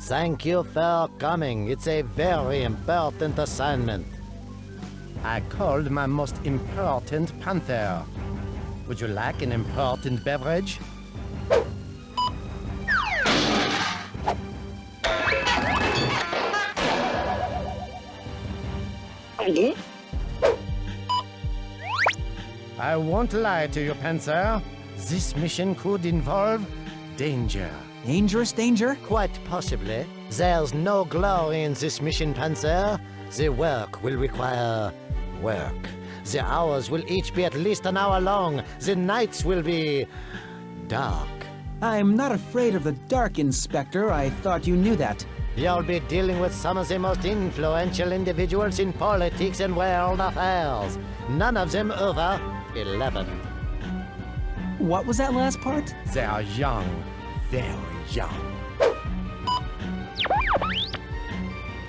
Thank you for coming. It's a very important assignment. I called my most important Panther. Would you like an important beverage? I won't lie to you, Panther. This mission could involve danger. Dangerous danger? Quite possibly. There's no glory in this mission, Panther. The work will require work. The hours will each be at least an hour long. The nights will be dark. I'm not afraid of the dark, Inspector. I thought you knew that. You'll be dealing with some of the most influential individuals in politics and world affairs. None of them over 11. What was that last part? They are young, very young.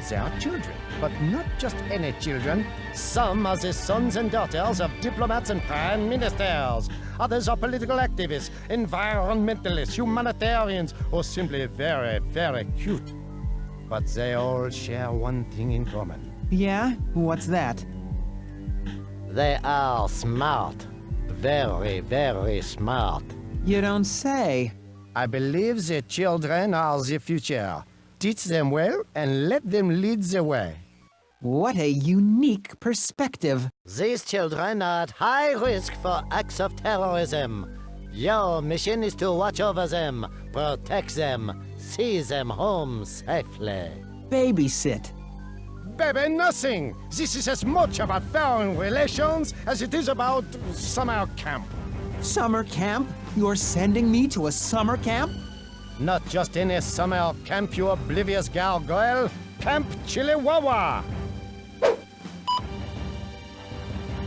They are children, but not just any children. Some are the sons and daughters of diplomats and prime ministers. Others are political activists, environmentalists, humanitarians, or simply very, very cute. But they all share one thing in common. Yeah? What's that? They are smart. Very, very smart. You don't say. I believe the children are the future. Teach them well and let them lead the way. What a unique perspective. These children are at high risk for acts of terrorism. Your mission is to watch over them, protect them, see them home safely. Babysit. Baby, nothing! This is as much about foreign relations as it is about summer camp. Summer camp? You're sending me to a summer camp? Not just any summer camp, you oblivious gargoyle. Camp Chiliwawa!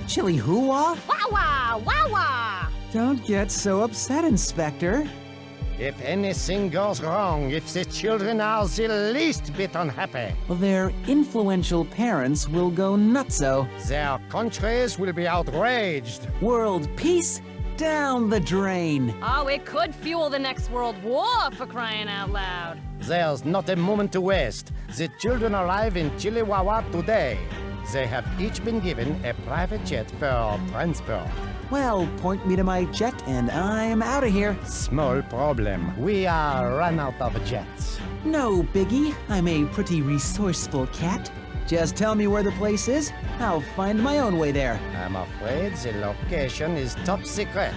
Chili hoo-wah? Wawa! Wawa! Don't get so upset, Inspector. If anything goes wrong, if the children are the least bit unhappy, Their influential parents will go nutso. their countries will be outraged. World peace down the drain. Oh, it could fuel the next world war, for crying out loud. There's not a moment to waste. The children arrive in Chiliwawa today. They have each been given a private jet for transport. Well, point me to my jet and I'm out of here. Small problem. We are run out of jets. No biggie. I'm a pretty resourceful cat. Just tell me where the place is. I'll find my own way there. I'm afraid the location is top secret.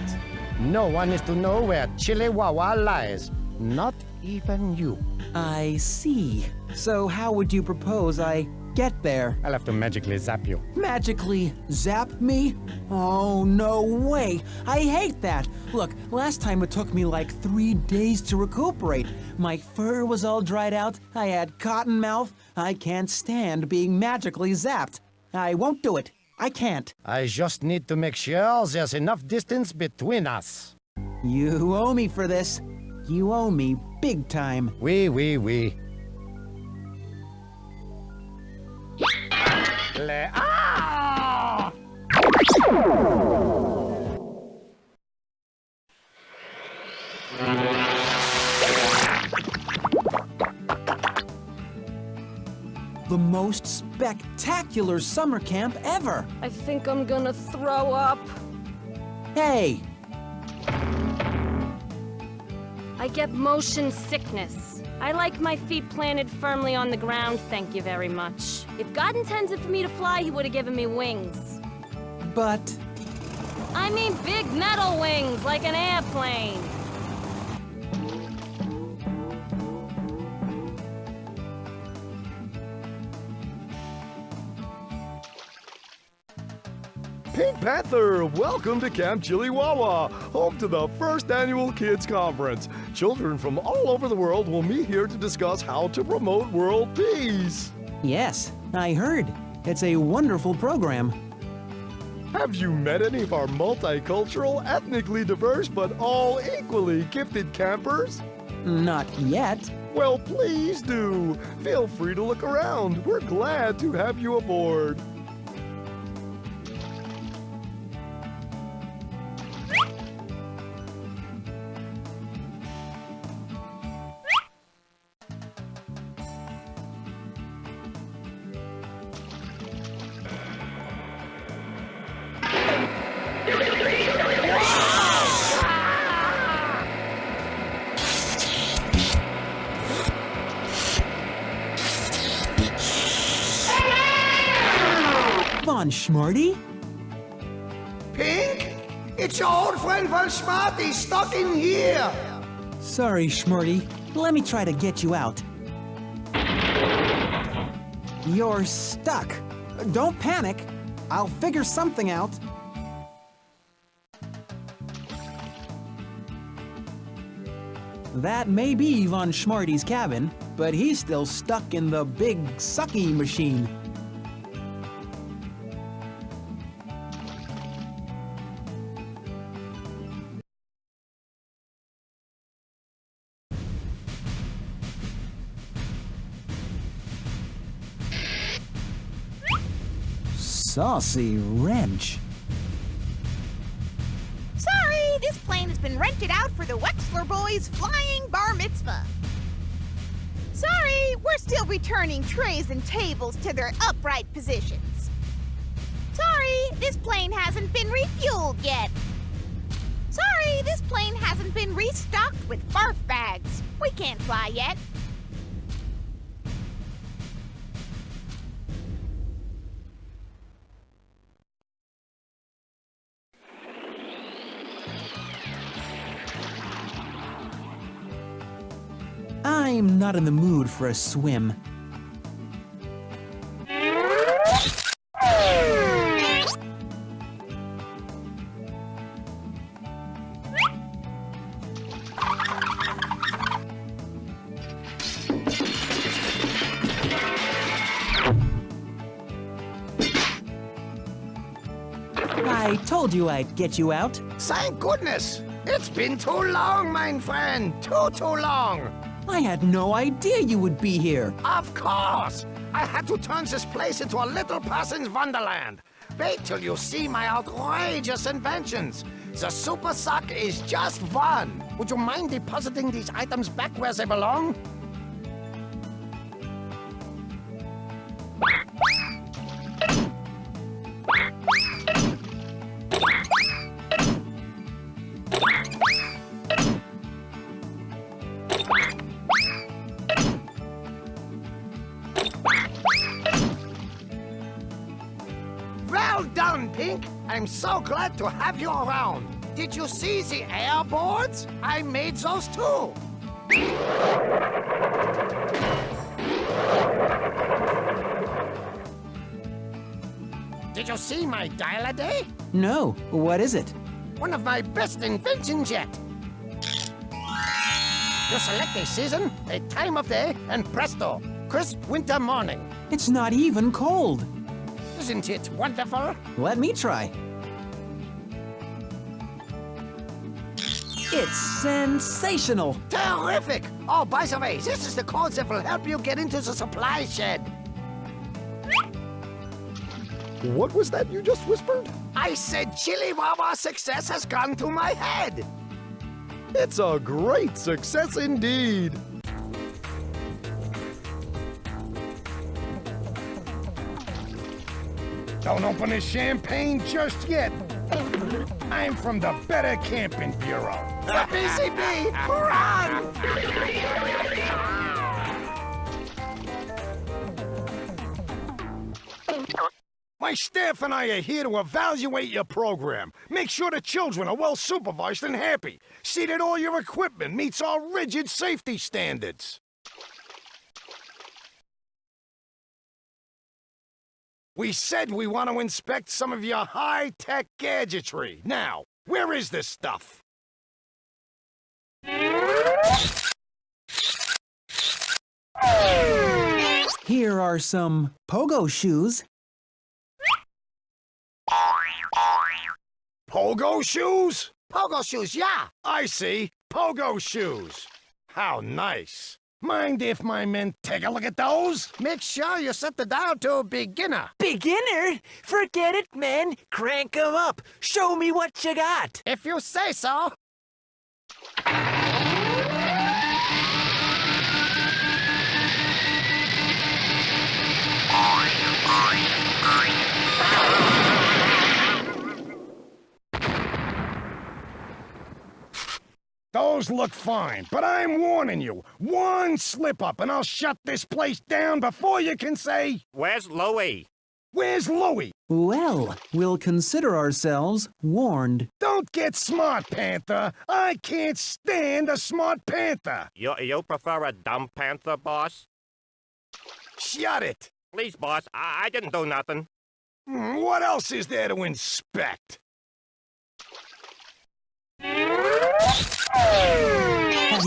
No one is to know where Chiliwawa lies. Not even you. I see. So how would you propose I get there? I'll have to magically zap you. Magically zap me? Oh, no way. I hate that. Look, last time it took me like 3 days to recuperate. My fur was all dried out. I had cotton mouth. I can't stand being magically zapped. I won't do it. I can't. I just need to make sure there's enough distance between us. You owe me for this. You owe me big time. Oui. Ah! The most spectacular summer camp ever. I think I'm gonna throw up. Hey, I get motion sickness. I like my feet planted firmly on the ground, thank you very much. If God intended for me to fly, he would have given me wings. but I mean big metal wings, like an airplane. Pink Panther, welcome to Camp Chiliwawa, home to the first annual Kids Conference. Children from all over the world will meet here to discuss how to promote world peace. yes, I heard. It's a wonderful program. Have you met any of our multicultural, ethnically diverse, but all equally gifted campers? Not yet. Well, please do. Feel free to look around. We're glad to have you aboard. Von Schmarty? Pink? It's your old friend Von Schmarty stuck in here! Sorry, Schmarty. Let me try to get you out. You're stuck. Don't panic. I'll figure something out. That may be Von Schmarty's cabin, but he's still stuck in the big sucky machine. Saucy wrench. Sorry, this plane has been rented out for the Wexler boys' flying bar mitzvah. Sorry, we're still returning trays and tables to their upright positions. Sorry, this plane hasn't been refueled yet. Sorry, this plane hasn't been restocked with barf bags. We can't fly yet. I'm not in the mood for a swim. I told you I'd get you out. Thank goodness! It's been too long, my friend. Too long. I had no idea you would be here. Of course! I had to turn this place into a little person's wonderland. Wait till you see my outrageous inventions. The super sock is just one. Would you mind depositing these items back where they belong? Well done, Pink! I'm so glad to have you around. Did you see the air boards? I made those too. Did you see my dial-a-day? No, what is it? One of my best inventions yet. You select a season, a time of day, and presto, crisp winter morning. It's not even cold. Isn't it wonderful? Let me try. It's sensational. Terrific! Oh, by the way, this is the code that will help you get into the supply shed. What was that you just whispered? I said Chili Wawa success has gone to my head. It's a great success indeed. Don't open the champagne just yet. I'm from the Better Camping Bureau. The BCB, run! My staff and I are here to evaluate your program. Make sure the children are well supervised and happy. See that all your equipment meets our rigid safety standards. We said we want to inspect some of your high-tech gadgetry. Now, where is this stuff? Here are some pogo shoes. Pogo shoes? Pogo shoes, yeah. I see. Pogo shoes. How nice. Mind if my men take a look at those? Make sure you set the dial to beginner. Beginner? Forget it, man. Crank 'em up. Show me what you got. If you say so. Those look fine, but I'm warning you. One slip-up and I'll shut this place down before you can say... Where's Louie? Where's Louie? Well, we'll consider ourselves warned. Don't get smart, Panther. I can't stand a smart panther. You prefer a dumb panther, boss? Shut it. Please, boss, I didn't do nothing. What else is there to inspect? Have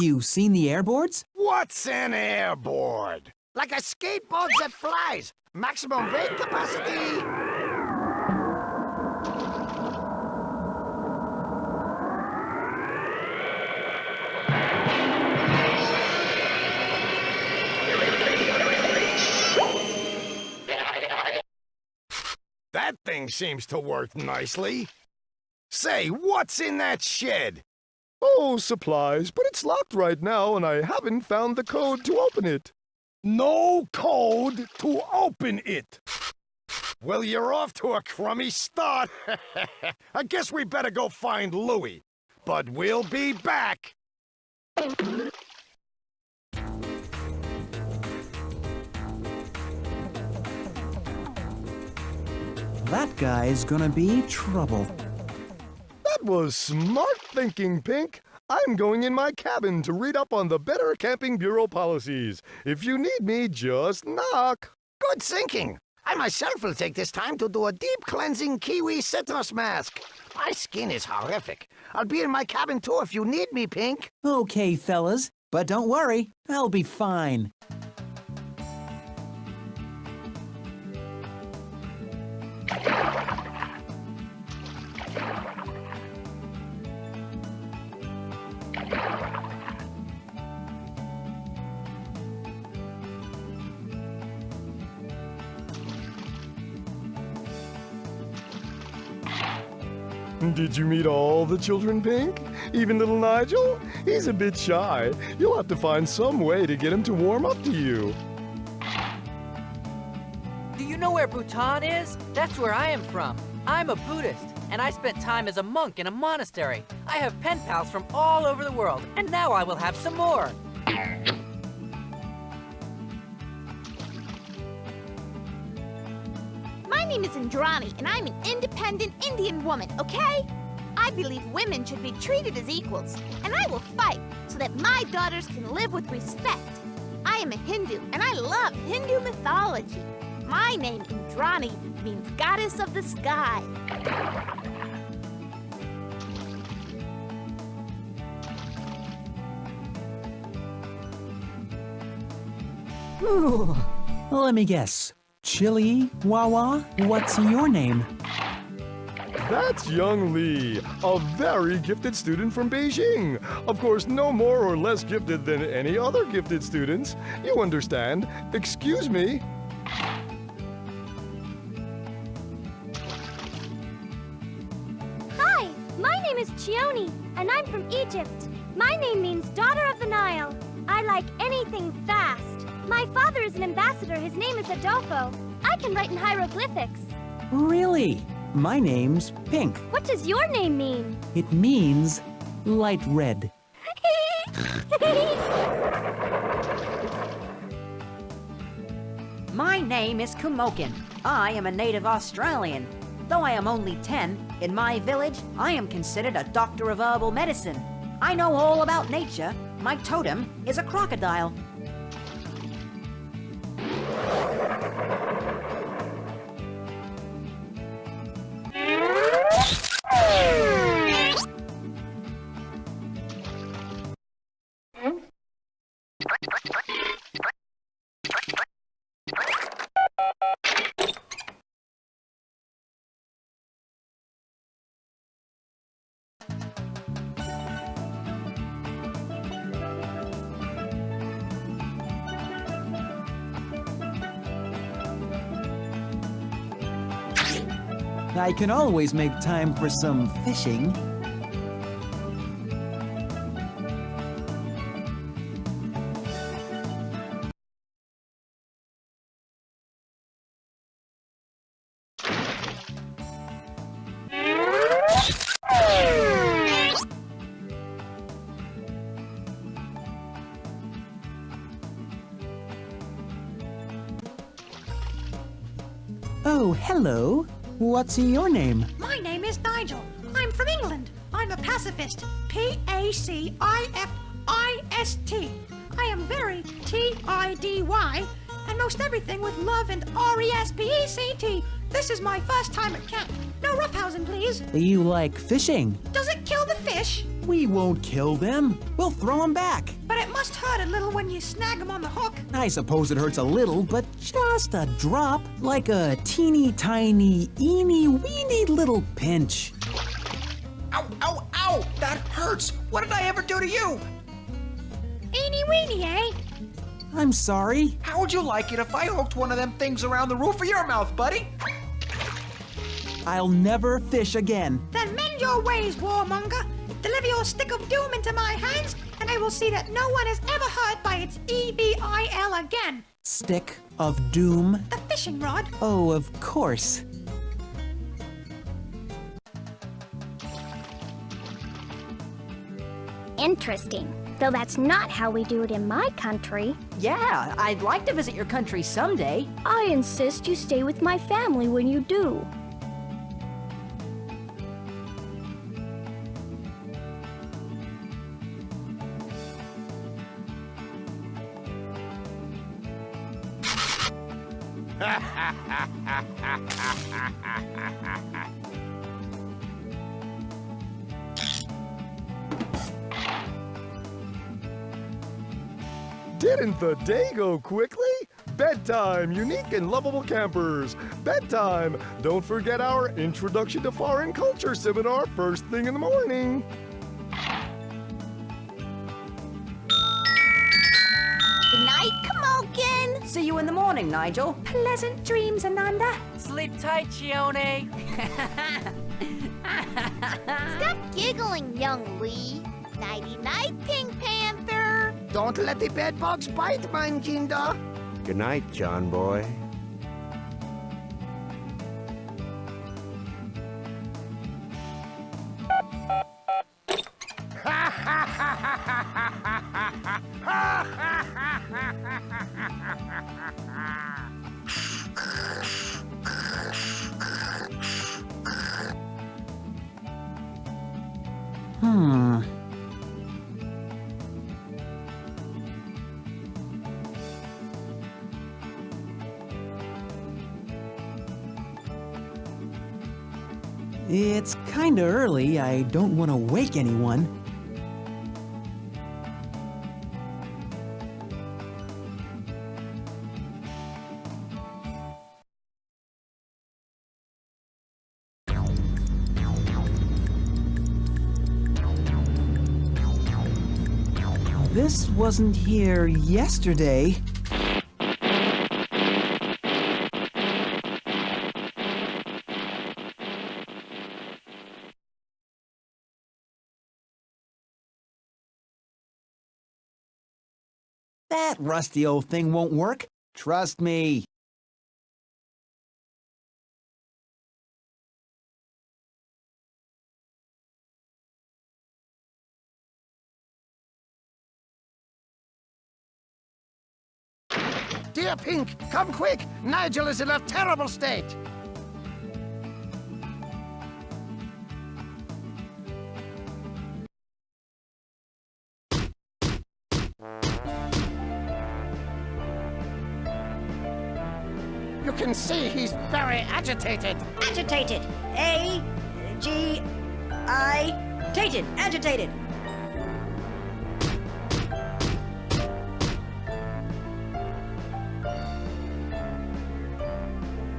you seen the airboards? What's an airboard? Like a skateboard that flies. Maximum weight capacity. That thing seems to work nicely. Say, what's in that shed? Oh, supplies, but it's locked right now and I haven't found the code to open it. No code to open it. Well, you're off to a crummy start. I guess we better go find Louie. But we'll be back. That guy's gonna be trouble. That was smart thinking, Pink. I'm going in my cabin to read up on the Better Camping Bureau policies. If you need me, just knock. Good thinking. I myself will take this time to do a deep cleansing kiwi citrus mask. My skin is horrific. I'll be in my cabin too if you need me, Pink. Okay, fellas, but don't worry, I'll be fine. Did you meet all the children, Pink? Even little Nigel? He's a bit shy. You'll have to find some way to get him to warm up to you. Do you know where Bhutan is? That's where I am from. I'm a Buddhist, and I spent time as a monk in a monastery. I have pen pals from all over the world, and now I will have some more. My name is Indrani, and I'm an independent Indian woman, okay? I believe women should be treated as equals, and I will fight so that my daughters can live with respect. I am a Hindu, and I love Hindu mythology. My name, Indrani, means goddess of the sky. Ooh, let me guess. Chili Wawa, what's your name? That's young Lee, a very gifted student from Beijing. Of course, no more or less gifted than any other gifted students. You understand. Excuse me. Hi, my name is Chioni, and I'm from Egypt. My name means daughter of the Nile. I like anything fast. My father is an ambassador. His name is Adolfo. I can write in hieroglyphics. Really? My name's Pink. What does your name mean? It means light red. My name is Kumokin. I am a native Australian. Though I am only 10, in my village, I am considered a doctor of herbal medicine. I know all about nature. My totem is a crocodile. I can always make time for some fishing. Oh, hello. What's your name? My name is Nigel. I'm from England. I'm a pacifist. Pacifist. I am very Tidy, and most everything with love and Respect. This is my first time at camp. No roughhousing, please. You like fishing? Does it kill the fish? We won't kill them. We'll throw them back. But it must hurt a little when you snag them on the hook. I suppose it hurts a little, but just a drop. Like a teeny tiny, eeny weeny little pinch. Ow, ow, ow! That hurts! What did I ever do to you? Eeny weeny, eh? I'm sorry. How would you like it if I hooked one of them things around the roof of your mouth, buddy? I'll never fish again. Then mend your ways, warmonger. Deliver your stick of doom into my hands, and I will see that no one is ever hurt by its evil again. Stick of doom? The fishing rod. Oh, of course. Interesting. Though that's not how we do it in my country. Yeah, I'd like to visit your country someday. I insist you stay with my family when you do. Didn't the day go quickly? Bedtime, unique and lovable campers. Bedtime. Don't forget our Introduction to Foreign Culture seminar first thing in the morning. Good night, Kamokin. See you in the morning, Nigel. Pleasant dreams, Ananda. Sleep tight, Chione. Stop giggling, young Lee. Nighty-night, Pink Panther. Don't let the bed bugs bite, mein Kinder. Good night, John boy. It's kinda early. I don't want to wake anyone. This wasn't here yesterday. That rusty old thing won't work. Trust me. Dear Pink, come quick! Nigel is in a terrible state! You can see he's very agitated. Agitated. A-G-I-tated. Agitated.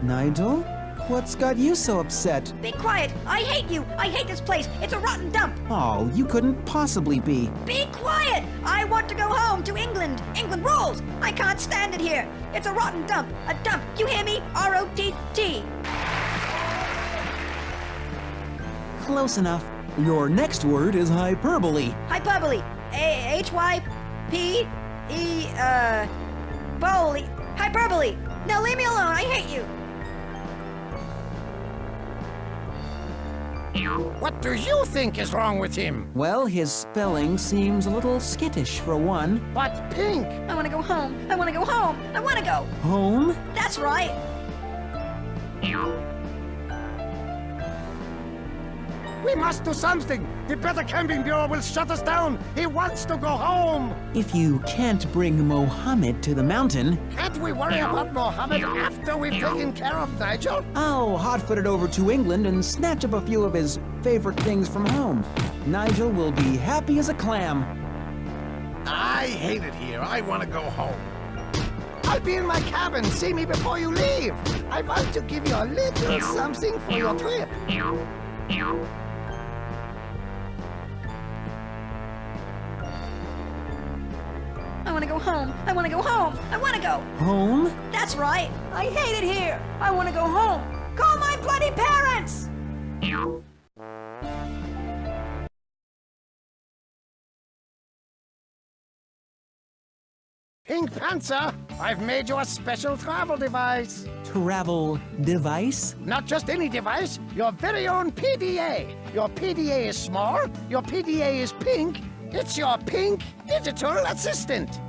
Nigel? What's got you so upset? Be quiet. I hate you. I hate this place. It's a rotten dump. Oh, you couldn't possibly be. Be quiet. I want to go home to England. England rules. I can't stand it here. It's a rotten dump. A dump. You hear me? R-O-T-T. Close enough. Your next word is hyperbole. Hyperbole. H-Y-P-E, Bowley. Hyperbole. Now leave me alone. I hate you. What do you think is wrong with him? Well, his spelling seems a little skittish for one. But Pink! I want to go home. I want to go home. I want to go. Home? That's right. We must do something. The Better Camping Bureau will shut us down. He wants to go home. If you can't bring Mohammed to the mountain, Can't we worry about Mohammed after we've taken care of Nigel? I'll hot-foot it over to England and snatch up a few of his favorite things from home. Nigel will be happy as a clam. I hate it here. I want to go home. I'll be in my cabin. See me before you leave. I want to give you a little something for your trip. I want to go home. I want to go home. I want to go. Home? That's right. I hate it here. I want to go home. Call my bloody parents! Pink Panther, I've made you a special travel device. Travel device? Not just any device, your very own PDA. Your PDA is small, your PDA is pink. It's your pink digital assistant.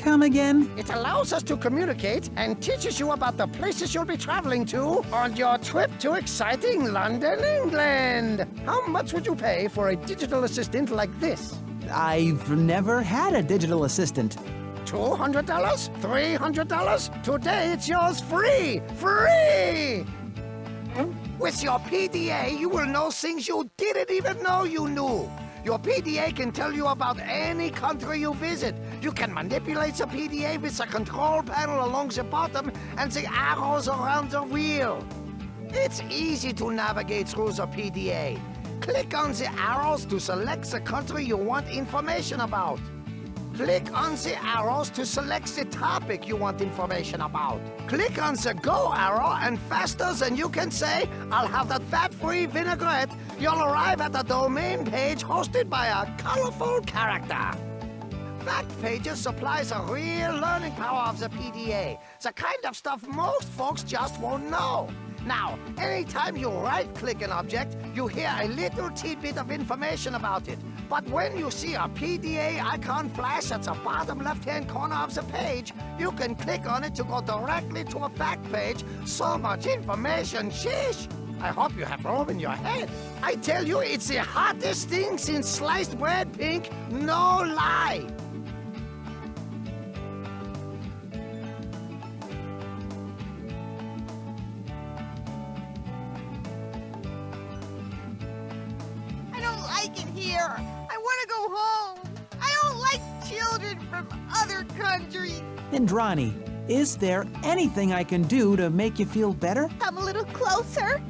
Come again? It allows us to communicate and teaches you about the places you'll be traveling to on your trip to exciting London, England. How much would you pay for a digital assistant like this? I've never had a digital assistant. $200? $300? Today it's yours free! Free! With your PDA, you will know things you didn't even know you knew. Your PDA can tell you about any country you visit. You can manipulate the PDA with the control panel along the bottom and the arrows around the wheel. It's easy to navigate through the PDA. Click on the arrows to select the country you want information about. Click on the arrows to select the topic you want information about. Click on the go arrow and faster than you can say, I'll have that fat-free vinaigrette, you'll arrive at the domain page hosted by a colorful character. Fact Pages supplies a real learning power of the PDA, the kind of stuff most folks just won't know. Now, anytime you right-click an object, you hear a little tidbit of information about it. But when you see a PDA icon flash at the bottom left-hand corner of the page, you can click on it to go directly to a fact page. So much information, sheesh! I hope you have room in your head. I tell you, it's the hottest thing since sliced bread, Pink. No lie! I want to go home. I don't like children from other countries. Indrani, is there anything I can do to make you feel better? Come a little closer.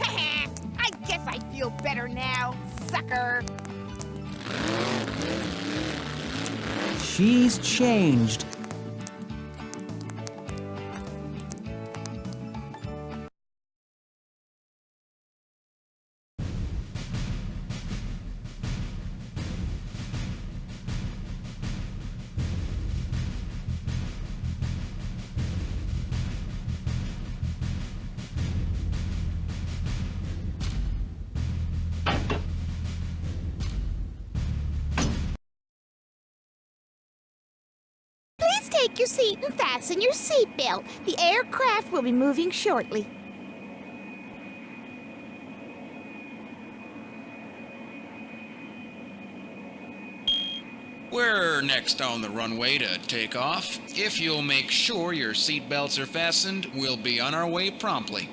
I guess I feel better now, sucker. She's changed. Take your seat and fasten your seatbelt. The aircraft will be moving shortly. We're next on the runway to take off. If you'll make sure your seatbelts are fastened, we'll be on our way promptly.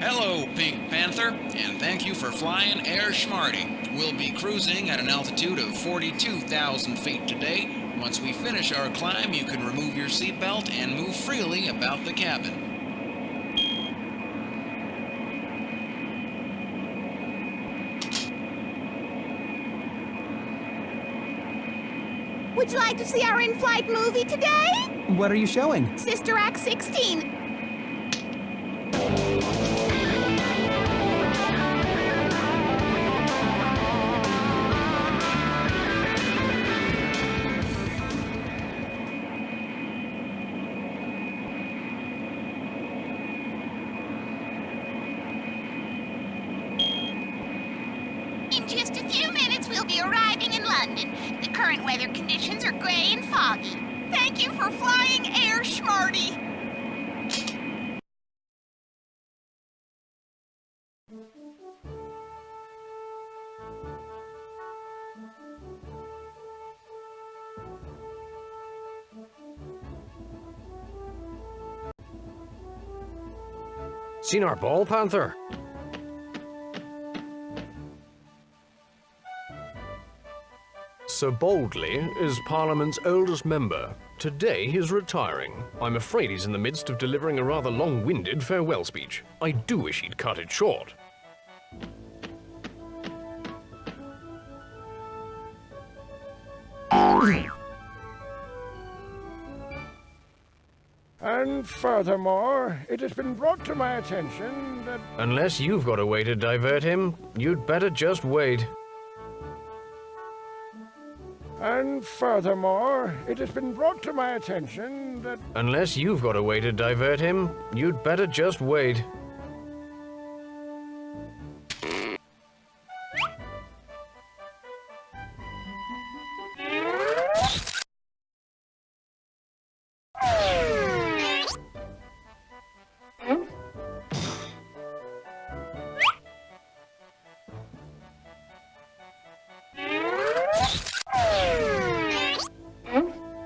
Hello, Pink Panther, and thank you for flying Air Schmarty. We'll be cruising at an altitude of 42,000 feet today. Once we finish our climb, you can remove your seatbelt and move freely about the cabin. Would you like to see our in-flight movie today? What are you showing? Sister Act 16. In just a few minutes, we'll be weather conditions are gray and foggy. Thank you for flying, Air Schmarty. Seen our ball, Panther? Sir Boldly is Parliament's oldest member. Today he's retiring. I'm afraid he's in the midst of delivering a rather long-winded farewell speech. I do wish he'd cut it short. And furthermore, it has been brought to my attention that... Unless you've got a way to divert him, you'd better just wait. And furthermore, it has been brought to my attention that... Unless you've got a way to divert him, you'd better just wait.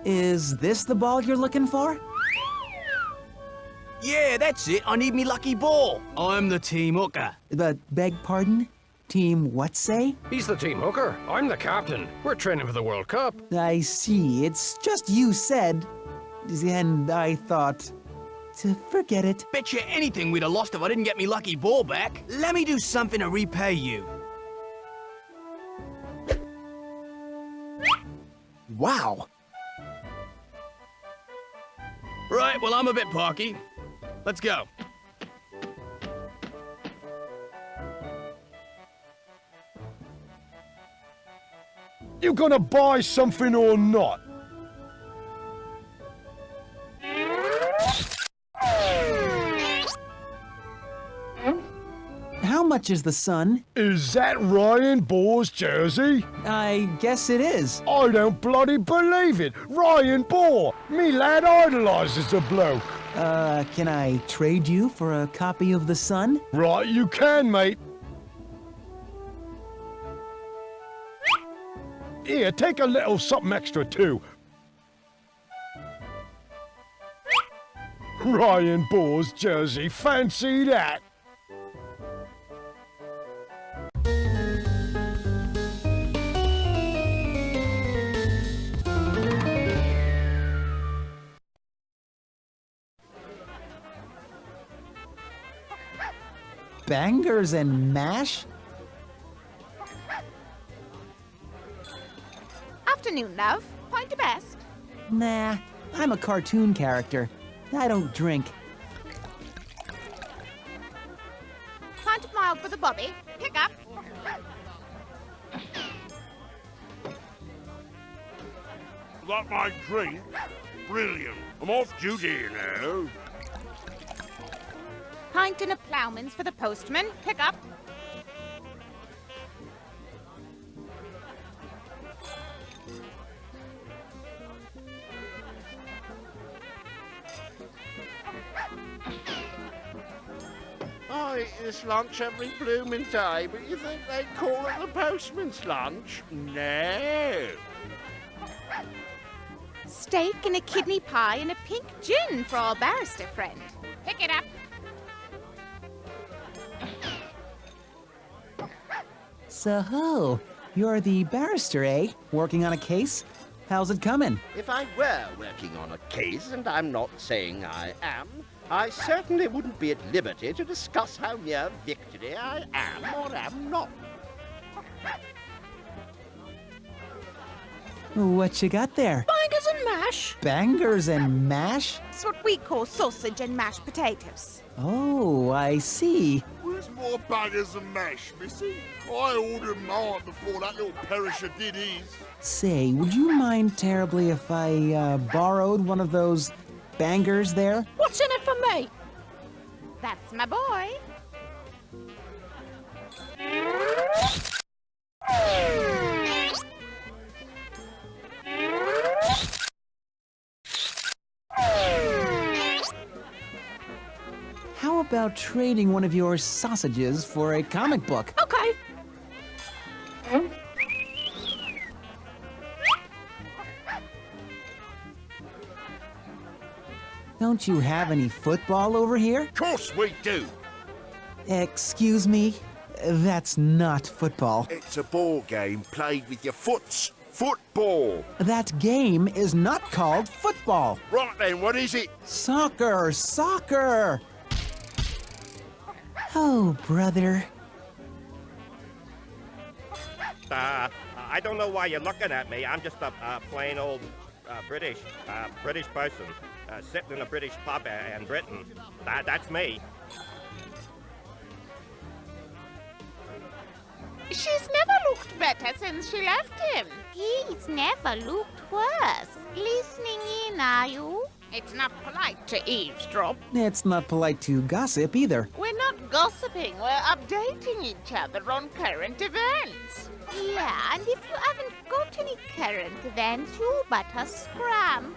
Is this the ball you're looking for? Yeah, that's it. I need me lucky ball. I'm the team hooker. Beg pardon? Team what say? He's the team hooker. I'm the captain. We're training for the World Cup. I see. It's just you said. And I thought... to forget it. Bet you anything we'd have lost if I didn't get me lucky ball back. Let me do something to repay you. Wow. Right, well, I'm a bit parky. Let's go. You gonna buy something or not? How much is the sun? Is that Ryan Ball's jersey? I guess it is. I don't bloody believe it! Ryan Ball! Me lad idolizes the bloke! Can I trade you for a copy of the sun? Right, you can, mate. Here, take a little something extra, too. Ryan Ball's jersey, fancy that! Bangers and mash? Afternoon, love. Point to best. Nah, I'm a cartoon character. I don't drink. Pint of mild for the bobby. Pick up. Got my drink? Brilliant. I'm off duty now. Pint and a ploughman's for the postman. Pick up. I eat this lunch every blooming day, but you think they'd call it the postman's lunch? No. Steak and a kidney pie and a pink gin for our barrister friend. Pick it up. So, you're the barrister, eh? Working on a case? How's it coming? If I were working on a case, and I'm not saying I am, I certainly wouldn't be at liberty to discuss how near victory I am or am not. What you got there? Bangers and mash. Bangers and mash? It's what we call sausage and mashed potatoes. Oh, I see. Where's more bangers and mash, missy? I ordered mine before that little perisher did his. Say, would you mind terribly if I borrowed one of those bangers there? What's in it for me? That's my boy. about trading one of your sausages for a comic book? Okay. Don't you have any football over here? Of course we do. Excuse me? That's not football. It's a ball game played with your foots. Football. That game is not called football. Right then, what is it? Soccer! Soccer! Oh, brother. I don't know why you're looking at me. I'm just a plain old British person sitting in a British pub in Britain. That's me. She's never looked better since she left him. He's never looked worse. Listening in, are you? It's not polite to eavesdrop. It's not polite to gossip either. We're not gossiping, we're updating each other on current events. Yeah, and if you haven't got any current events, you better scram.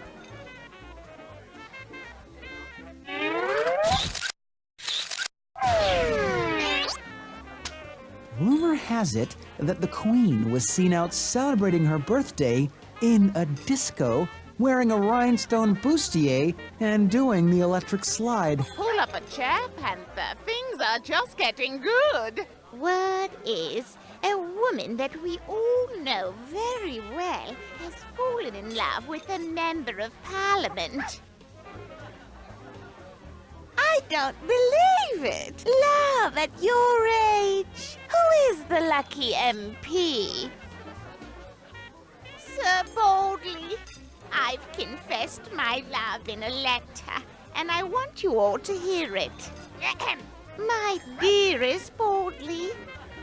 Rumor has it that the Queen was seen out celebrating her birthday in a disco, wearing a rhinestone bustier and doing the electric slide. Pull up a chair, Panther. Things are just getting good. Word is, a woman that we all know very well has fallen in love with a member of Parliament. I don't believe it. Love at your age. Who is the lucky MP? Sir Boldly, I've confessed my love in a letter, and I want you all to hear it. My dearest Boldly,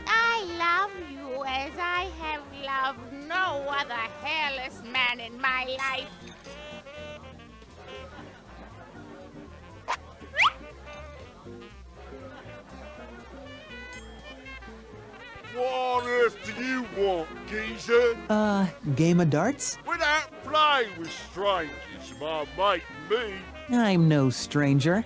I love you as I have loved no other hairless man in my life. What on earth do you want, geezer? Game of darts? Without playing with strangers, my mate and me. I'm no stranger.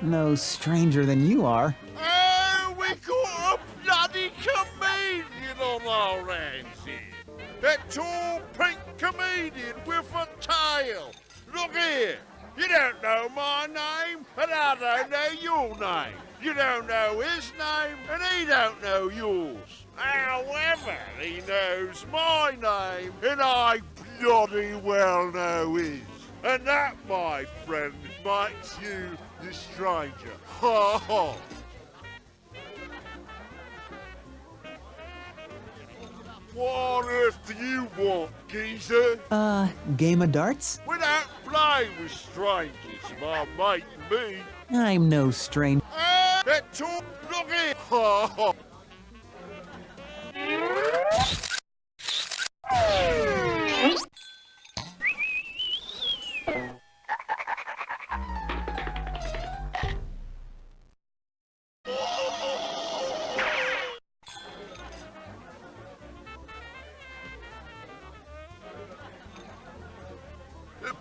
No stranger than you are. Oh, we got a bloody comedian on our hands here. That tall pink comedian with a tail. Look here. You don't know my name, and I don't know your name. You don't know his name, and he don't know yours. However, he knows my name, and I bloody well know his. And that, my friend, makes you the stranger. Ha ha! What on earth do you want, geezer? Game of darts? Without playing with strangers, my mate and me. I'm no stranger. That talk, look here! Ha ha!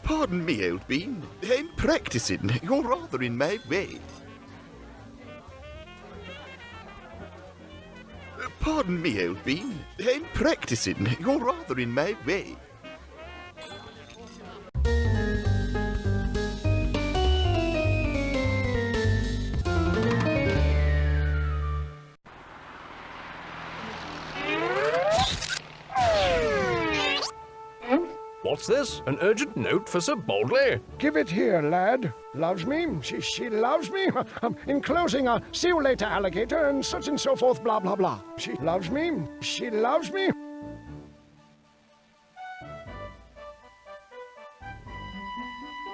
Pardon me, old bean. I'm practicing. You're rather in my way. Pardon me, old bean. I'm practicing. You're rather in my way. What's this? An urgent note for Sir Boldly? Give it here, lad. Loves me. She loves me. Enclosing a see you later, alligator, and so forth, blah, blah, blah. She loves me. She loves me.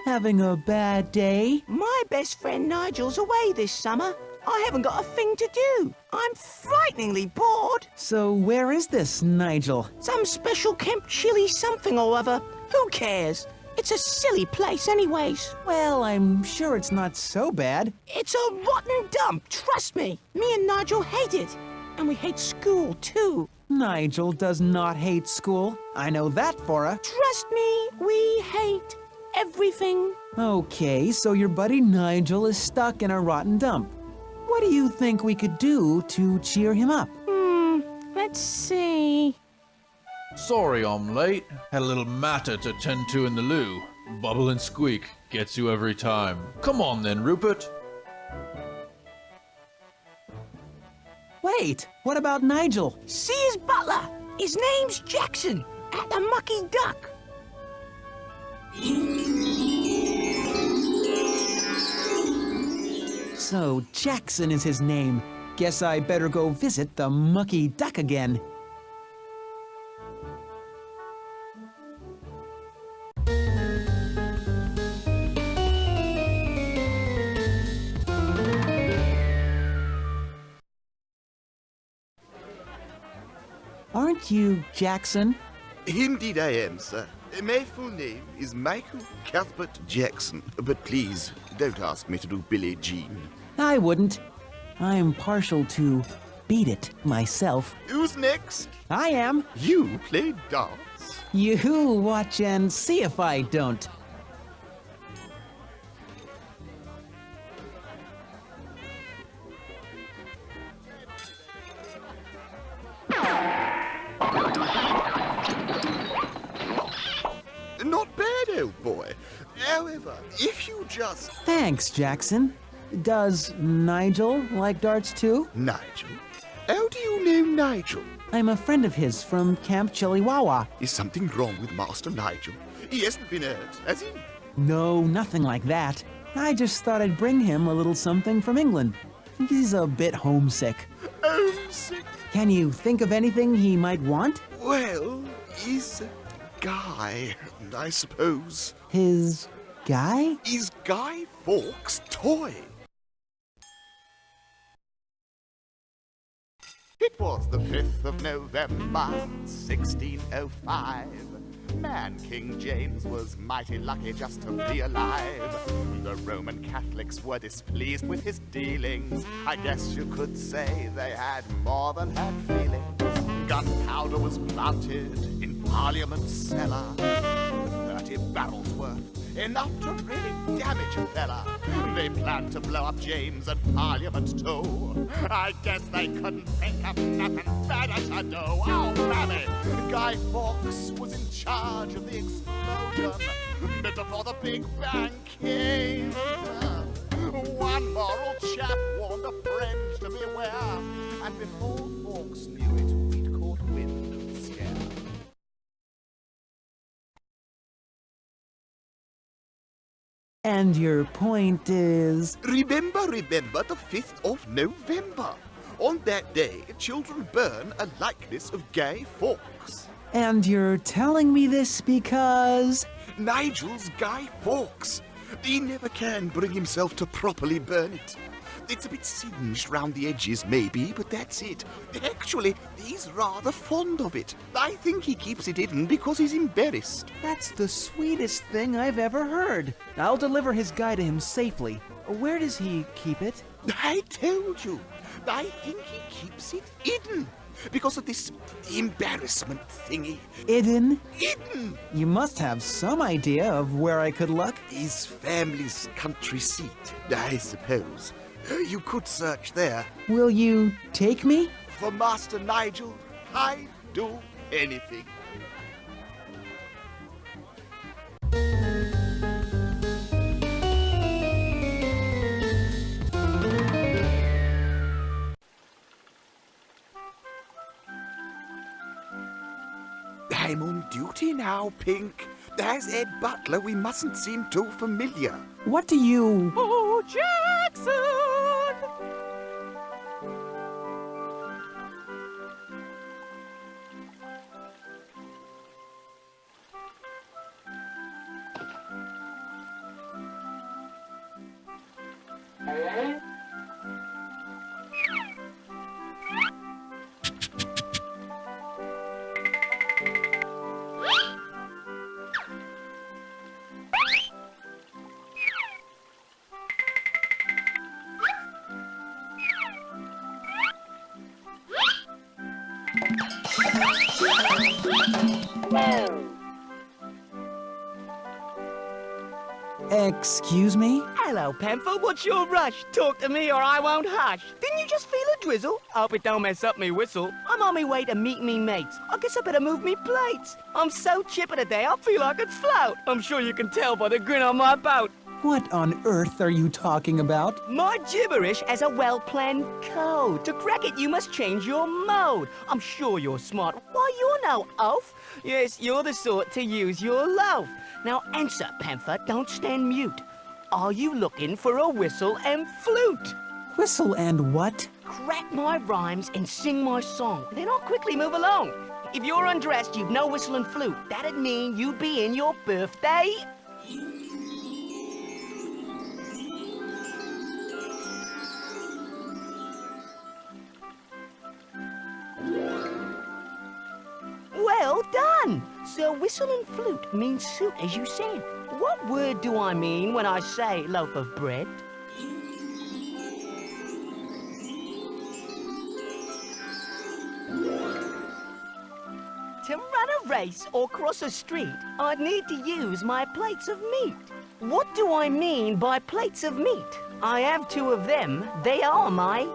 Having a bad day? My best friend Nigel's away this summer. I haven't got a thing to do. I'm frighteningly bored. So where is this Nigel? Some special Camp Chili something or other. Who cares? It's a silly place anyways. Well, I'm sure it's not so bad. It's a rotten dump, trust me. Me and Nigel hate it. And we hate school, too. Nigel does not hate school. I know that for a... Trust me, we hate everything. Okay, so your buddy Nigel is stuck in a rotten dump. What do you think we could do to cheer him up? Let's see. Sorry I'm late. Had a little matter to tend to in the loo. Bubble and squeak. Gets you every time. Come on then, Rupert. Wait, what about Nigel? See his butler. His name's Jackson, at the Mucky Duck. So Jackson is his name. Guess I better go visit the Mucky Duck again. Aren't you Jackson? Indeed I am, sir. My full name is Michael Cuthbert Jackson, but please, don't ask me to do Billie Jean. I wouldn't. I'm partial to Beat It myself. Who's next? I am. You play darts? You watch and see if I don't. Not bad, old boy. However, if you just... Thanks, Jackson. Does Nigel like darts too? Nigel? How do you know Nigel? I'm a friend of his from Camp Chiliwawa. Is something wrong with Master Nigel? He hasn't been hurt, has he? No, nothing like that. I just thought I'd bring him a little something from England. He's a bit homesick. Homesick? Can you think of anything he might want? Well, he's a guy, I suppose. His guy? He's Guy Fawkes' toy. It was the 5th of November, 1605. Man King James was mighty lucky just to be alive. The Roman Catholics were displeased with his dealings. I guess you could say they had more than had feelings. Gunpowder was planted in Parliament's cellar. 30 barrels worth, enough to really damage a fella. They planned to blow up James and Parliament too. I guess they couldn't think of nothing better to do. Oh, mammy! Guy Fawkes was in charge of the explosion. But before the Big Bang came, one moral chap warned a friend to beware. And before Fawkes knew it, we'd caught wind of the scare. And your point is... Remember the 5th of November. On that day, children burn a likeness of Guy Fawkes. And you're telling me this because... Nigel's Guy Fawkes. He never can bring himself to properly burn it. It's a bit singed round the edges, maybe, but that's it. Actually, he's rather fond of it. I think he keeps it hidden because he's embarrassed. That's the sweetest thing I've ever heard. I'll deliver his guy to him safely. Where does he keep it? I told you. I think he keeps it hidden. Because of this embarrassment thingy. Hidden? Hidden! You must have some idea of where I could look. His family's country seat, I suppose. You could search there. Will you take me? For Master Nigel, I'd do anything. I'm on duty now, Pink. There's Ed Butler. We mustn't seem too familiar. What do you... Oh, Jackson! Excuse me? Hello, Panther. What's your rush? Talk to me or I won't hush. Didn't you just feel a drizzle? Hope it don't mess up me whistle. I'm on my way to meet me mates. I guess I better move me plates. I'm so chipper today, I feel I could float. I'm sure you can tell by the grin on my boat. What on earth are you talking about? My gibberish has a well-planned code. To crack it, you must change your mode. I'm sure you're smart. Why, you're no oaf. Yes, you're the sort to use your loaf. Now answer, Panther, don't stand mute. Are you looking for a whistle and flute? Whistle and what? Crack my rhymes and sing my song. Then I'll quickly move along. If you're undressed, you've no whistle and flute. That'd mean you'd be in your birthday. Well done! So whistle and flute means suit, as you said. What word do I mean when I say loaf of bread? To run a race or cross a street, I'd need to use my plates of meat. What do I mean by plates of meat? I have two of them. They are my...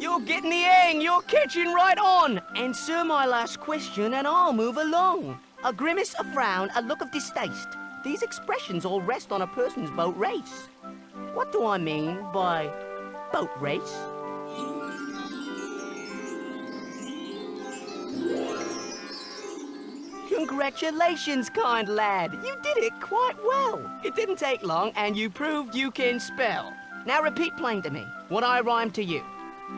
You're getting the hang, you're catching right on. Answer my last question and I'll move along. A grimace, a frown, a look of distaste. These expressions all rest on a person's boat race. What do I mean by boat race? Congratulations, kind lad. You did it quite well. It didn't take long and you proved you can spell. Now repeat plain to me what I rhymed to you.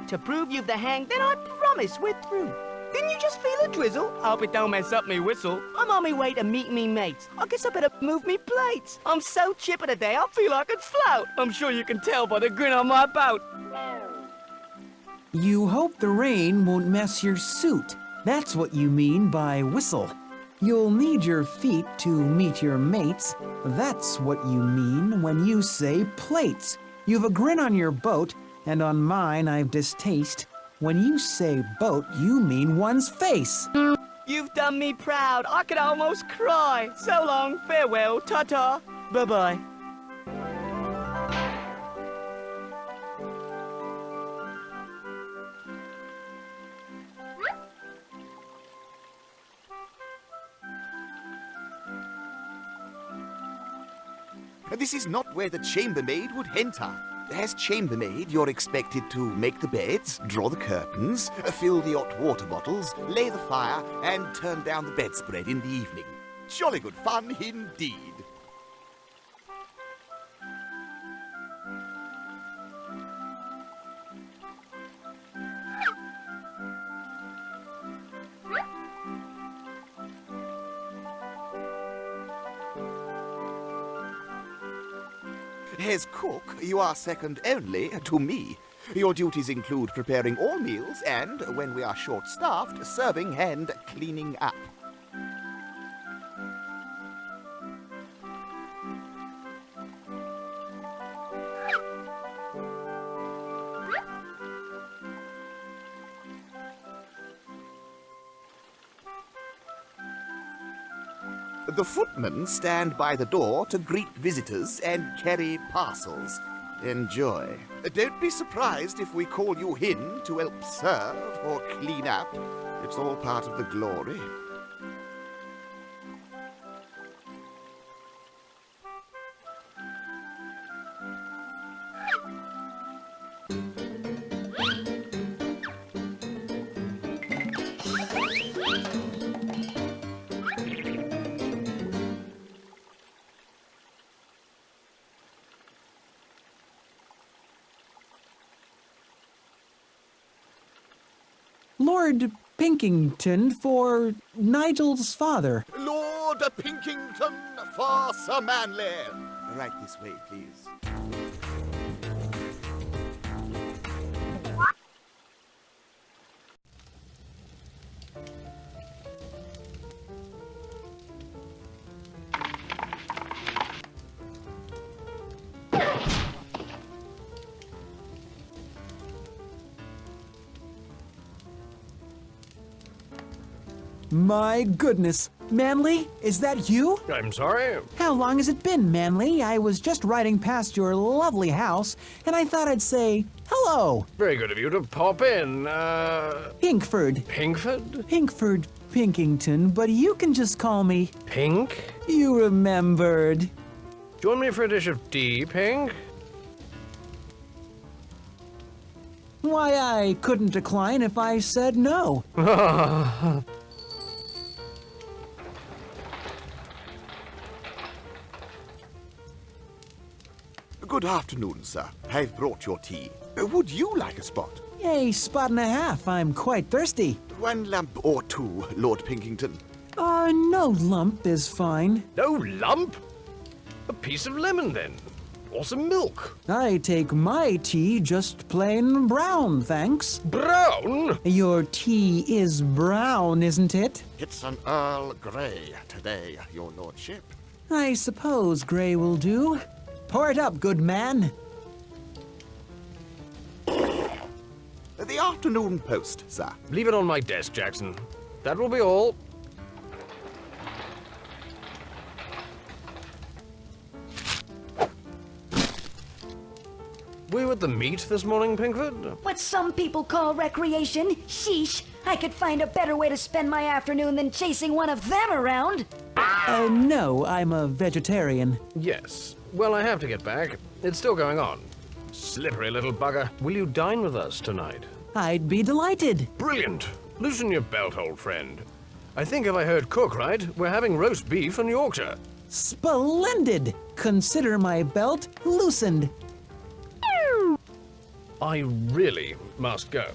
To prove you've the hang, then I promise we're through. Didn't you just feel a drizzle? Hope it don't mess up me whistle. I'm on my way to meet me mates. I guess I better move me plates. I'm so chipper today, I feel I could float. I'm sure you can tell by the grin on my boat. You hope the rain won't mess your suit. That's what you mean by whistle. You'll need your feet to meet your mates. That's what you mean when you say plates. You've a grin on your boat, and on mine I've distaste. When you say boat, you mean one's face. You've done me proud. I could almost cry. So long, farewell, ta-ta, bye-bye. This is not where the chambermaid would enter. As chambermaid, you're expected to make the beds, draw the curtains, fill the hot water bottles, lay the fire, and turn down the bedspread in the evening. Jolly good fun indeed. As cook, you are second only to me. Your duties include preparing all meals and, when we are short-staffed, serving and cleaning up. The footmen stand by the door to greet visitors and carry parcels. Enjoy. Don't be surprised if we call you in to help serve or clean up. It's all part of the glory. Lord Pinkington for Nigel's father. Lord Pinkington for Sir Manley. Right this way, please. My goodness, Manly, is that you? I'm sorry? How long has it been, Manly? I was just riding past your lovely house, and I thought I'd say hello. Very good of you to pop in. Pinkford. Pinkford? Pinkford Pinkington, but you can just call me... Pink? You remembered. Join me for a dish of tea, Pink? Why, I couldn't decline if I said no. Good afternoon, sir. I've brought your tea. Would you like a spot? A spot and a half. I'm quite thirsty. 1 lump or 2, Lord Pinkington. No lump is fine. No lump? A piece of lemon, then. Or some milk. I take my tea just plain brown, thanks. Brown? Your tea is brown, isn't it? It's an Earl Grey today, your lordship. I suppose Grey will do. Pour it up, good man. The afternoon post, sir. Leave it on my desk, Jackson. That will be all. Were you at the meet this morning, Pinkford? What some people call recreation? Sheesh, I could find a better way to spend my afternoon than chasing one of them around. No, I'm a vegetarian. Yes. Well, I have to get back. It's still going on. Slippery little bugger. Will you dine with us tonight? I'd be delighted. Brilliant. Loosen your belt, old friend. I think if I heard Cook right, we're having roast beef and Yorkshire. Splendid! Consider my belt loosened. I really must go.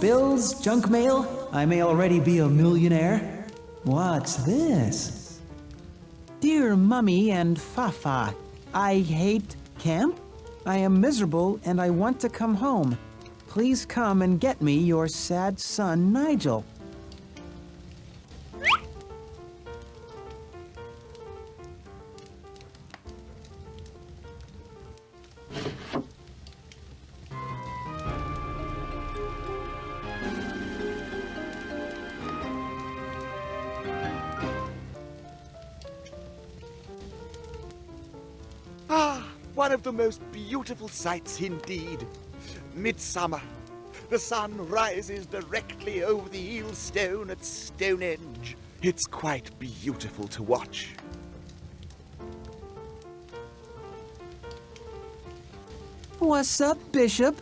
Bills, junk mail. I may already be a millionaire. What's this? Dear Mummy and Fafa, I hate camp. I am miserable and I want to come home. Please come and get me your sad son, Nigel. One of the most beautiful sights indeed. Midsummer. The sun rises directly over the eel stone at Stonehenge. It's quite beautiful to watch. What's up, Bishop?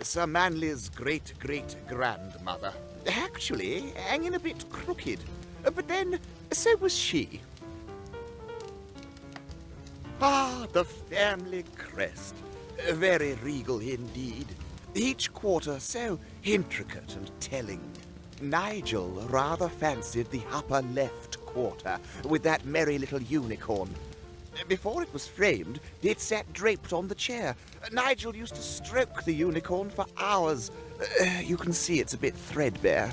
Sir Manley's great-great-grandmother. Actually, hanging a bit crooked. But then, so was she. Ah, the family crest. Very regal indeed. Each quarter so intricate and telling. Nigel rather fancied the upper left quarter with that merry little unicorn. Before it was framed, it sat draped on the chair. Nigel used to stroke the unicorn for hours. You can see it's a bit threadbare.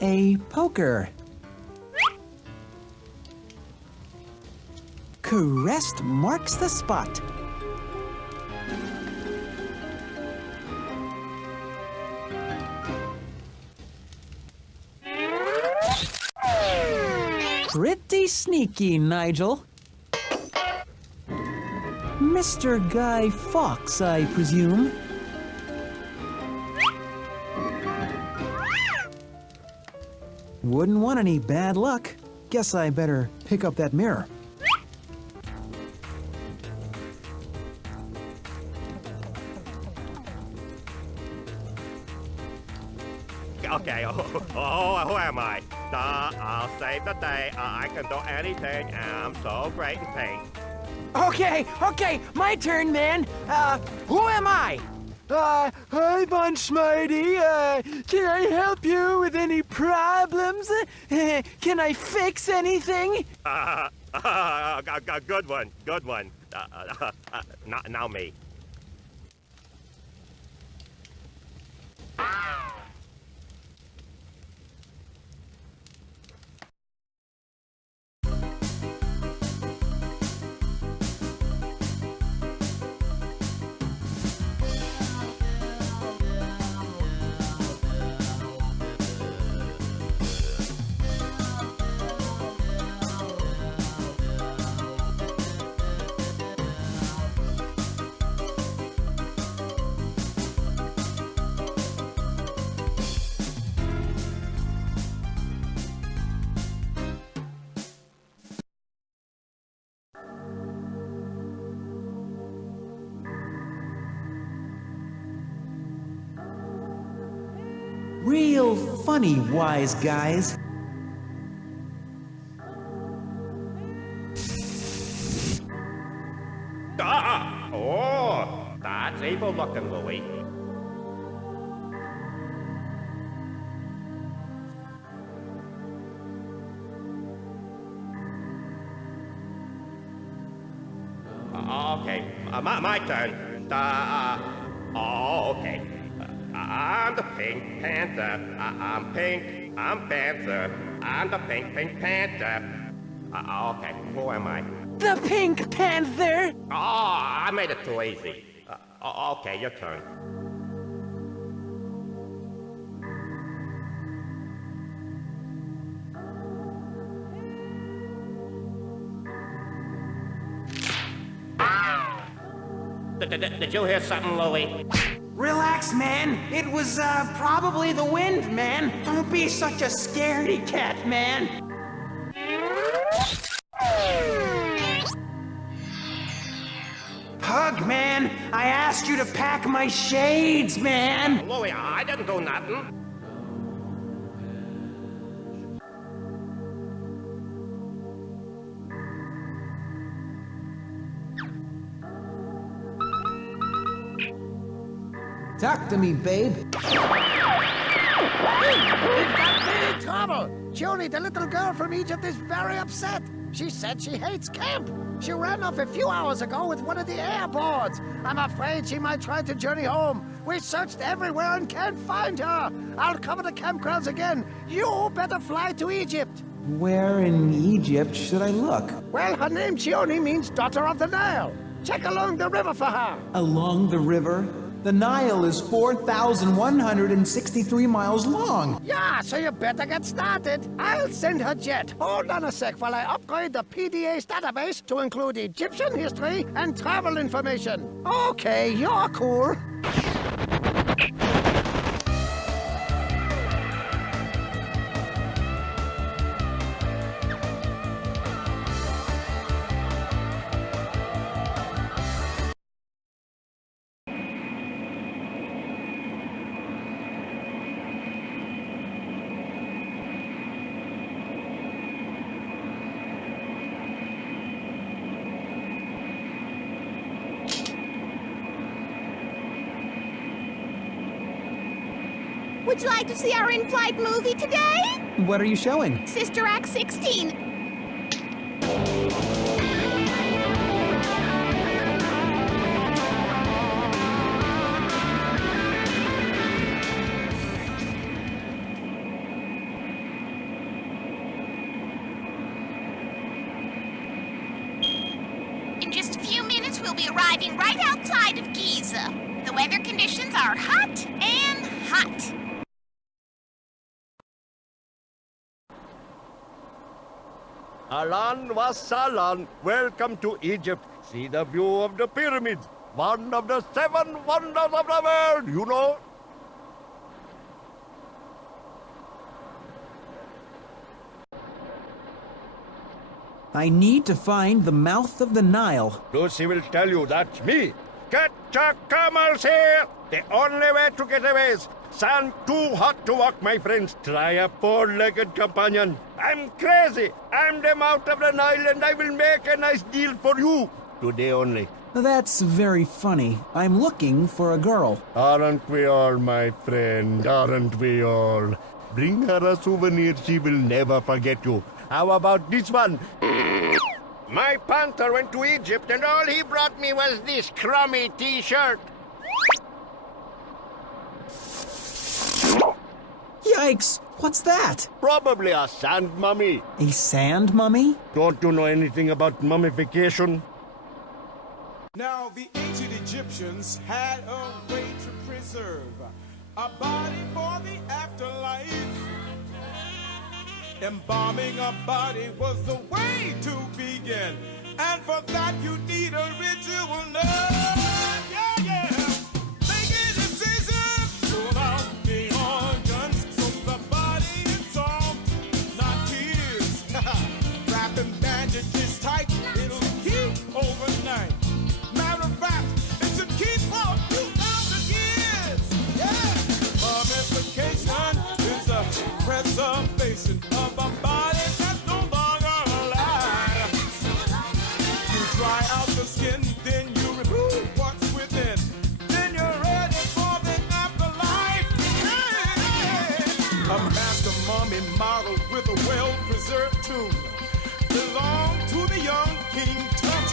A poker. Crest marks the spot. Pretty sneaky, Nigel. Mr. Guy Fawkes, I presume. Wouldn't want any bad luck. Guess I better pick up that mirror. Okay, who am I? I'll save the day. I can do anything, and I'm so great in paint. Okay, my turn, man. Who am I? Hi, Bon Smarty. Can I help you with any problems? Can I fix anything? Good one. Now me. Real funny, wise guys. Oh, that's evil looking, Louie. Okay, my turn. Okay. I'm the Pink Panther. I'm Pink. I'm Panther. I'm the Pink Panther. Okay, who am I? The Pink Panther! Oh, I made it too easy. Okay, your turn. Did you hear something, Louie? Relax, man. It was, probably the wind, man. Don't be such a scaredy cat, man. Hug, man. I asked you to pack my shades, man. Louie, I didn't do nothing. Talk to me, babe. We've got big trouble. Joni, the little girl from Egypt, is very upset. She said she hates camp. She ran off a few hours ago with one of the airboards. I'm afraid she might try to journey home. We searched everywhere and can't find her. I'll cover the campgrounds again. You better fly to Egypt. Where in Egypt should I look? Well, her name Chioni means daughter of the Nile. Check along the river for her. Along the river? The Nile is 4,163 miles long. Yeah, so you better get started. I'll send her jet. Hold on a sec while I upgrade the PDA's database to include Egyptian history and travel information. Okay, you're cool. Would you like to see our in-flight movie today? What are you showing? Sister Act 16. In just a few minutes, we'll be arriving right outside of Giza. The weather conditions are hot and hot. Alan Wassalan, welcome to Egypt. See the view of the pyramids. One of the 7 wonders of the world, you know. I need to find the mouth of the Nile. Lucy will tell you that's me. Get your camels here! The only way to get away is sand too hot to walk, my friends. Try a 4-legged companion. I'm crazy. I'm the mouth of the Nile, and I will make a nice deal for you. Today only. That's very funny. I'm looking for a girl. Aren't we all, my friend? Aren't we all? Bring her a souvenir. She will never forget you. How about this one? My Panther went to Egypt, and all he brought me was this crummy T-shirt. Yikes! What's that? Probably a sand mummy. A sand mummy? Don't you know anything about mummification? Now, the ancient Egyptians had a way to preserve a body for the afterlife. Embalming a body was the way to begin, and for that you need a ritual nerve. Yeah, yeah. Make a decision, pull out the organs, so the body is soft, not tears. Wrapping bandages tight, it'll keep overnight. Matter of fact, it should keep for 2,000 years. Yeah. Mummification is a preservation of a body that's no longer alive. You dry out the skin, then you remove what's within. Then you're ready for the afterlife. Hey. A master mummy model with a well-preserved tomb belonged to the young King Tut.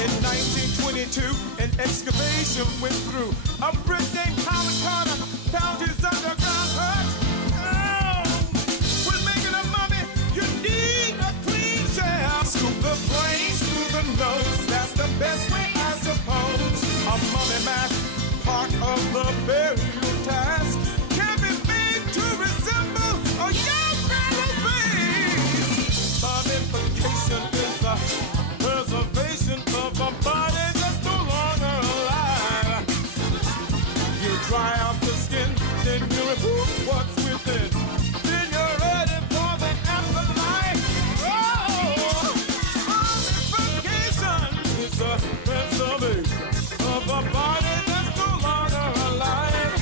In 1922, an excavation went through. A Brit named Howard Carter found his underground hut. Oh, when making a mummy, you need a clean shell. Scoop the brains through the nose. That's the best way, I suppose. A mummy mask, part of the burial task, can be made to resemble a young fellow's face. Mummification is the preservation of a body that's no longer alive. You dry out the skin, then you remove what's within. Then you're ready for the afterlife. Oh, mummification is a preservation of a body that's no longer alive.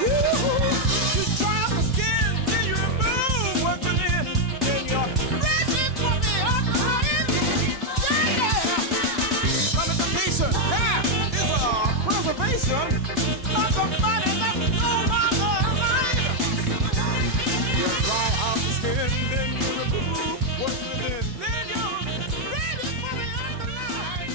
You dry out the skin, then you remove what's within. Then you're ready for the afterlife. Mummification, yeah, is a preservation of a body that's no longer alive. You dry out the skin, then you remove what's within. Then you're ready for the afterlife.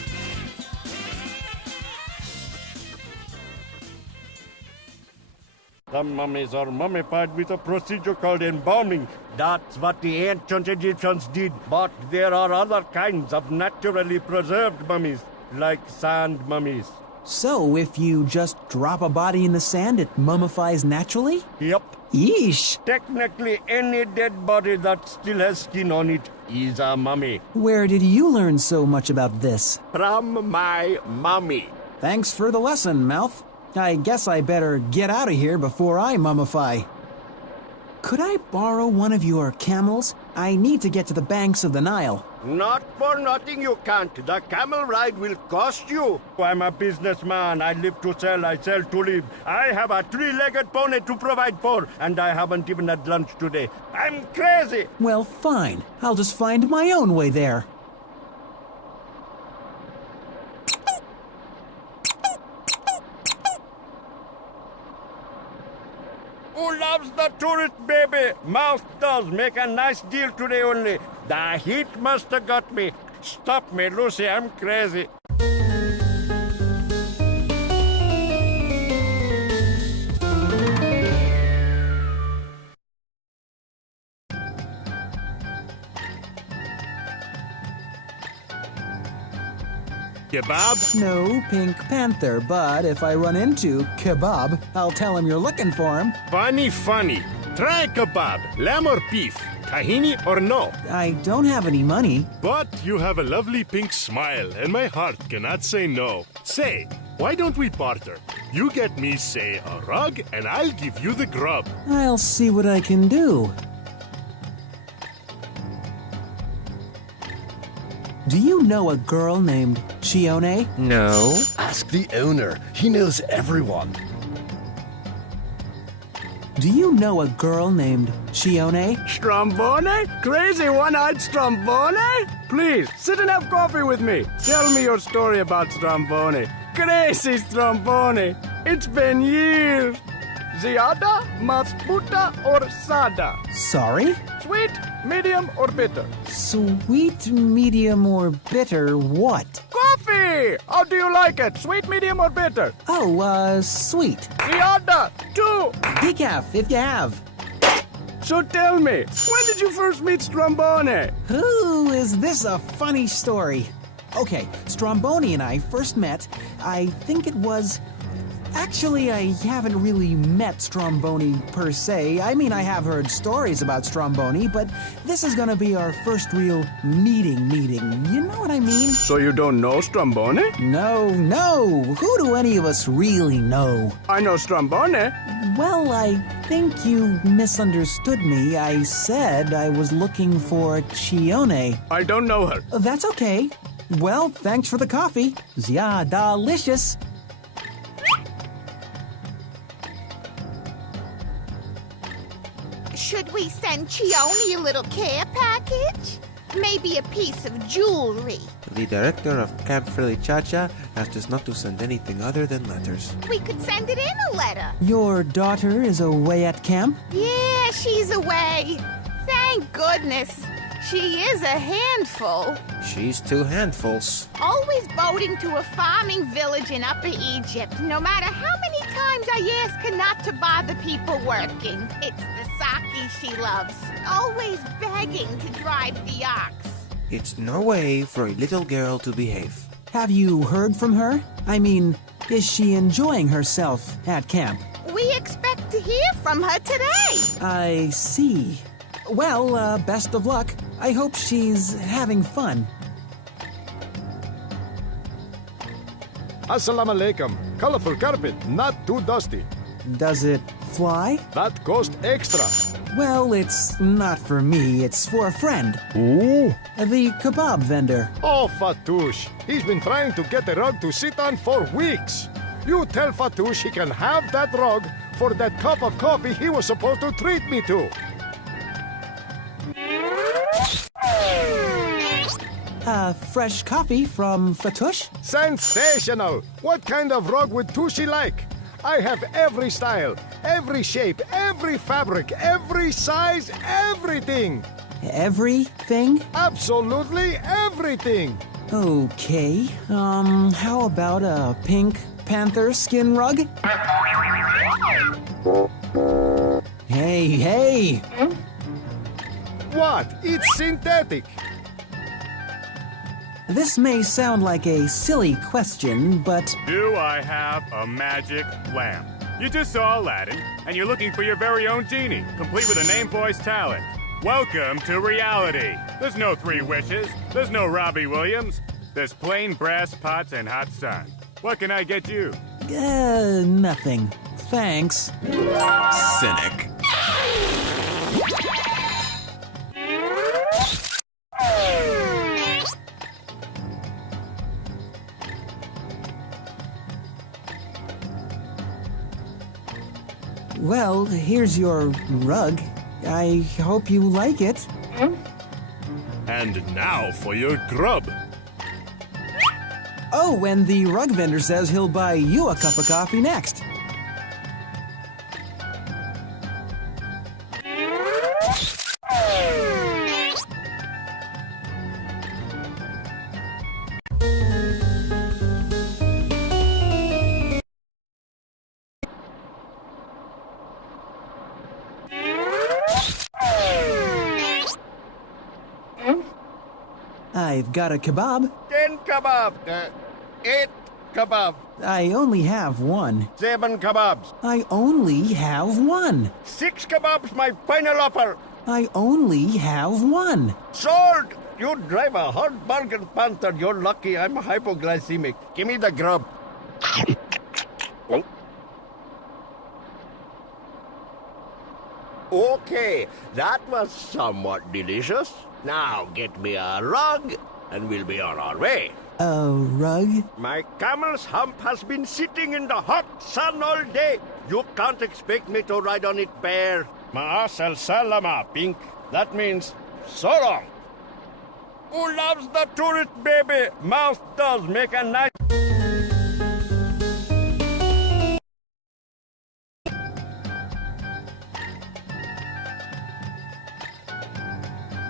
Some mummies are mummified with a procedure called embalming. That's what the ancient Egyptians did. But there are other kinds of naturally preserved mummies, like sand mummies. So, if you just drop a body in the sand, it mummifies naturally? Yep. Yeesh. Technically, any dead body that still has skin on it is a mummy. Where did you learn so much about this? From my mummy. Thanks for the lesson, Mouth. I guess I better get out of here before I mummify. Could I borrow one of your camels? I need to get to the banks of the Nile. Not for nothing you can't. The camel ride will cost you. I'm a businessman. I live to sell. I sell to live. I have a three-legged pony to provide for, and I haven't even had lunch today. I'm crazy. Well, fine. I'll just find my own way there. Who loves the tourist baby? Mouth does. Make a nice deal today only. The heat must have got me. Stop me, Lucy. I'm crazy. Kebab? No, Pink Panther, but if I run into Kebab, I'll tell him you're looking for him. Funny. Try kebab. Lamb or beef? Tahini or no? I don't have any money. But you have a lovely pink smile, and my heart cannot say no. Say, why don't we barter? You get me, say, a rug, and I'll give you the grub. I'll see what I can do. Do you know a girl named Chione? No. Ask the owner. He knows everyone. Do you know a girl named Chione? Strombone? Crazy one-eyed Strombone? Please, sit and have coffee with me. Tell me your story about Strombone. Crazy Strombone. It's been years. Ziada, masputa, or sada? Sorry? Sweet, medium, or bitter? Sweet, medium, or bitter what? Coffee! coffee! How do you like it? Sweet, medium, or bitter? Oh, sweet. The other, two! Decaf, if you have. So tell me, when did you first meet Strombone? Ooh, is this a funny story? Okay, Strombone and I first met, I think it was... Actually, I haven't really met Strombone per se. I mean, I have heard stories about Strombone, but this is gonna be our first real meeting. You know what I mean? So you don't know Strombone? No. Who do any of us really know? I know Strombone. Well, I think you misunderstood me. I said I was looking for Chione. I don't know her. That's okay. Well, thanks for the coffee. Yeah, delicious. Should we send Chione a little care package? Maybe a piece of jewelry. The director of Camp Frilly Cha-Cha asked us not to send anything other than letters. We could send it in a letter. Your daughter is away at camp? Yeah, she's away. Thank goodness. She is a handful. She's two handfuls. Always boating to a farming village in Upper Egypt, no matter how many times I ask her not to bother people working. It's the sake she loves, always begging to drive the ox. It's no way for a little girl to behave. Have you heard from her? I mean, is she enjoying herself at camp? We expect to hear from her today. I see. Well, best of luck. I hope she's having fun. Assalamu alaikum. Colorful carpet, not too dusty. Does it fly? That cost extra. Well, it's not for me. It's for a friend. Ooh. The kebab vendor. Oh, Fatouche. He's been trying to get a rug to sit on for weeks. You tell Fatouche he can have that rug for that cup of coffee he was supposed to treat me to. Fresh coffee from Fatouche? Sensational! What kind of rug would Tushy like? I have every style, every shape, every fabric, every size, everything! Everything? Absolutely everything! Okay, how about a pink Panther skin rug? Hey! What? It's synthetic! This may sound like a silly question, but... Do I have a magic lamp? You just saw Aladdin, and you're looking for your very own genie, complete with a name, voice, talent. Welcome to reality. There's no 3 wishes. There's no Robbie Williams. There's plain brass pots and hot sun. What can I get you? Nothing. Thanks. Cynic. Well, here's your rug. I hope you like it. And now for your grub. Oh, and the rug vendor says he'll buy you a cup of coffee next. I've got a kebab. 10 kebab. 8 kebab. I only have one. 7 kebabs. I only have one. 6 kebabs, my final offer. I only have one. Sold! You drive a hard bargain, Panther. You're lucky I'm hypoglycemic. Give me the grub. Okay, that was somewhat delicious. Now get me a rug, and we'll be on our way. A rug? My camel's hump has been sitting in the hot sun all day. You can't expect me to ride on it bare. Ma'asal salama, Pink. That means so long. Who loves the tourist baby? Mouth does make a nice...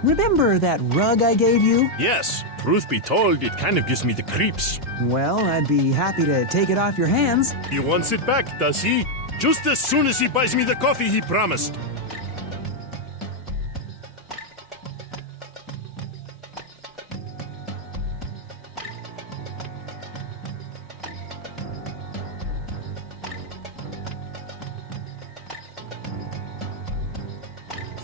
Remember that rug I gave you? Yes, Truth be told, it kind of gives me the creeps. Well, I'd be happy to take it off your hands. He wants it back, does he? Just as soon as he buys me the coffee he promised.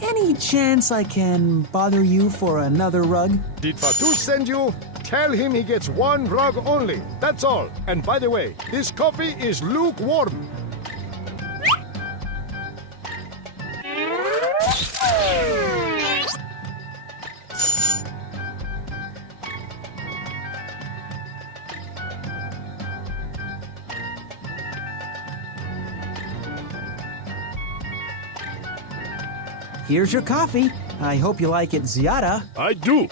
Any chance I can bother you for another rug? Did Fatou send you? Tell him he gets one rug only. That's all. And by the way, this coffee is lukewarm. Here's your coffee. I hope you like it, Ziada. I do.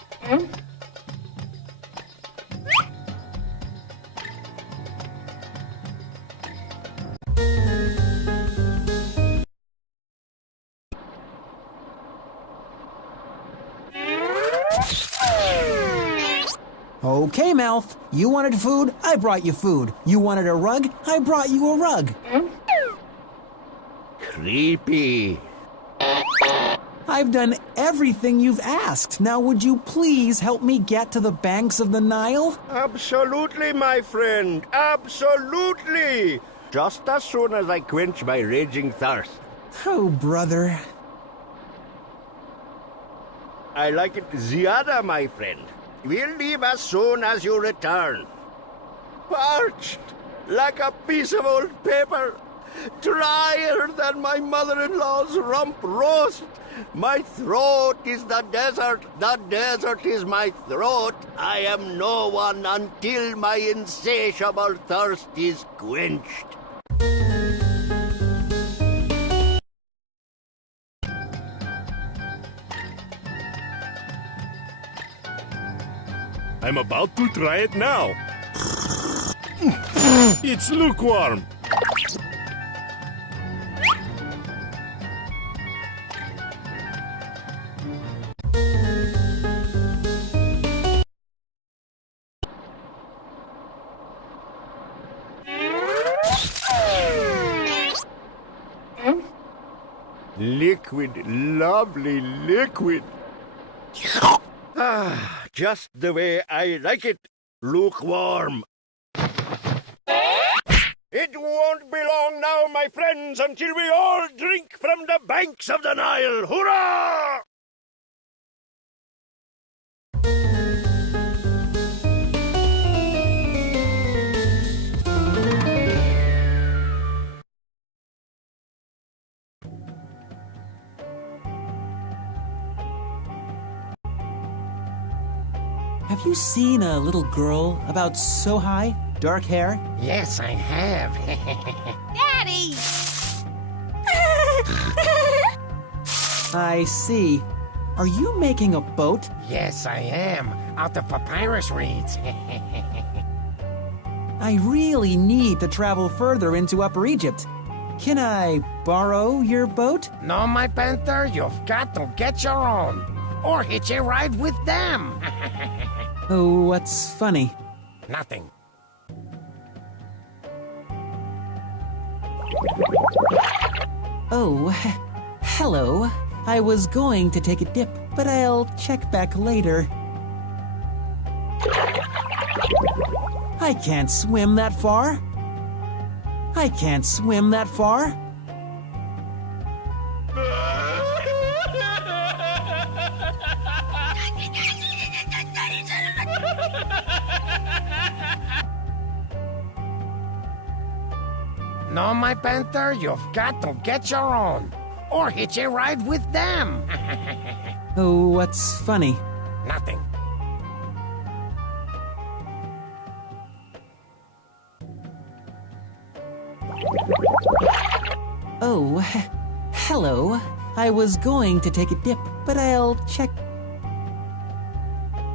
Okay, Mouth. You wanted food, I brought you food. You wanted a rug, I brought you a rug. Creepy. I've done everything you've asked. Now would you please help me get to the banks of the Nile? Absolutely, my friend. Absolutely. Just as soon as I quench my raging thirst. Oh, brother. I like it Ziada, my friend. We'll leave as soon as you return. Parched like a piece of old paper. Drier than my mother-in-law's rump roast. My throat is the desert is my throat. I am no one until my insatiable thirst is quenched. I'm about to try it now. It's lukewarm. Liquid, lovely liquid. Ah, just the way I like it, lukewarm. It won't be long now, my friends, until we all drink from the banks of the Nile. Hurrah! Have you seen a little girl about so high, dark hair? Yes, I have. Daddy! I see. Are you making a boat? Yes, I am. Out of papyrus reeds. I really need to travel further into Upper Egypt. Can I borrow your boat? No, my Panther, you've got to get your own. Or hitch a ride with them. Oh, what's funny? Nothing. Oh, hello. I was going to take a dip, but I'll check back later. I can't swim that far. I can't swim that far. No, my Panther, you've got to get your own. Or hitch a ride with them. Oh, what's funny? Nothing. Oh, hello. I was going to take a dip, but I'll check.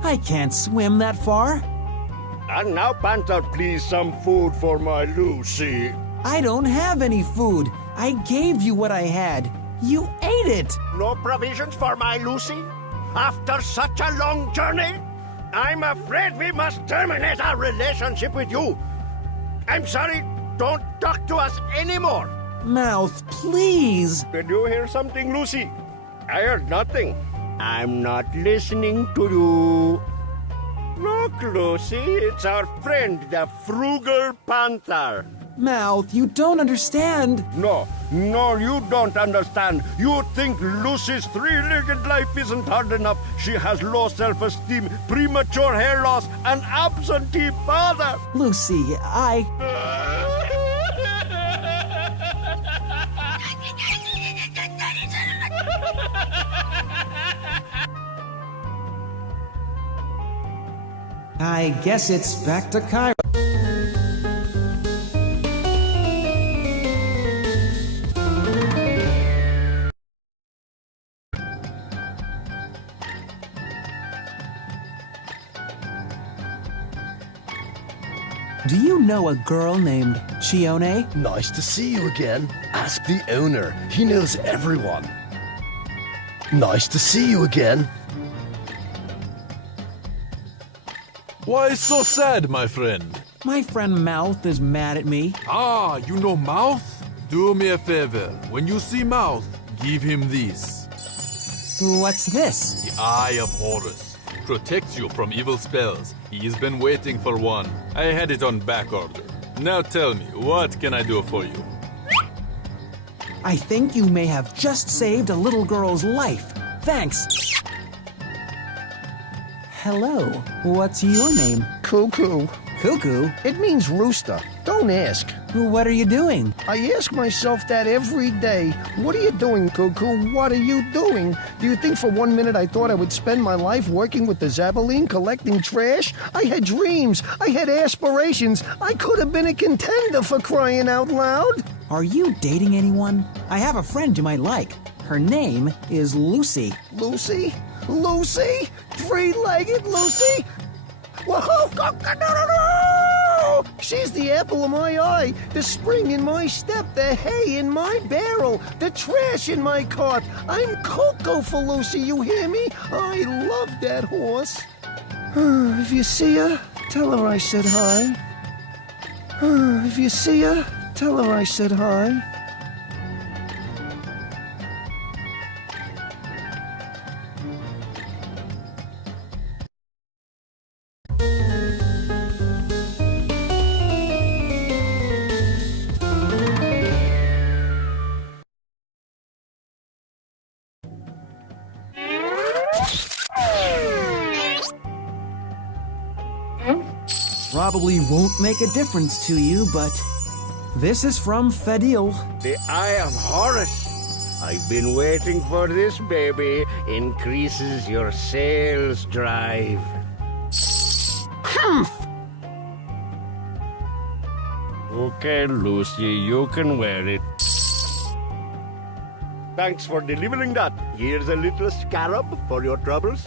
I can't swim that far. And now, Panther, please, some food for my Lucy. I don't have any food. I gave you what I had. You ate it. No provisions for my Lucy? After such a long journey? I'm afraid we must terminate our relationship with you. I'm sorry, don't talk to us anymore. Mouth, please. Did you hear something, Lucy? I heard nothing. I'm not listening to you. Look, Lucy, it's our friend, the frugal Panther. Mouth, you don't understand. No, you don't understand. You think Lucy's three-legged life isn't hard enough. She has low self-esteem, premature hair loss, an absentee father. Lucy, I guess it's back to Cairo. Do you know a girl named Chione? Nice to see you again. Ask the owner. He knows everyone. Nice to see you again. Why so sad, my friend? My friend Mouth is mad at me. Ah, you know Mouth? Do me a favor. When you see Mouth, give him this. What's this? The Eye of Horus. Protects you from evil spells. He's been waiting for one. I had it on back order. Now tell me, what can I do for you? I think you may have just saved a little girl's life. Thanks. Hello. What's your name? Cuckoo. Cuckoo? It means rooster. Don't ask. What are you doing? I ask myself that every day. What are you doing, Cuckoo? What are you doing? Do you think for 1 minute I thought I would spend my life working with the Zabaline collecting trash? I had dreams. I had aspirations. I could have been a contender, for crying out loud. Are you dating anyone? I have a friend you might like. Her name is Lucy. Lucy? Lucy? Three-legged Lucy? Whoa! No! She's the apple of my eye, the spring in my step, the hay in my barrel, the trash in my cart. I'm Coco for Lucy, you hear me? I love that horse. If you see her, tell her I said hi. If you see her, tell her I said hi. Probably won't make a difference to you, but this is from Peril. The Eye of Horus. I've been waiting for this, baby. Increases your sales drive. Humph! Okay, Lucy, you can wear it. Thanks for delivering that. Here's a little scarab for your troubles.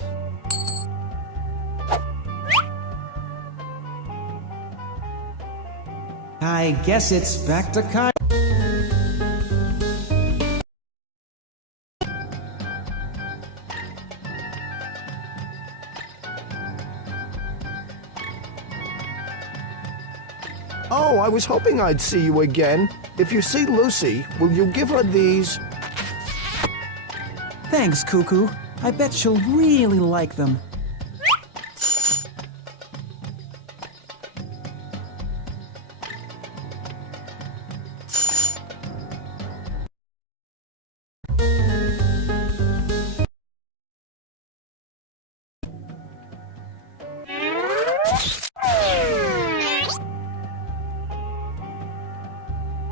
I guess it's back to Cairo. Oh, I was hoping I'd see you again. If you see Lucy, will you give her these? Thanks, Cuckoo. I bet she'll really like them.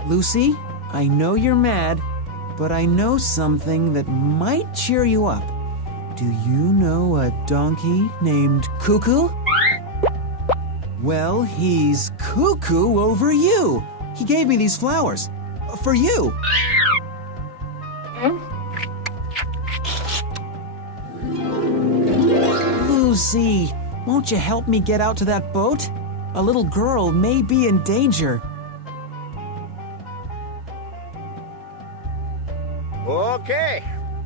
Lucy, I know you're mad, but I know something that might cheer you up. Do you know a donkey named Cuckoo? Well, he's cuckoo over you. He gave me these flowers. For you. Lucy, won't you help me get out to that boat? A little girl may be in danger. Okay,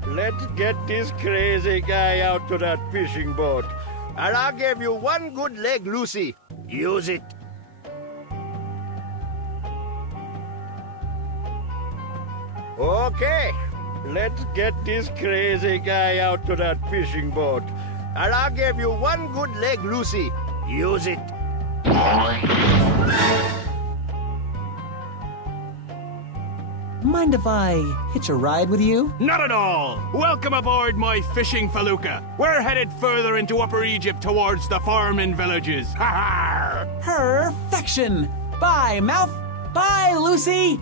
let's get this crazy guy out to that fishing boat. And I'll give you one good leg, Lucy. Use it. Okay, let's get this crazy guy out to that fishing boat. And I'll give you one good leg, Lucy. Use it. Mind if I hitch a ride with you? Not at all. Welcome aboard my fishing felucca. We're headed further into Upper Egypt towards the farming villages. Ha ha! Perfection! Bye, Mouth! Bye, Lucy!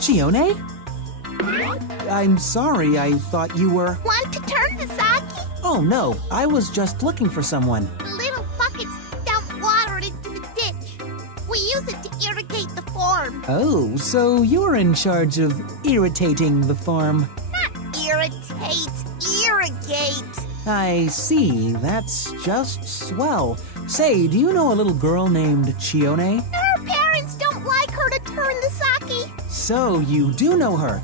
Chione? I'm sorry, I thought you were... Want to turn the sake? Oh, no, I was just looking for someone. Little buckets dump water into the ditch. We use it to irrigate the farm. Oh, so you're in charge of irritating the farm. Not irritate, irrigate. I see, that's just swell. Say, do you know a little girl named Chione? Her parents don't like her to turn the sake. So, you do know her.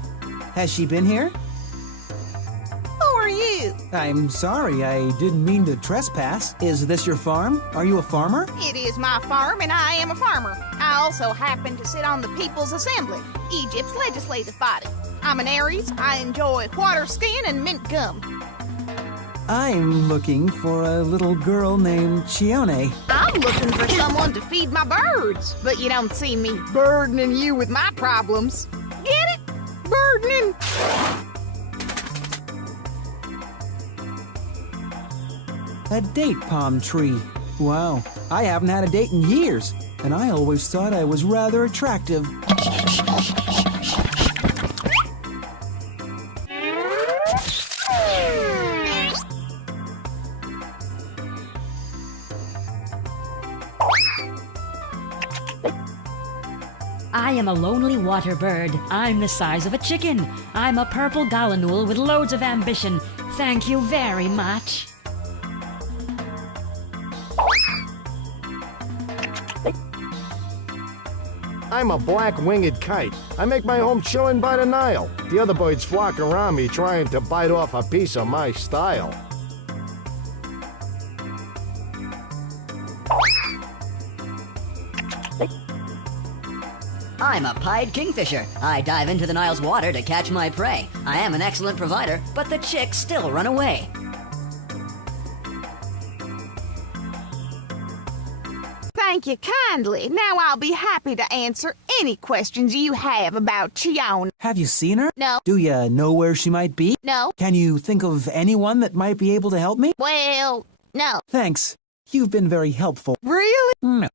Has she been here? Who are you? I'm sorry, I didn't mean to trespass. Is this your farm? Are you a farmer? It is my farm, and I am a farmer. I also happen to sit on the People's Assembly, Egypt's legislative body. I'm an Aries. I enjoy water skin and mint gum. I'm looking for a little girl named Chione. I'm looking for someone to feed my birds, but you don't see me burdening you with my problems. Get it? Burdening. A date palm tree. Wow, I haven't had a date in years, and I always thought I was rather attractive. I am a lonely water bird. I'm the size of a chicken. I'm a purple gallinule with loads of ambition. Thank you very much. I'm a black-winged kite. I make my home chillin' by the Nile. The other birds flock around me trying to bite off a piece of my style. I'm a pied kingfisher. I dive into the Nile's water to catch my prey. I am an excellent provider, but the chicks still run away. Thank you kindly. Now I'll be happy to answer any questions you have about Chione. Have you seen her? No. Do you know where she might be? No. Can you think of anyone that might be able to help me? Well, no. Thanks. You've been very helpful. Really? No.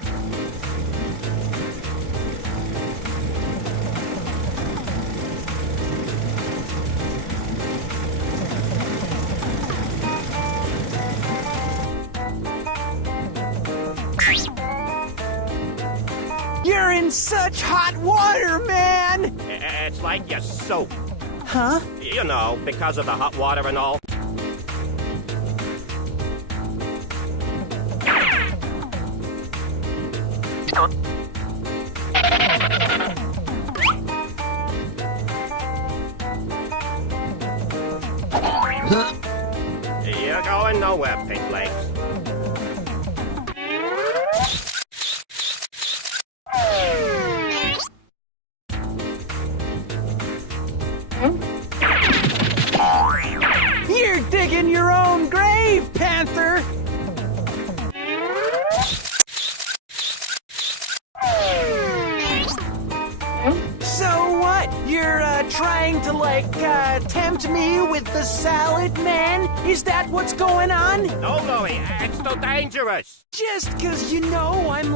You're in such hot water, man! It's like your soap. Huh? You know, because of the hot water and all. You're going nowhere, Pink Legs. You're digging your own grave, Panther! trying to, tempt me with the salad, man? Is that what's going on? No, Louie, it's too dangerous. Just 'cause you know I'm,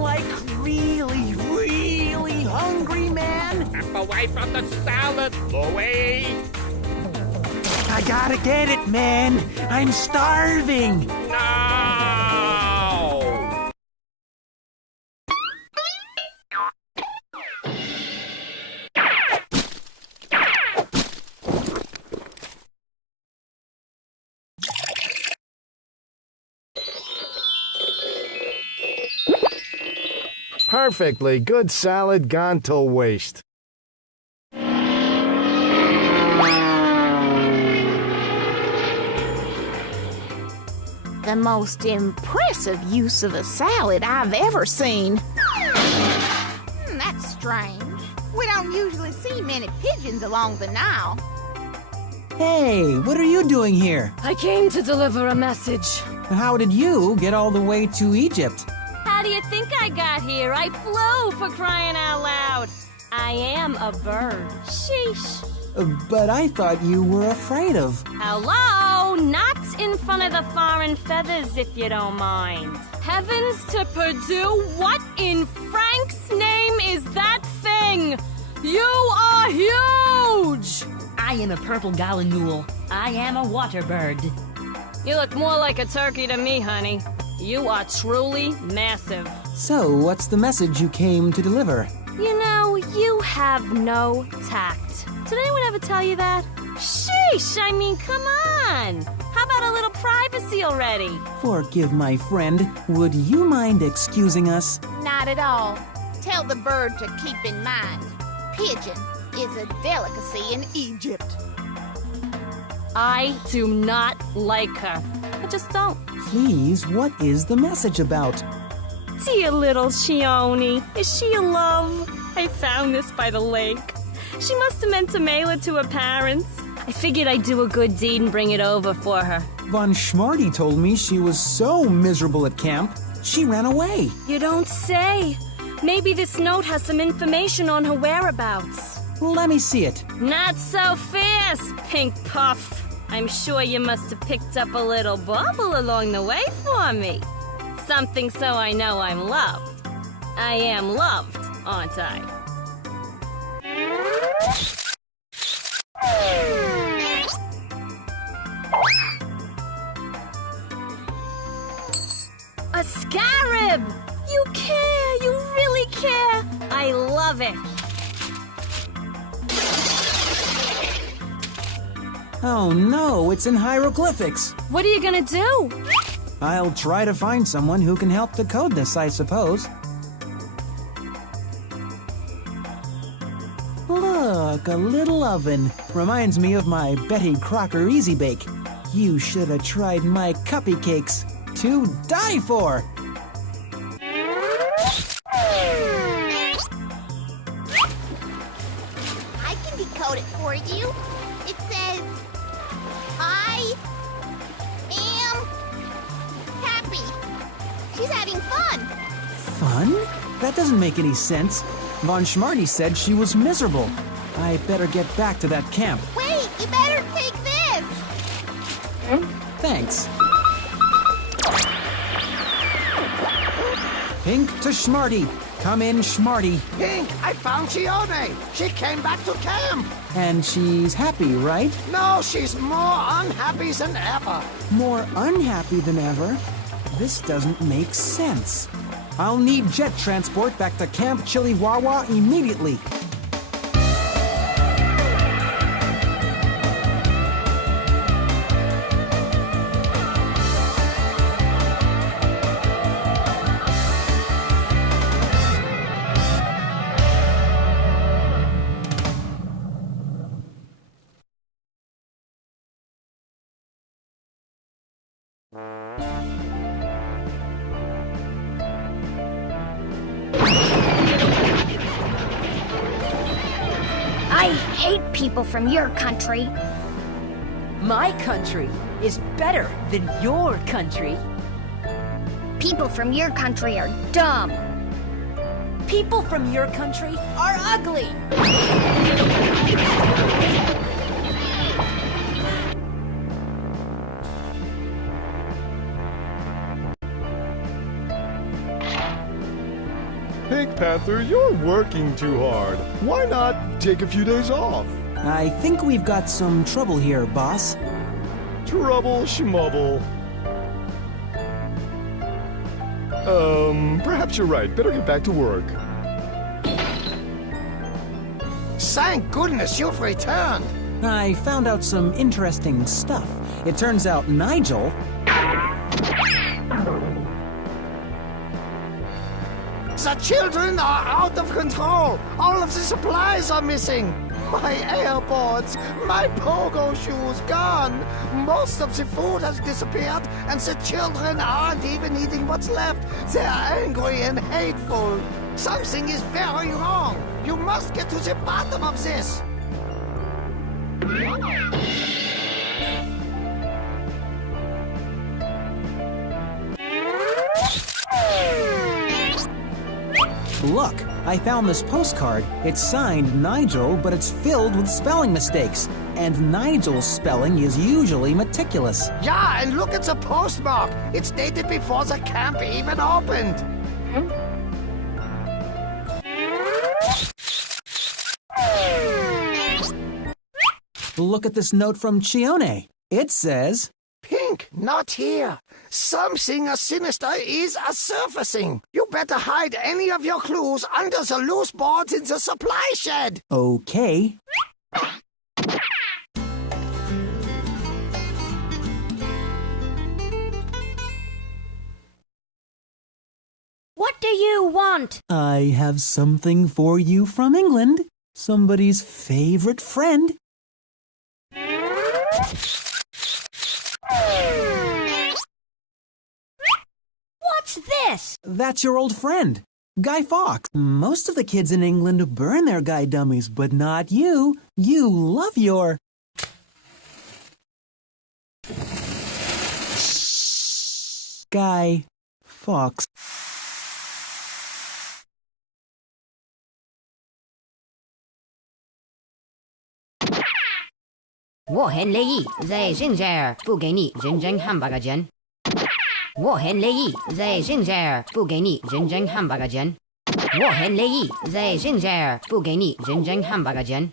really, really hungry, man? Step away from the salad, Louie. I gotta get it, man. I'm starving. No! Perfectly good salad gone to waste. The most impressive use of a salad I've ever seen. That's strange. We don't usually see many pigeons along the Nile. Hey, what are you doing here? I came to deliver a message. How did you get all the way to Egypt? How do you think I got here? I flew, for crying out loud. I am a bird. Sheesh. But I thought you were afraid of. Hello? Not in front of the foreign feathers, if you don't mind. Heavens to Purdue, what in Frank's name is that thing? You are huge! I am a purple gallinule. I am a water bird. You look more like a turkey to me, honey. You are truly massive. So, what's the message you came to deliver? You know, you have no tact. Did anyone ever tell you that? Sheesh, I mean, come on. How about a little privacy already? Forgive my friend. Would you mind excusing us? Not at all. Tell the bird to keep in mind, pigeon is a delicacy in Egypt. I do not like her. I just don't. Please, what is the message about? Dear little Chione, is she a love? I found this by the lake. She must have meant to mail it to her parents. I figured I'd do a good deed and bring it over for her. Von Schmarty told me she was so miserable at camp, she ran away. You don't say. Maybe this note has some information on her whereabouts. Let me see it. Not so fast, Pink Puff. I'm sure you must have picked up a little bauble along the way for me. Something so I know I'm loved. I am loved, aren't I? A scarab! You care, you really care. I love it. Oh no, it's in hieroglyphics. What are you gonna do? I'll try to find someone who can help decode this, I suppose. Look, a little oven. Reminds me of my Betty Crocker Easy Bake. You should have tried my cuppy cakes. To die for! I can decode it for you. It says, I am happy. She's having fun. Fun? That doesn't make any sense. Von Schmarty said she was miserable. I better get back to that camp. Wait, you better take this. Thanks. Pink to Schmarty. Come in, Schmarty. Pink, I found Chione. She came back to camp. And she's happy, right? No, she's more unhappy than ever. More unhappy than ever? This doesn't make sense. I'll need jet transport back to Camp Chiliwawa immediately. I hate people from your country. My country is better than your country. People from your country are dumb. People from your country are ugly. Pink Panther, you're working too hard. Why not take a few days off? I think we've got some trouble here, boss. Trouble schmubble. Perhaps you're right. Better get back to work. Thank goodness you've returned. I found out some interesting stuff. It turns out Nigel... The children are out of control. All of the supplies are missing. My airboards, my pogo shoes gone. Most of the food has disappeared, and the children aren't even eating what's left. They're angry and hateful. Something is very wrong. You must get to the bottom of this. Look, I found this postcard. It's signed Nigel, but it's filled with spelling mistakes. And Nigel's spelling is usually meticulous. Yeah, and look at the postmark. It's dated before the camp even opened. Look at this note from Chione. It says... Pink, not here. Something sinister is surfacing. You better hide any of your clues under the loose boards in the supply shed. Okay. What do you want? I have something for you from England. Somebody's favorite friend. What's this? That's your old friend, Guy Fawkes. Most of the kids in England burn their guy dummies, but not you. You love your... Guy Fawkes.我很乐意在现在付给你认真汉堡钱。我很乐意在现在付给你认真汉堡钱。我很乐意在现在付给你认真汉堡钱。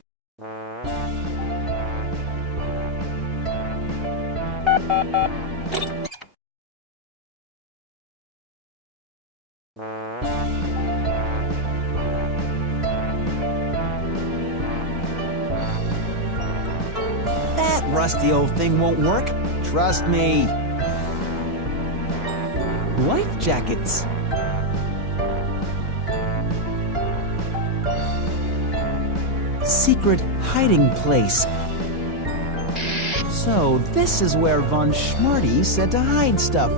That rusty old thing won't work. Trust me. Life jackets. Secret hiding place. So this is where Von Schmarty said to hide stuff.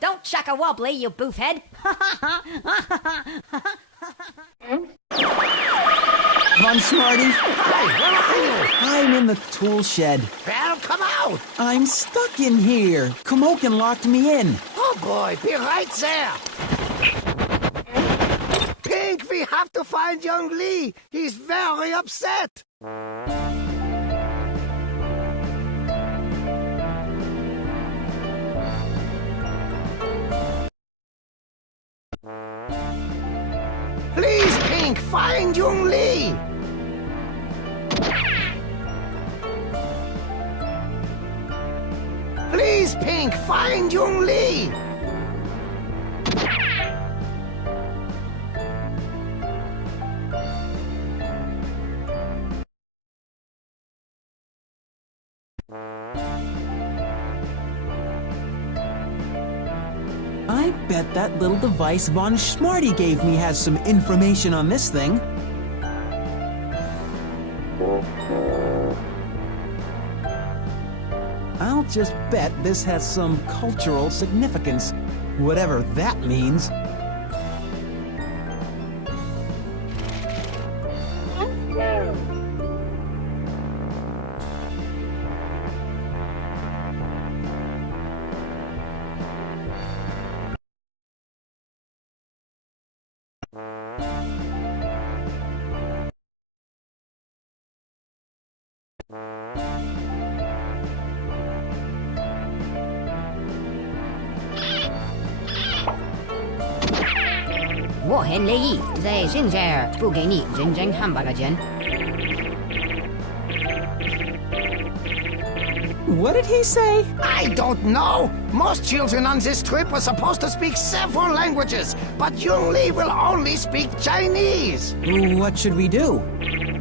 Don't chuck a wobbly, you boofhead. Von Schmarty? Hi, where are you? I'm in the tool shed. Well, come out. I'm stuck in here. Kumoken locked me in. Oh boy, be right there. Pink, we have to find young Lee. He's very upset. Please, Pink, find young Lee. Please, Pink, find young Lee. I bet that little device Von Schmarty gave me has some information on this thing. I'll just bet this has some cultural significance. Whatever that means.我很乐意在现在付给你认真汉堡的钱。 What did he say? I don't know. Most children on this trip are supposed to speak several languages, but Young Lee will only speak Chinese. What should we do?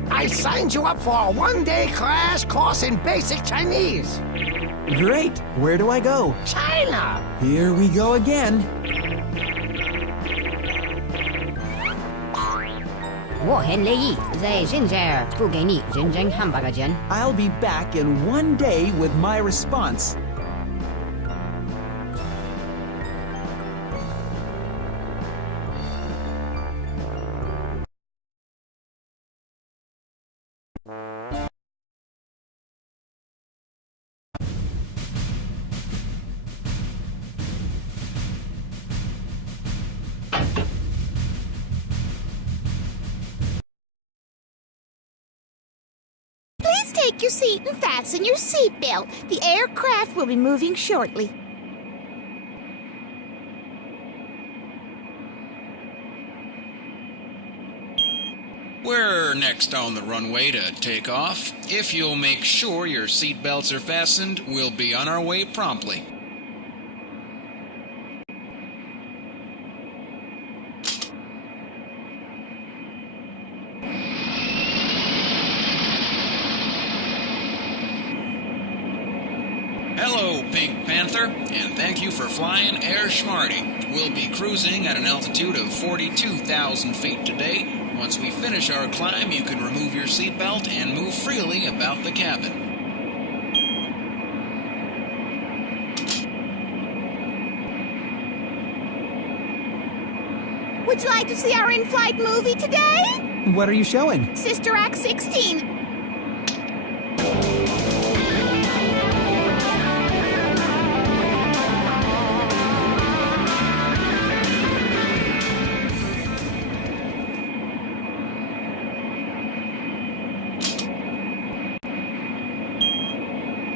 I signed you up for a one-day crash course in basic Chinese. Great. Where do I go? China. Here we go again. 我很乐意在现在付给你认真汉堡的钱。 I'll be back in one day with my response. Please take your seat and fasten your seatbelt. The aircraft will be moving shortly. We're next on the runway to take off. If you'll make sure your seatbelts are fastened, we'll be on our way promptly. Hello, Pink Panther, and thank you for flying Air Schmarty. We'll be cruising at an altitude of 42,000 feet today. Once we finish our climb, you can remove your seatbelt and move freely about the cabin. Would you like to see our in-flight movie today? What are you showing? Sister Act 16.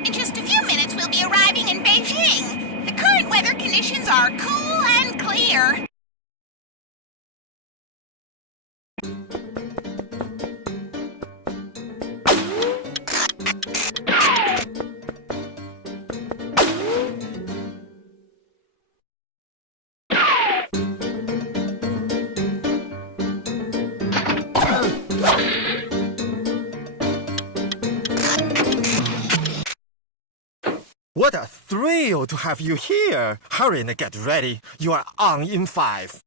In just a few minutes, we'll be arriving in Beijing. The current weather conditions are cool and clear. What a thrill to have you here! Hurry and get ready. You are on in 5.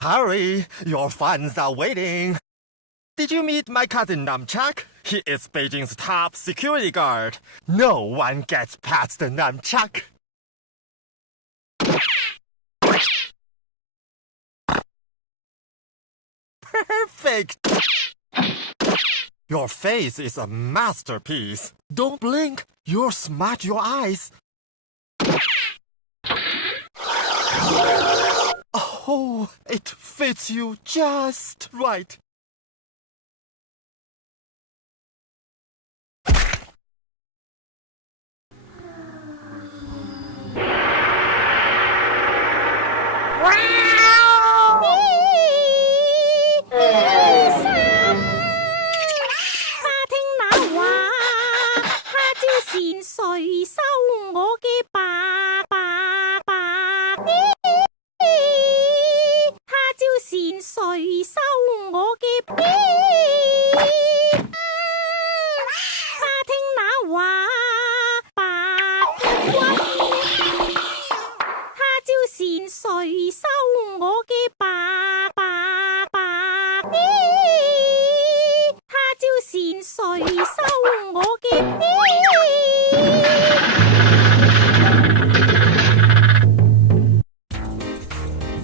Hurry, your fans are waiting. Did you meet my cousin Namchak? He is Beijing's top security guard. No one gets past the Namchak. Perfect! Your face is a masterpiece. Don't blink. You'll smudge your eyes. Oh, it fits you just right.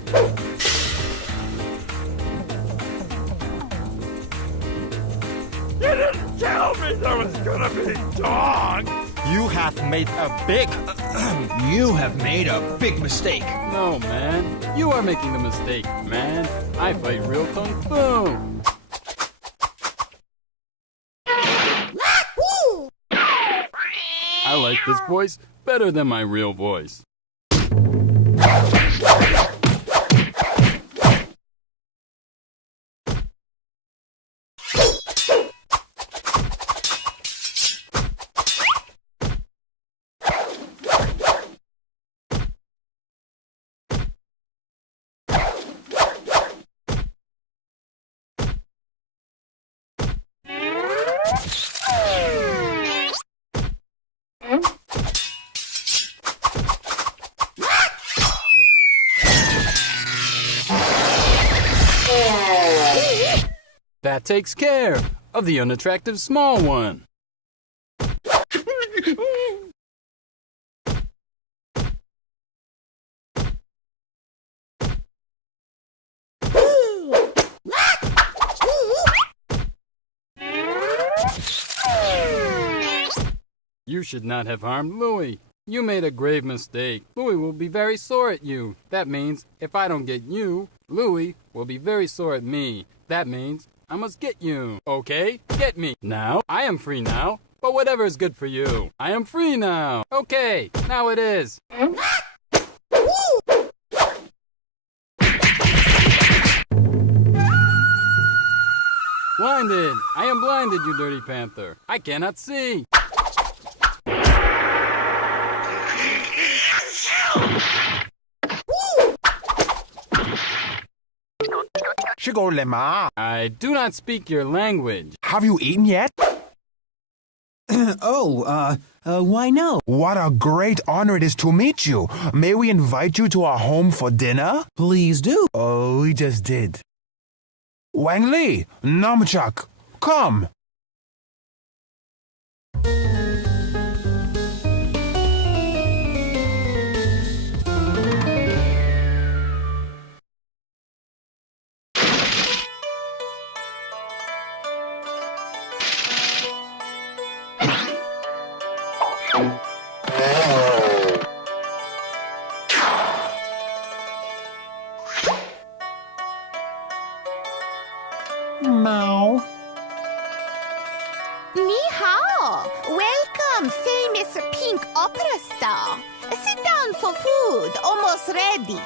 You didn't tell me there was gonna be dogs! You have made a big... You have made a big mistake. No, man. You are making the mistake, man. I fight real kung fu. I like this voice better than my real voice. That takes care of the unattractive small one. You should not have harmed Louis. You made a grave mistake. Louis will be very sore at you. That means if I don't get you, Louis will be very sore at me. That means I must get you. Okay? Get me. Now, I am free now. But whatever is good for you. I am free now. Okay, now it is. Blinded! I am blinded, you dirty panther. I cannot see. I do not speak your language. Have you eaten yet? Why no? What a great honor it is to meet you. May we invite you to our home for dinner? Please do. Oh, we just did. Wang Li, Namchak, come. Meow. Ni hao! Welcome, famous pink opera star. Sit down for food, almost ready.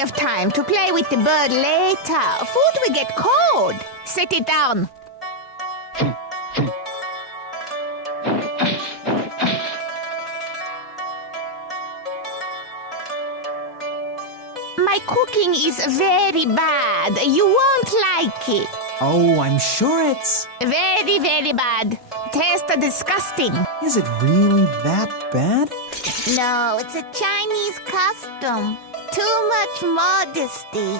Of time to play with the bird later. Food will get cold. Set it down. My cooking is very bad. You won't like it. Oh, I'm sure it's... Very, very bad. Tastes disgusting. Is it really that bad? No, it's a Chinese custom. Too much modesty.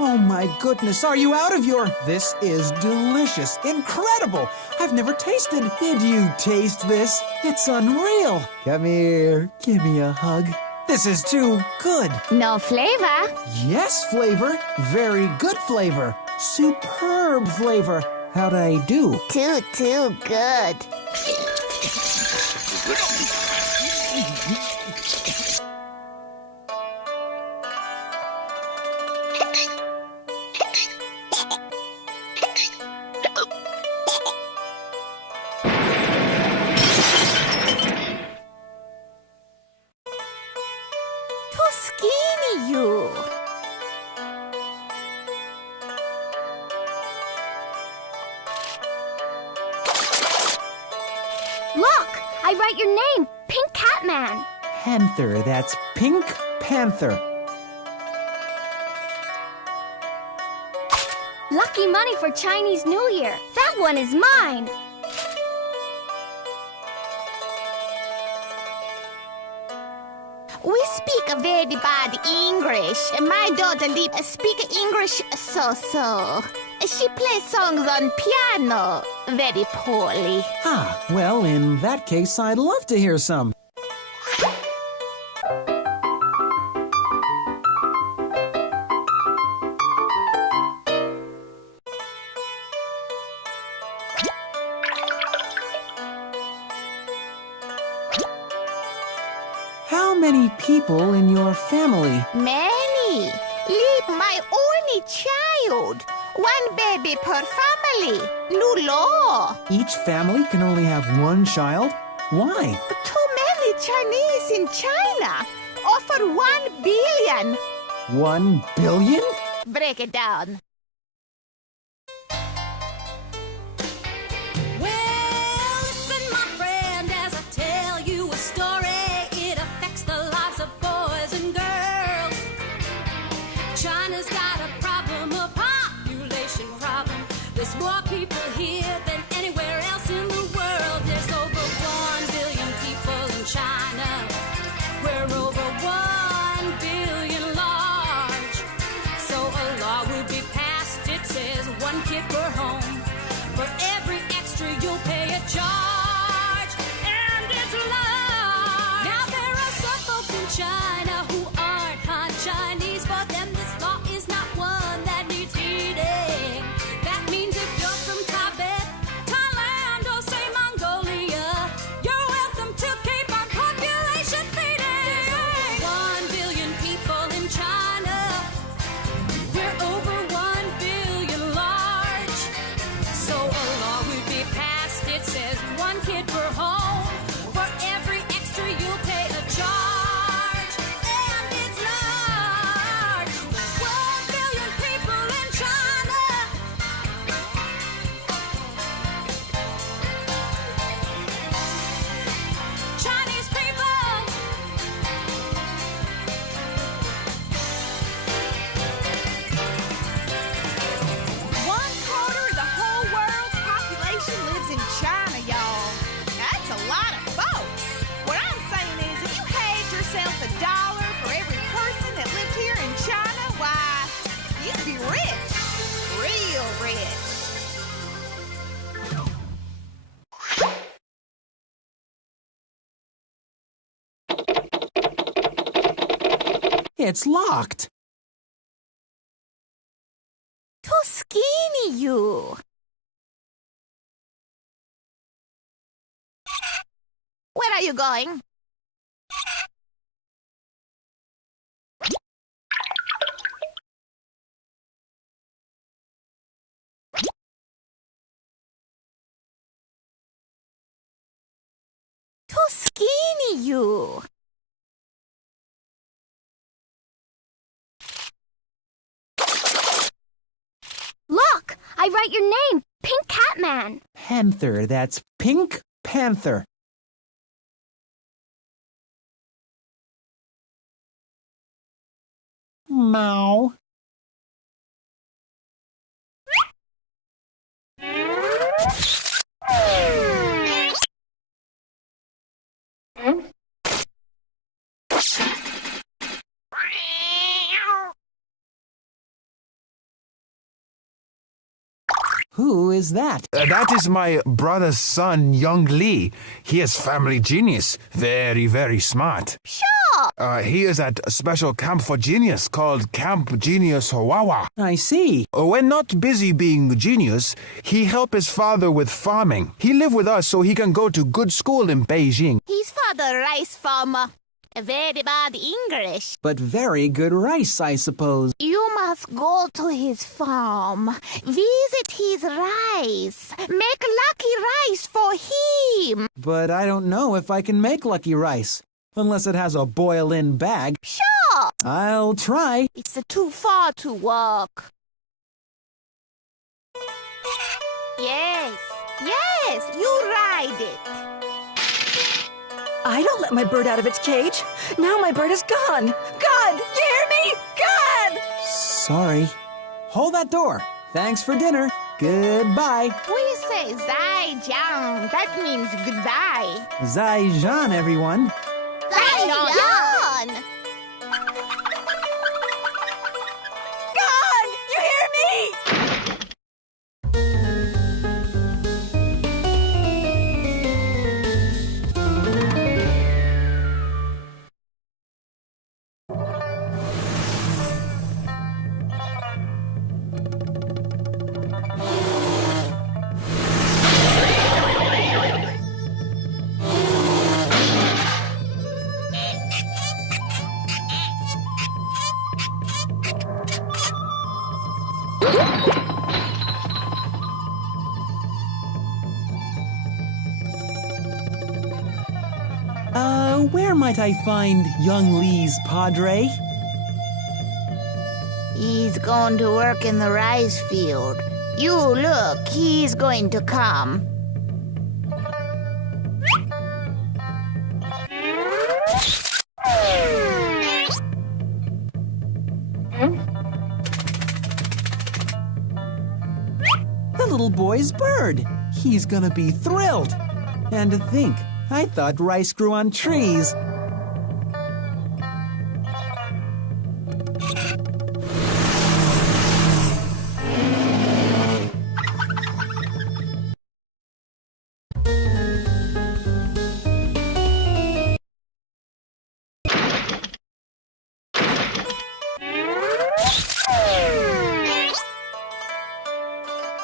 Oh my goodness, are you out of your... This is delicious, incredible. I've never tasted... Did you taste this? It's unreal. Come here, give me a hug. This is too good. No flavor? Yes, flavor. Very good flavor. Superb flavor. How'd I do? Too good. Too skinny, you. Look! I write your name, Pink Catman. Panther, that's Pink Panther. Lucky money for Chinese New Year. That one is mine. We speak a very bad English. My daughter speak English so-so. She plays songs on piano very poorly. Ah, well, in that case, I'd love to hear some. How many people in your family? Many. Leave my only child. One baby per family. New law. Each family can only have one child? Why? Too many Chinese in China. Offer 1 billion. 1 billion? Break it down. Well, listen, my friend, as I tell you a story, it affects the lives of boys and girls. China's got a problem, a population problem. There's more people here than anywhere else in the world. There's over 1 billion people in China. We're over 1 billion large. So a law will be passed, it says 1 kid per home. For every extra you'll pay a charge, and it's large. Now there are some folks in China who aren't Han Chinese. For them this law is not one that needs heeding. That means if you're from Tibet, Thailand, or say Mongolia, you're welcome to keep on population feeding. There's over 1 billion people in China. We're over 1 billion large. So a law will be passed, it says 1 kid per home. For every extra you'll pay a charge, and it's large. 1 billion people in China. Chinese people. One quarter of the whole world's population lives in China, y'all. That's a lot of folks. What I'm saying is, if you had yourself $1 for every person that lived here in China, why, you'd be rich. Real rich. It's locked. Too skinny, you. Where are you going? Too skinny, you. Look, I write your name, Pink Catman. Panther, that's Pink Panther. Meow. Who is that? That is my brother's son, Young Lee. He is family genius. Very, very smart. Sure. He is at a special camp for genius called Camp Genius Wawa. I see. When not busy being genius, he help his father with farming. He live with us so he can go to good school in Beijing. His father rice farmer. Very bad English. But very good rice, I suppose. You must go to his farm. Visit his rice. Make lucky rice for him. But I don't know if I can make lucky rice. Unless it has a boil-in bag. Sure. I'll try. It's too far to walk. Yes, you ride it. I don't let my bird out of its cage. Now my bird is gone. God, you hear me? God! Sorry. Hold that door. Thanks for dinner. Goodbye. We say Zai Jiang. That means goodbye. Zai Zhan, everyone. Zai Jiang! God, you hear me? Where might I find young Lee's padre? He's going to work in the rice field. You look, he's going to come. The little boy's bird. He's gonna be thrilled. And to think, I thought rice grew on trees.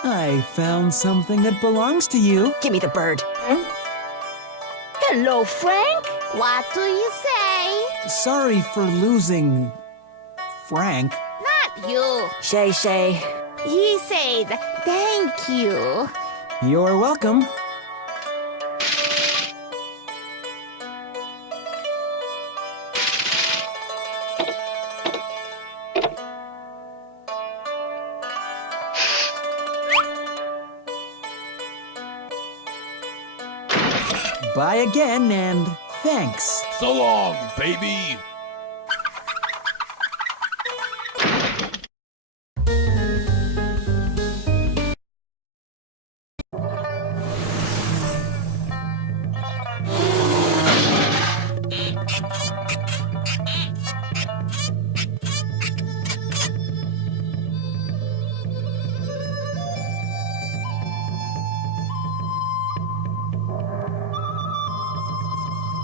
I found something that belongs to you. Give me the bird. Hello, Frank. What do you say? Sorry for losing Frank. Not you. Shay Shay. He said thank you. You're welcome. Bye again, and thanks. So long, baby.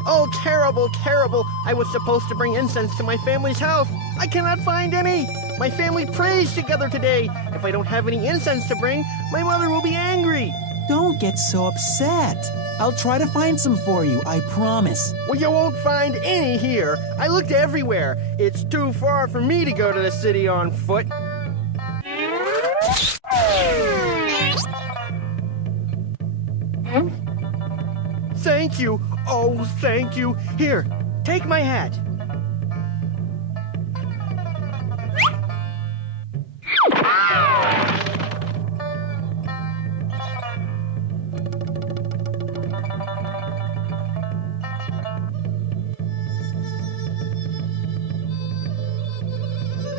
Oh, terrible, terrible. I was supposed to bring incense to my family's house. I cannot find any. My family prays together today. If I don't have any incense to bring, my mother will be angry. Don't get so upset. I'll try to find some for you, I promise. Well, you won't find any here. I looked everywhere. It's too far for me to go to the city on foot. Thank you. Oh, thank you. Here, take my hat.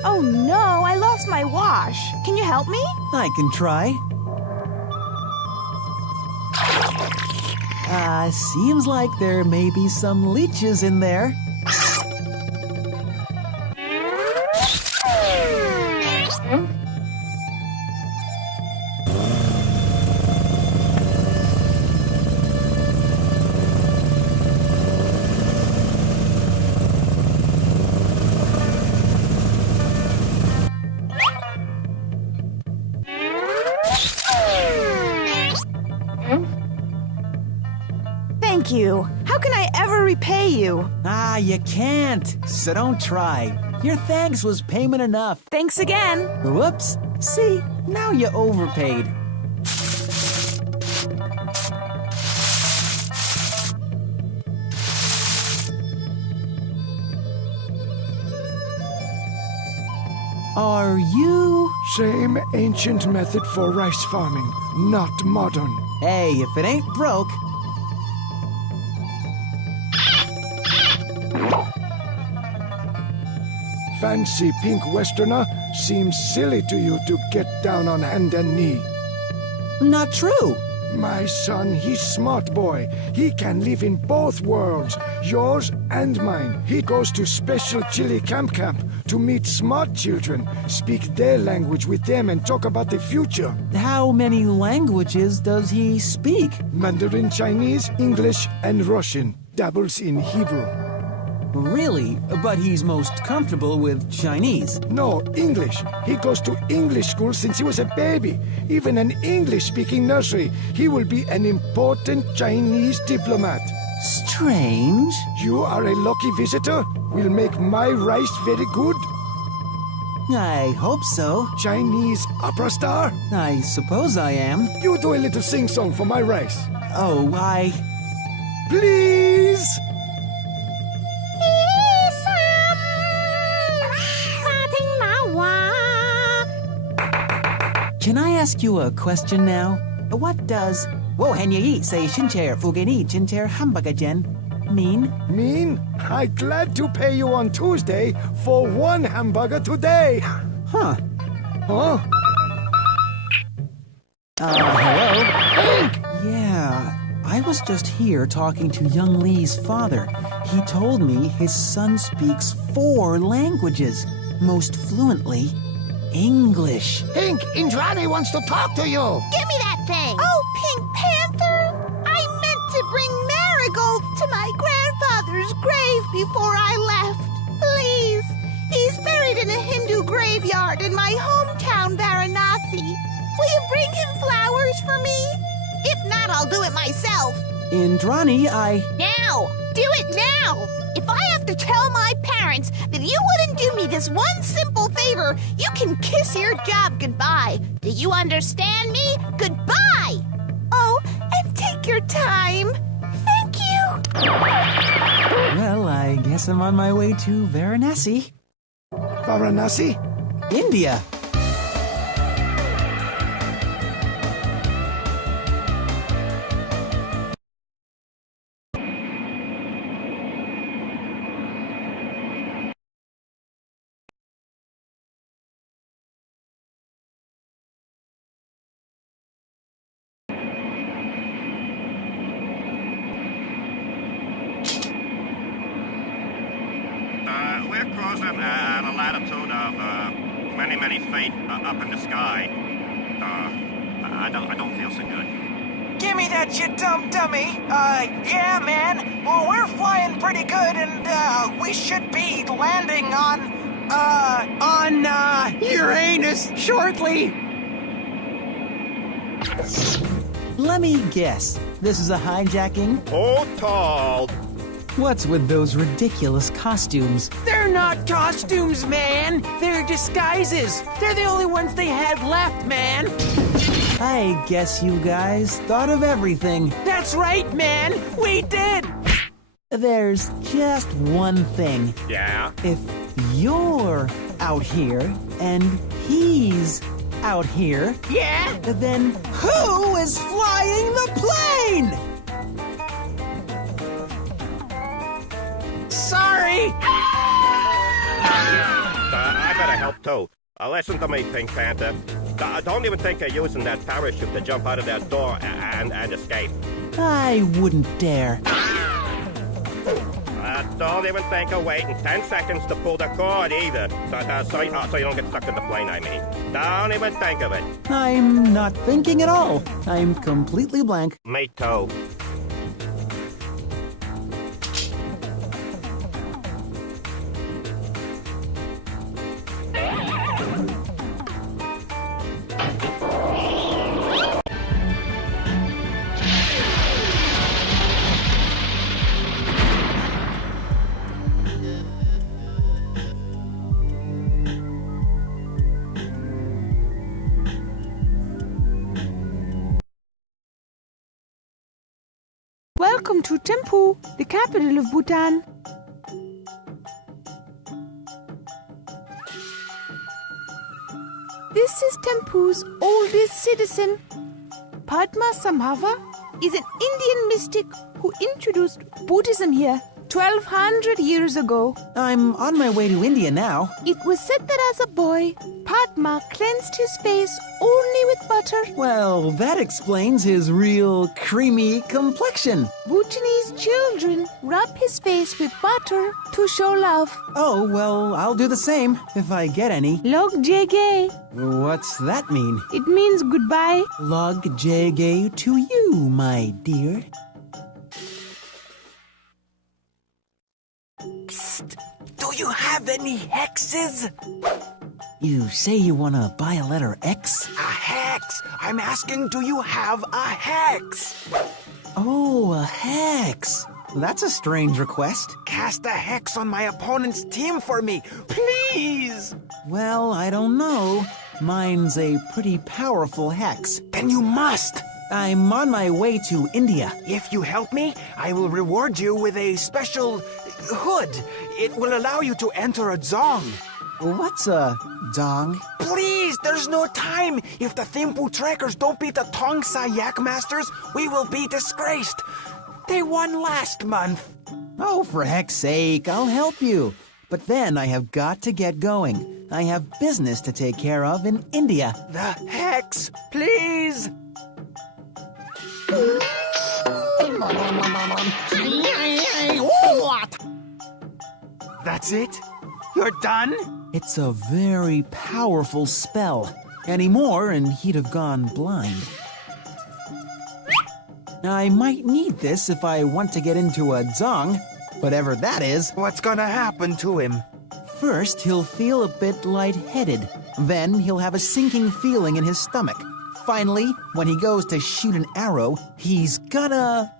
Oh no, I lost my wash. Can you help me? I can try. Seems like there may be some leeches in there. Thank you. How can I ever repay you? You can't, so don't try. Your thanks was payment enough. Thanks again. Whoops. See, now you overpaid. Are you? Same ancient method for rice farming, not modern. Hey, if it ain't broke. fancy pink westerner, seems silly to you to get down on hand and knee. Not true. My son, he's smart boy. He can live in both worlds, yours and mine. He goes to special chili camp to meet smart children, speak their language with them and talk about the future. How many languages does he speak? Mandarin Chinese, English, and Russian. Dabbles in Hebrew. Really? But he's most comfortable with Chinese. No, English. He goes to English school since he was a baby. Even an English-speaking nursery. He will be an important Chinese diplomat. Strange. You are a lucky visitor. Will make my rice very good. I hope so. Chinese opera star? I suppose I am. You do a little sing-song for my rice. Oh, Please! Can I ask you a question now? What does "Wo hen yi say chinchair fugeni chinchair hamburger jen" mean? Mean? I'm glad to pay you on Tuesday for one hamburger today. Huh. Huh? Hello? Hank! Yeah, I was just here talking to young Lee's father. He told me his son speaks 4 languages, most fluently English. Pink, Indrani wants to talk to you. Give me that thing. Oh, Pink Panther. I meant to bring marigolds to my grandfather's grave before I left. Please. He's buried in a Hindu graveyard in my hometown, Varanasi. Will you bring him flowers for me? If not, I'll do it myself. Indrani, Now! Do it now! If I have to tell my parents that you wouldn't do me this one simple favor, you can kiss your job goodbye. Do you understand me? Goodbye! Oh, and take your time. Thank you. Well, I guess I'm on my way to Varanasi. Varanasi? India. We're cruising at a latitude of many feet up in the sky. I don't feel so good. Give me that, you dumb dummy. Yeah, man. Well, we're flying pretty good, and we should be landing on Uranus shortly. Let me guess. This is a hijacking? Oh, tall. What's with those ridiculous costumes? They're not costumes, man. They're disguises. They're the only ones they had left, man. I guess you guys thought of everything. That's right, man. We did. There's just one thing. Yeah? If you're out here and he's out here... Yeah? Then who is flying the plane? Sorry! I better help too. Listen to me, Pink Panther. Don't even think of using that parachute to jump out of that door and escape. I wouldn't dare. Don't even think of waiting 10 seconds to pull the cord either. So you don't get stuck in the plane, I mean. Don't even think of it. I'm not thinking at all. I'm completely blank. Me too. Welcome to Thimphu, the capital of Bhutan. This is Thimphu's oldest citizen. Padma Sambhava is an Indian mystic who introduced Buddhism here 1,200 years ago. I'm on my way to India now. It was said that as a boy, Padma cleansed his face only with butter. Well, that explains his real creamy complexion. Bhutani's children rub his face with butter to show love. Oh, well, I'll do the same if I get any. Log jege. What's that mean? It means goodbye. Log jege to you, my dear. Psst! Do you have any hexes? You say you want to buy a letter X? A hex! I'm asking, do you have a hex? Oh, a hex. That's a strange request. Cast a hex on my opponent's team for me, please! Well, I don't know. Mine's a pretty powerful hex. Then you must! I'm on my way to India. If you help me, I will reward you with a special hood. It will allow you to enter a zong. What's a zong? Please, there's no time. If the Thimpu Trekkers don't beat the Tongsa Yak Masters, we will be disgraced. They won last month. Oh, for heck's sake, I'll help you. But then I have got to get going. I have business to take care of in India. The hex, please. What? That's it? You're done? It's a very powerful spell. Any more and he'd have gone blind. I might need this if I want to get into a zong, whatever that is. What's gonna happen to him? First, he'll feel a bit lightheaded. Then he'll have a sinking feeling in his stomach. Finally, when he goes to shoot an arrow, he's gonna...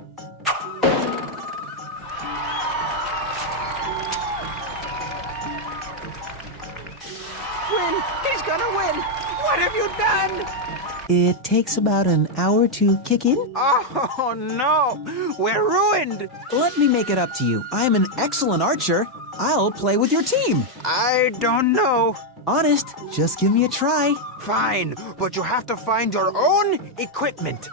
Win! He's gonna win! What have you done? It takes about an hour to kick in. Oh, no! We're ruined! Let me make it up to you. I'm an excellent archer. I'll play with your team. I don't know. Honest, just give me a try. Fine, but you have to find your own equipment.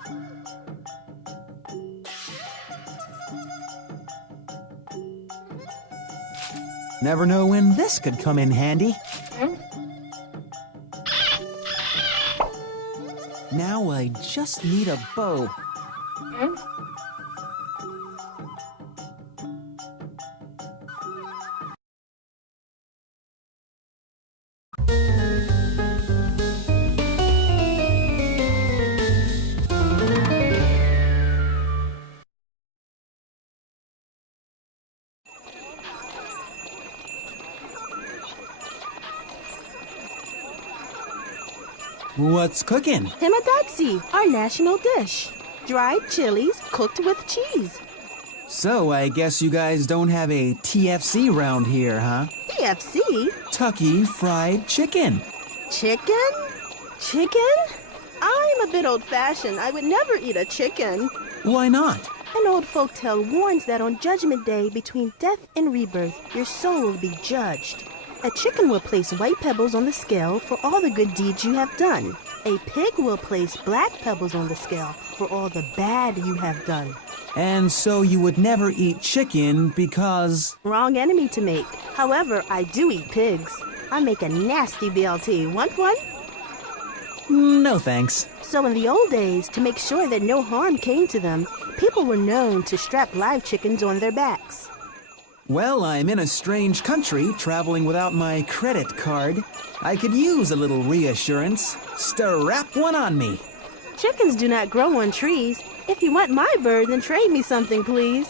Never know when this could come in handy. Now I just need a bow. What's cooking? Himadadzi, our national dish. Dried chilies cooked with cheese. So I guess you guys don't have a TFC round here, huh? TFC? Tucky Fried Chicken. Chicken? Chicken? I'm a bit old-fashioned. I would never eat a chicken. Why not? An old folktale warns that on Judgment Day, between death and rebirth, your soul will be judged. A chicken will place white pebbles on the scale for all the good deeds you have done. A pig will place black pebbles on the scale for all the bad you have done. And so you would never eat chicken because... Wrong enemy to make. However, I do eat pigs. I make a nasty BLT. Want one? No thanks. So in the old days, to make sure that no harm came to them, people were known to strap live chickens on their backs. Well, I'm in a strange country, traveling without my credit card. I could use a little reassurance. Strap one on me. Chickens do not grow on trees. If you want my bird, then trade me something, please.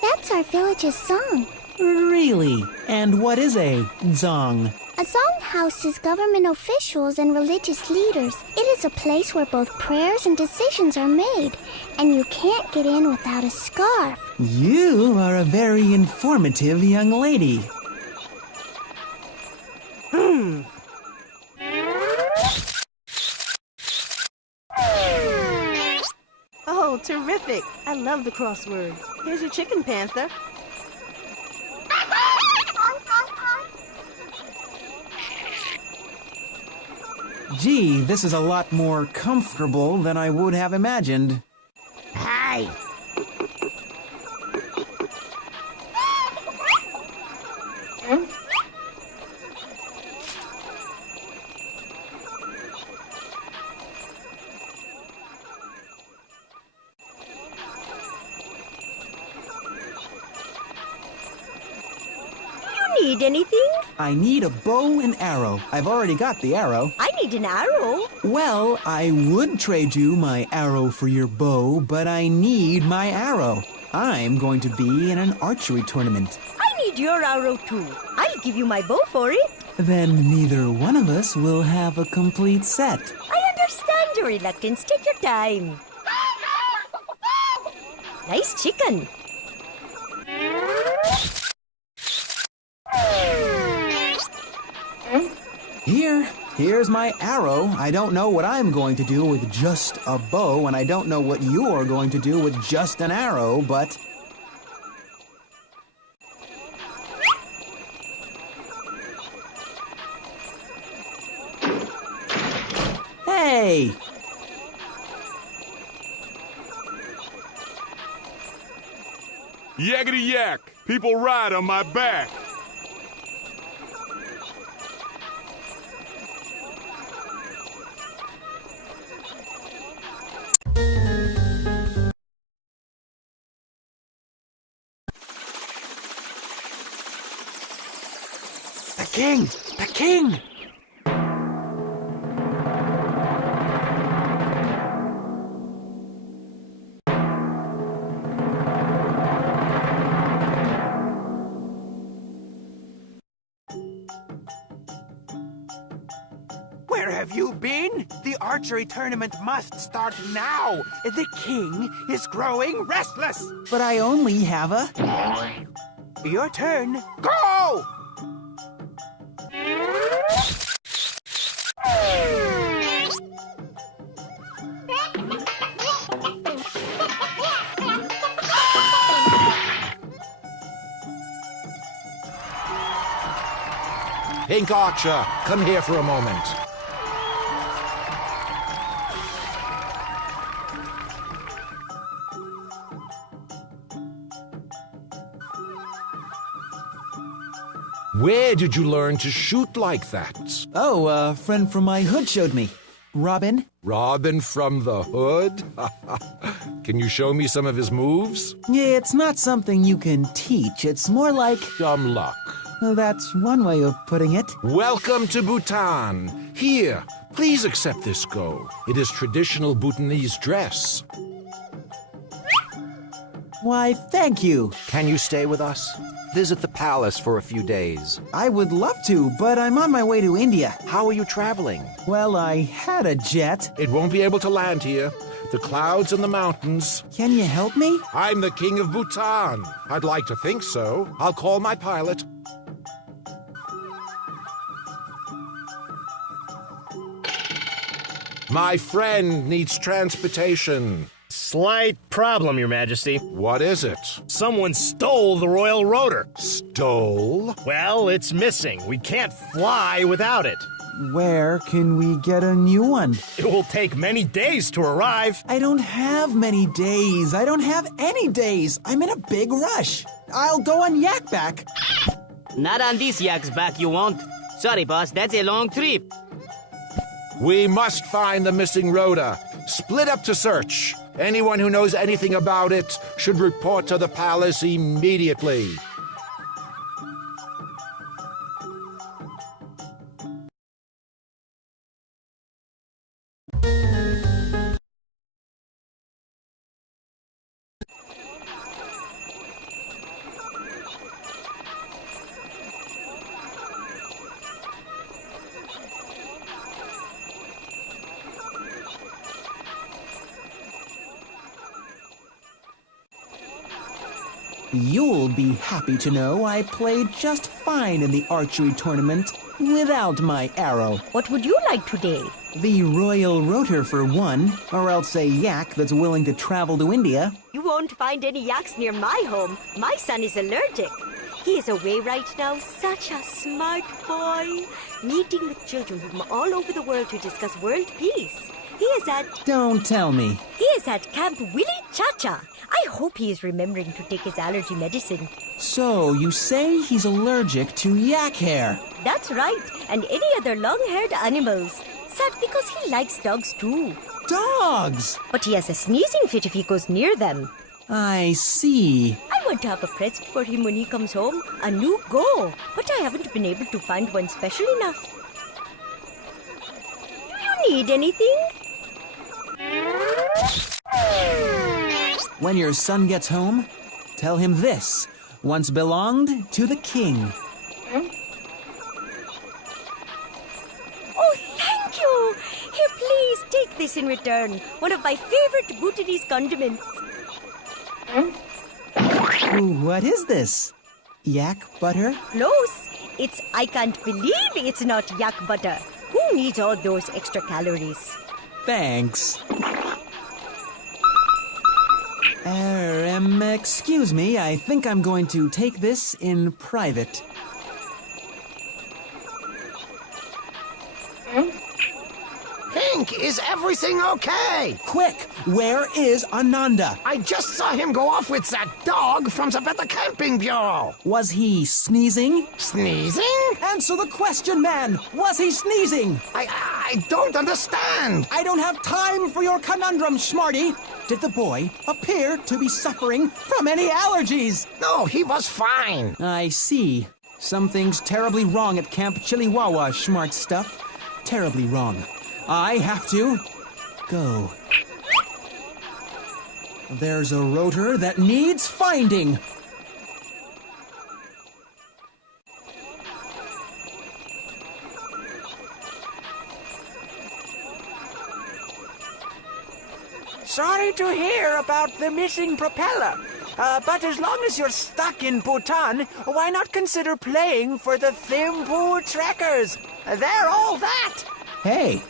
That's our village's song. Really? And what is a zong? A song houses government officials and religious leaders. It is a place where both prayers and decisions are made, and you can't get in without a scarf. You are a very informative young lady. Oh, terrific. I love the crosswords. Here's your chicken, Panther. Gee, this is a lot more comfortable than I would have imagined. Hey! Need anything? I need a bow and arrow. I've already got the arrow. I need an arrow. Well, I would trade you my arrow for your bow, but I need my arrow. I'm going to be in an archery tournament. I need your arrow too. I'll give you my bow for it. Then neither one of us will have a complete set. I understand your reluctance. Take your time. Nice chicken. Here's my arrow. I don't know what I'm going to do with just a bow, and I don't know what you are going to do with just an arrow, but... Hey! Yakety yak! People ride on my back! The king! The king! Where have you been? The archery tournament must start now. The king is growing restless. But I only have a... Your turn. Go! Pink Archer, come here for a moment. Where did you learn to shoot like that? Oh, a friend from my hood showed me. Robin? Robin from the hood? Can you show me some of his moves? It's not something you can teach. It's more like... Dumb luck. Well, that's one way of putting it. Welcome to Bhutan. Here, please accept this go. It is traditional Bhutanese dress. Why, thank you. Can you stay with us? Visit the palace for a few days. I would love to, but I'm on my way to India. How are you traveling? Well, I had a jet. It won't be able to land here. The clouds and the mountains. Can you help me? I'm the king of Bhutan. I'd like to think so. I'll call my pilot. My friend needs transportation. Slight problem, Your Majesty. What is it? Someone stole the royal rotor. Stole? Well, it's missing. We can't fly without it. Where can we get a new one? It will take many days to arrive. I don't have many days. I don't have any days. I'm in a big rush. I'll go on Yak Back. Not on this Yak's back, you won't. Sorry, boss, that's a long trip. We must find the missing rotor. Split up to search. Anyone who knows anything about it should report to the palace immediately. You'll be happy to know I played just fine in the archery tournament without my arrow. What would you like today? The royal rotor for one, or else a yak that's willing to travel to India. You won't find any yaks near my home. My son is allergic. He is away right now, such a smart boy. Meeting with children from all over the world to discuss world peace. He is at... Don't tell me. He is at Camp Willy Cha-Cha. I hope he is remembering to take his allergy medicine. So, you say he's allergic to yak hair? That's right, and any other long-haired animals. Sad because he likes dogs too. Dogs? But he has a sneezing fit if he goes near them. I see. I want to have a present for him when he comes home, a new go, but I haven't been able to find one special enough. Do you need anything? When your son gets home, tell him this once belonged to the king. Oh, thank you! Here, please take this in return. One of my favorite Bhutanese condiments. Ooh, what is this? Yak butter? Close. It's I can't believe it's not yak butter. Who needs all those extra calories? Thanks. Excuse me, I think I'm going to take this in private. Pink, is everything okay? Quick, where is Ananda? I just saw him go off with that dog from the Better Camping Bureau. Was he sneezing? Sneezing? Answer the question, man! Was he sneezing? I don't understand. I don't have time for your conundrum, Smarty. Did the boy appear to be suffering from any allergies? No, he was fine. I see. Something's terribly wrong at Camp Chiliwawa, smart stuff. Terribly wrong. I have to go. There's a rotor that needs finding. Sorry to hear about the missing propeller. But as long as you're stuck in Bhutan, why not consider playing for the Thimphu Trekkers? They're all that. Hey.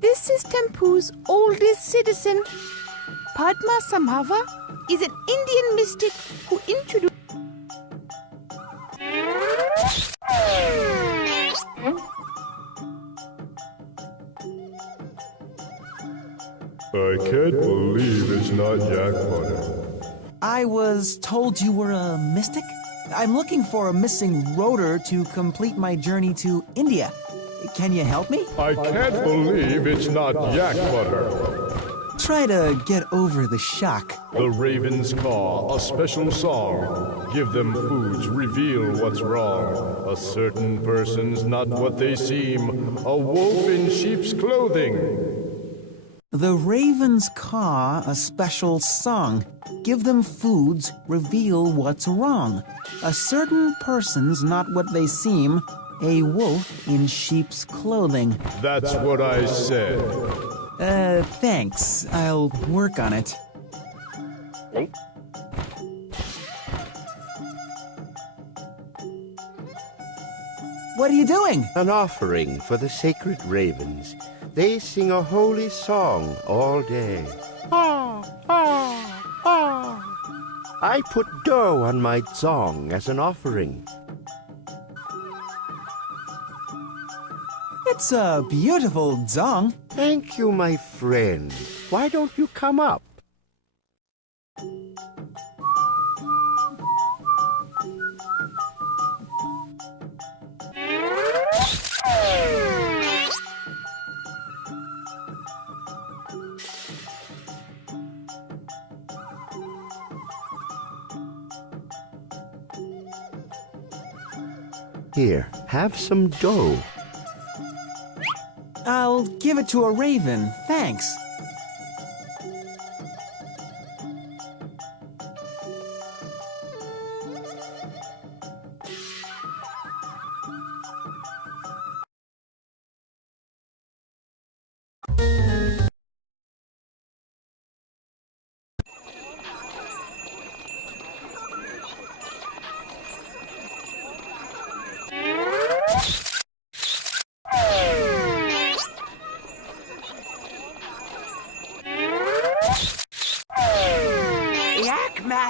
This is Thimphu's oldest citizen. Padma Sambhava is an Indian mystic who introduced... I can't believe it's not yak butter. I was told you were a mystic? I'm looking for a missing rotor to complete my journey to India. Can you help me? I can't believe it's not yak butter. Try to get over the shock. The Raven's Caw, a special song. Give them foods, reveal what's wrong. A certain person's not what they seem. A wolf in sheep's clothing. The Raven's Caw, a special song. Give them foods, reveal what's wrong. A certain person's not what they seem. A wolf in sheep's clothing. That's what I said. Thanks. I'll work on it. What are you doing? An offering for the sacred ravens. They sing a holy song all day. I put dough on my song as an offering. It's a beautiful dzong. Thank you, my friend. Why don't you come up? Here, have some dough. I'll give it to a raven, thanks.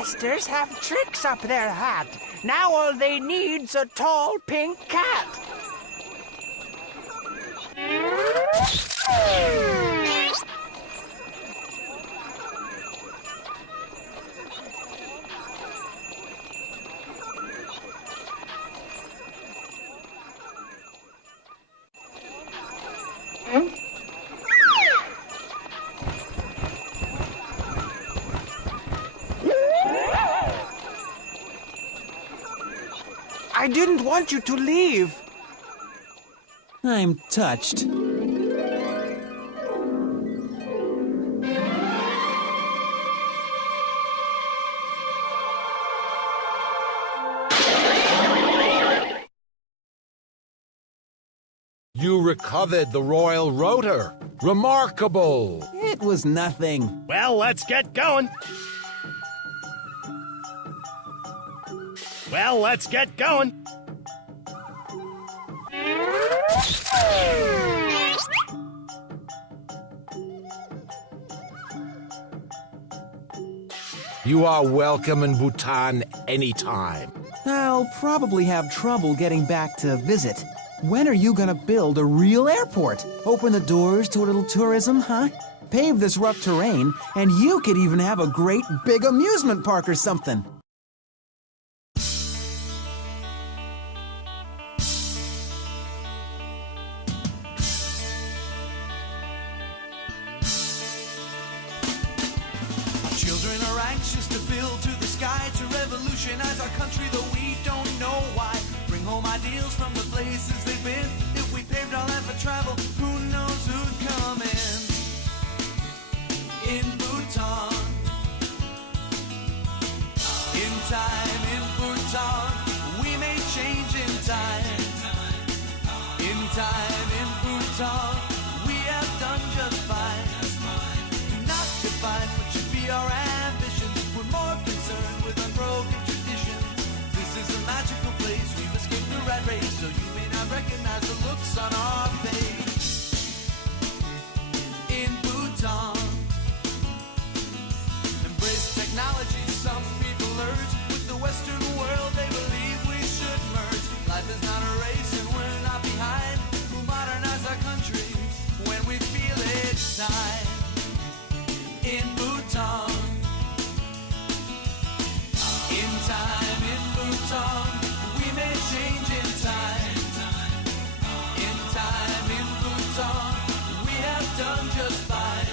masters have tricks up their hat. Now all they need's a tall pink cat. I didn't want you to leave. I'm touched. You recovered the royal rotor. Remarkable. It was nothing. Well, let's get going. Well, let's get going. You are welcome in Bhutan anytime. I'll probably have trouble getting back to visit. When are you gonna build a real airport? Open the doors to a little tourism, huh? Pave this rough terrain, and you could even have a great big amusement park or something. Children are anxious to build to the sky, to revolutionize our country, though we don't know why. Bring home ideals from the places they've been. If we paved our land for travel, who knows who'd come in? In Bhutan, in time, in Bhutan, we may change in time. In time, in Bhutan, we have done just fine. Do not define what should be our ambitions. We're more concerned with unbroken traditions. This is a magical place. We've escaped the rat race, so you may not recognize the looks on our face. In Bhutan, embrace technology, some people urge. With the Western world, they believe we should merge. Life is not a race, and we're not behind. We'll modernize our country when we feel it's time. In Bhutan, in time, in Bhutan, we may change in time. In time, in Bhutan, we have done just fine.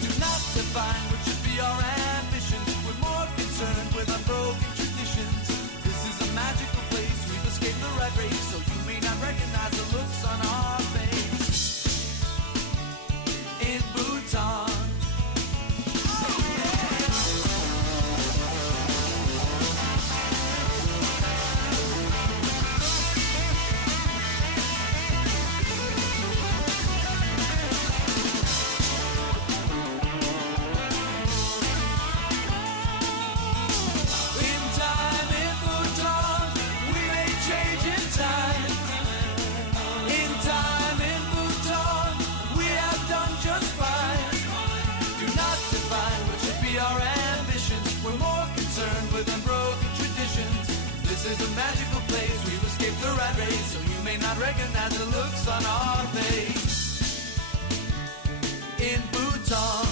Do not define what should be our ambitions. We're more concerned with unbroken traditions. This is a magical place. We've escaped the rat race, so you may not recognize the looks on our face. In Bhutan. This is a magical place. We've escaped the rat race, so you may not recognize the looks on our face. In Bhutan,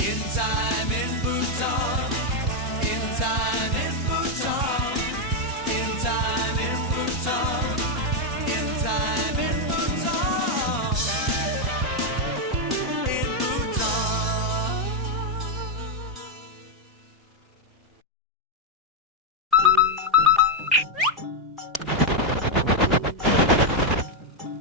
in time, in Bhutan, in time, in Bhutan, in time, in Bhutan, in time, in Bhutan, in Bhutan.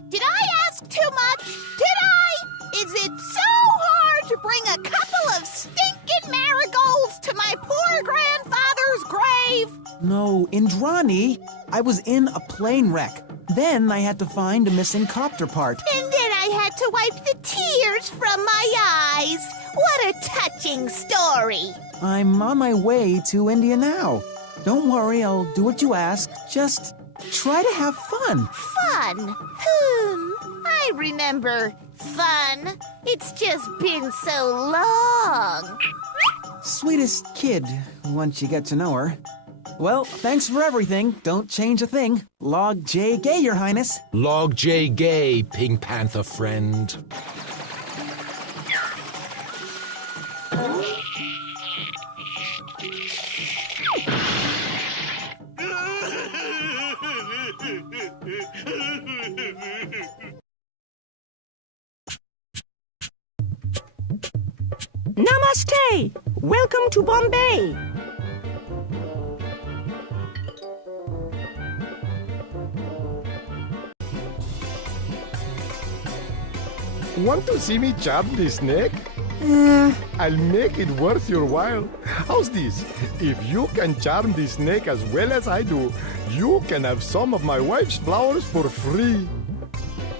Did I ask too much? Did I? Is it so hard to bring a couple of stinking marigolds to my poor grandfather's grave? No, Indrani. I was in a plane wreck. Then I had to find a missing copter part. And then I had to wipe the tears from my eyes. What a touching story. I'm on my way to India now. Don't worry, I'll do what you ask. Just try to have fun. Fun? I remember fun. It's just been so long. Sweetest kid, once you get to know her. Well, thanks for everything. Don't change a thing. Log J. Gay, Your Highness. Log J. Gay, Pink Panther friend. Namaste! Welcome to Bombay! Want to see me charm the snake? I'll make it worth your while. How's this? If you can charm the snake as well as I do, you can have some of my wife's flowers for free.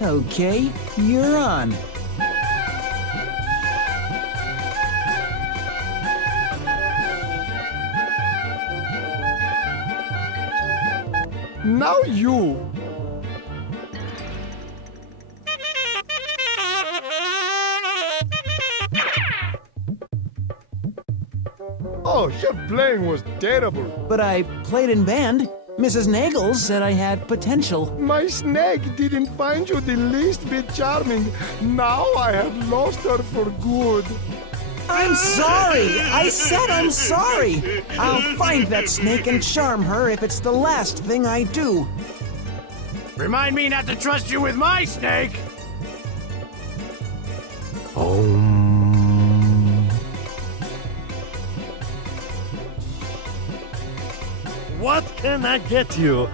Okay, you're on. Now you. Oh, your playing was terrible. But I played in band. Mrs. Nagel said I had potential. My snake didn't find you the least bit charming. Now I have lost her for good. I'm sorry! I said I'm sorry! I'll find that snake and charm her if it's the last thing I do. Remind me not to trust you with my snake! What can I get you?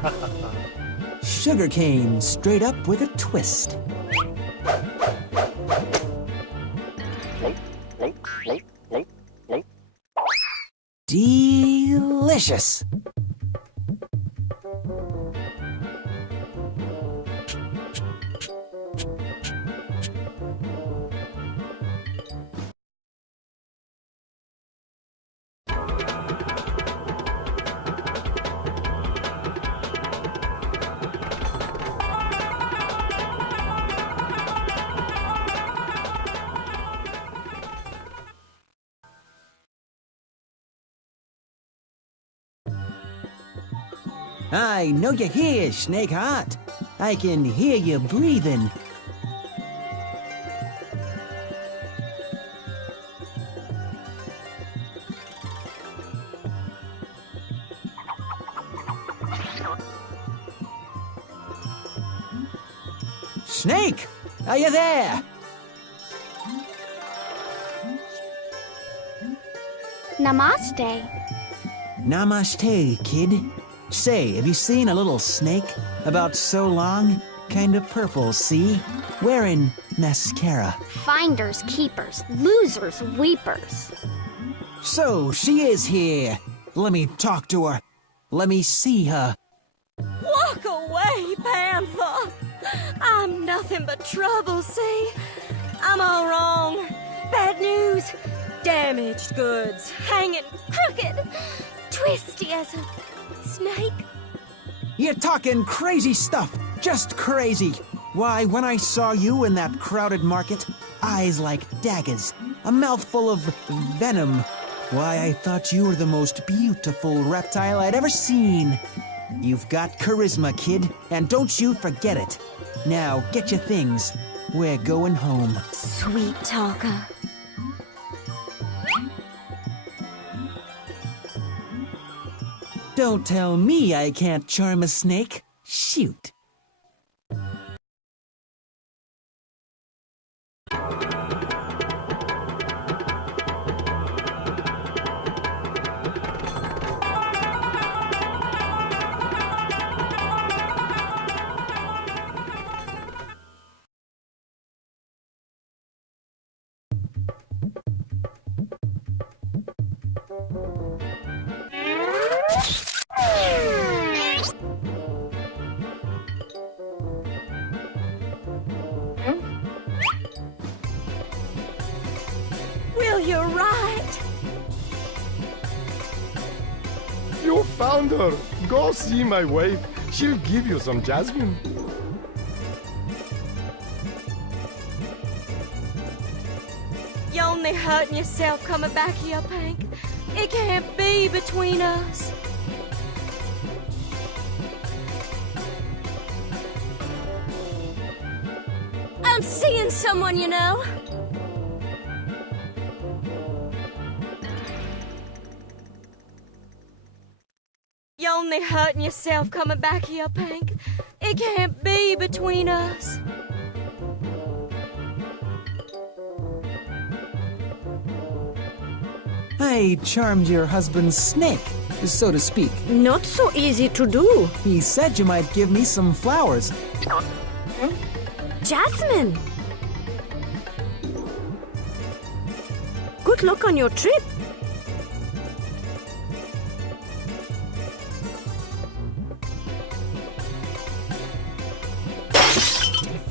Sugarcane, straight up with a twist. Delicious. I know you're here, Snake Heart. I can hear you breathing. Snake, are you there? Namaste. Namaste, kid. Say, have you seen a little snake? About so long, kind of purple, see? Wearing mascara. Finders, keepers, losers, weepers. So, she is here. Let me talk to her. Let me see her. Walk away, Panther! I'm nothing but trouble, see? I'm all wrong. Bad news. Damaged goods. Hanging crooked. Twisty as a snake. You're talking crazy stuff. Just crazy. Why, when I saw you in that crowded market, eyes like daggers, a mouthful of venom. Why, I thought you were the most beautiful reptile I'd ever seen. You've got charisma, kid, and don't you forget it. Now, get your things. We're going home. Sweet talker. Don't tell me I can't charm a snake. Shoot. Will you write? You found her. Go see my wife. She'll give you some jasmine. Your only hurting yourself coming back here, Pink. It can't be between us. I'm seeing someone, you know. You're only hurting yourself coming back here, Pink. It can't be between us. I charmed your husband's snake, so to speak. Not so easy to do. He said you might give me some flowers. Jasmine! Good luck on your trip.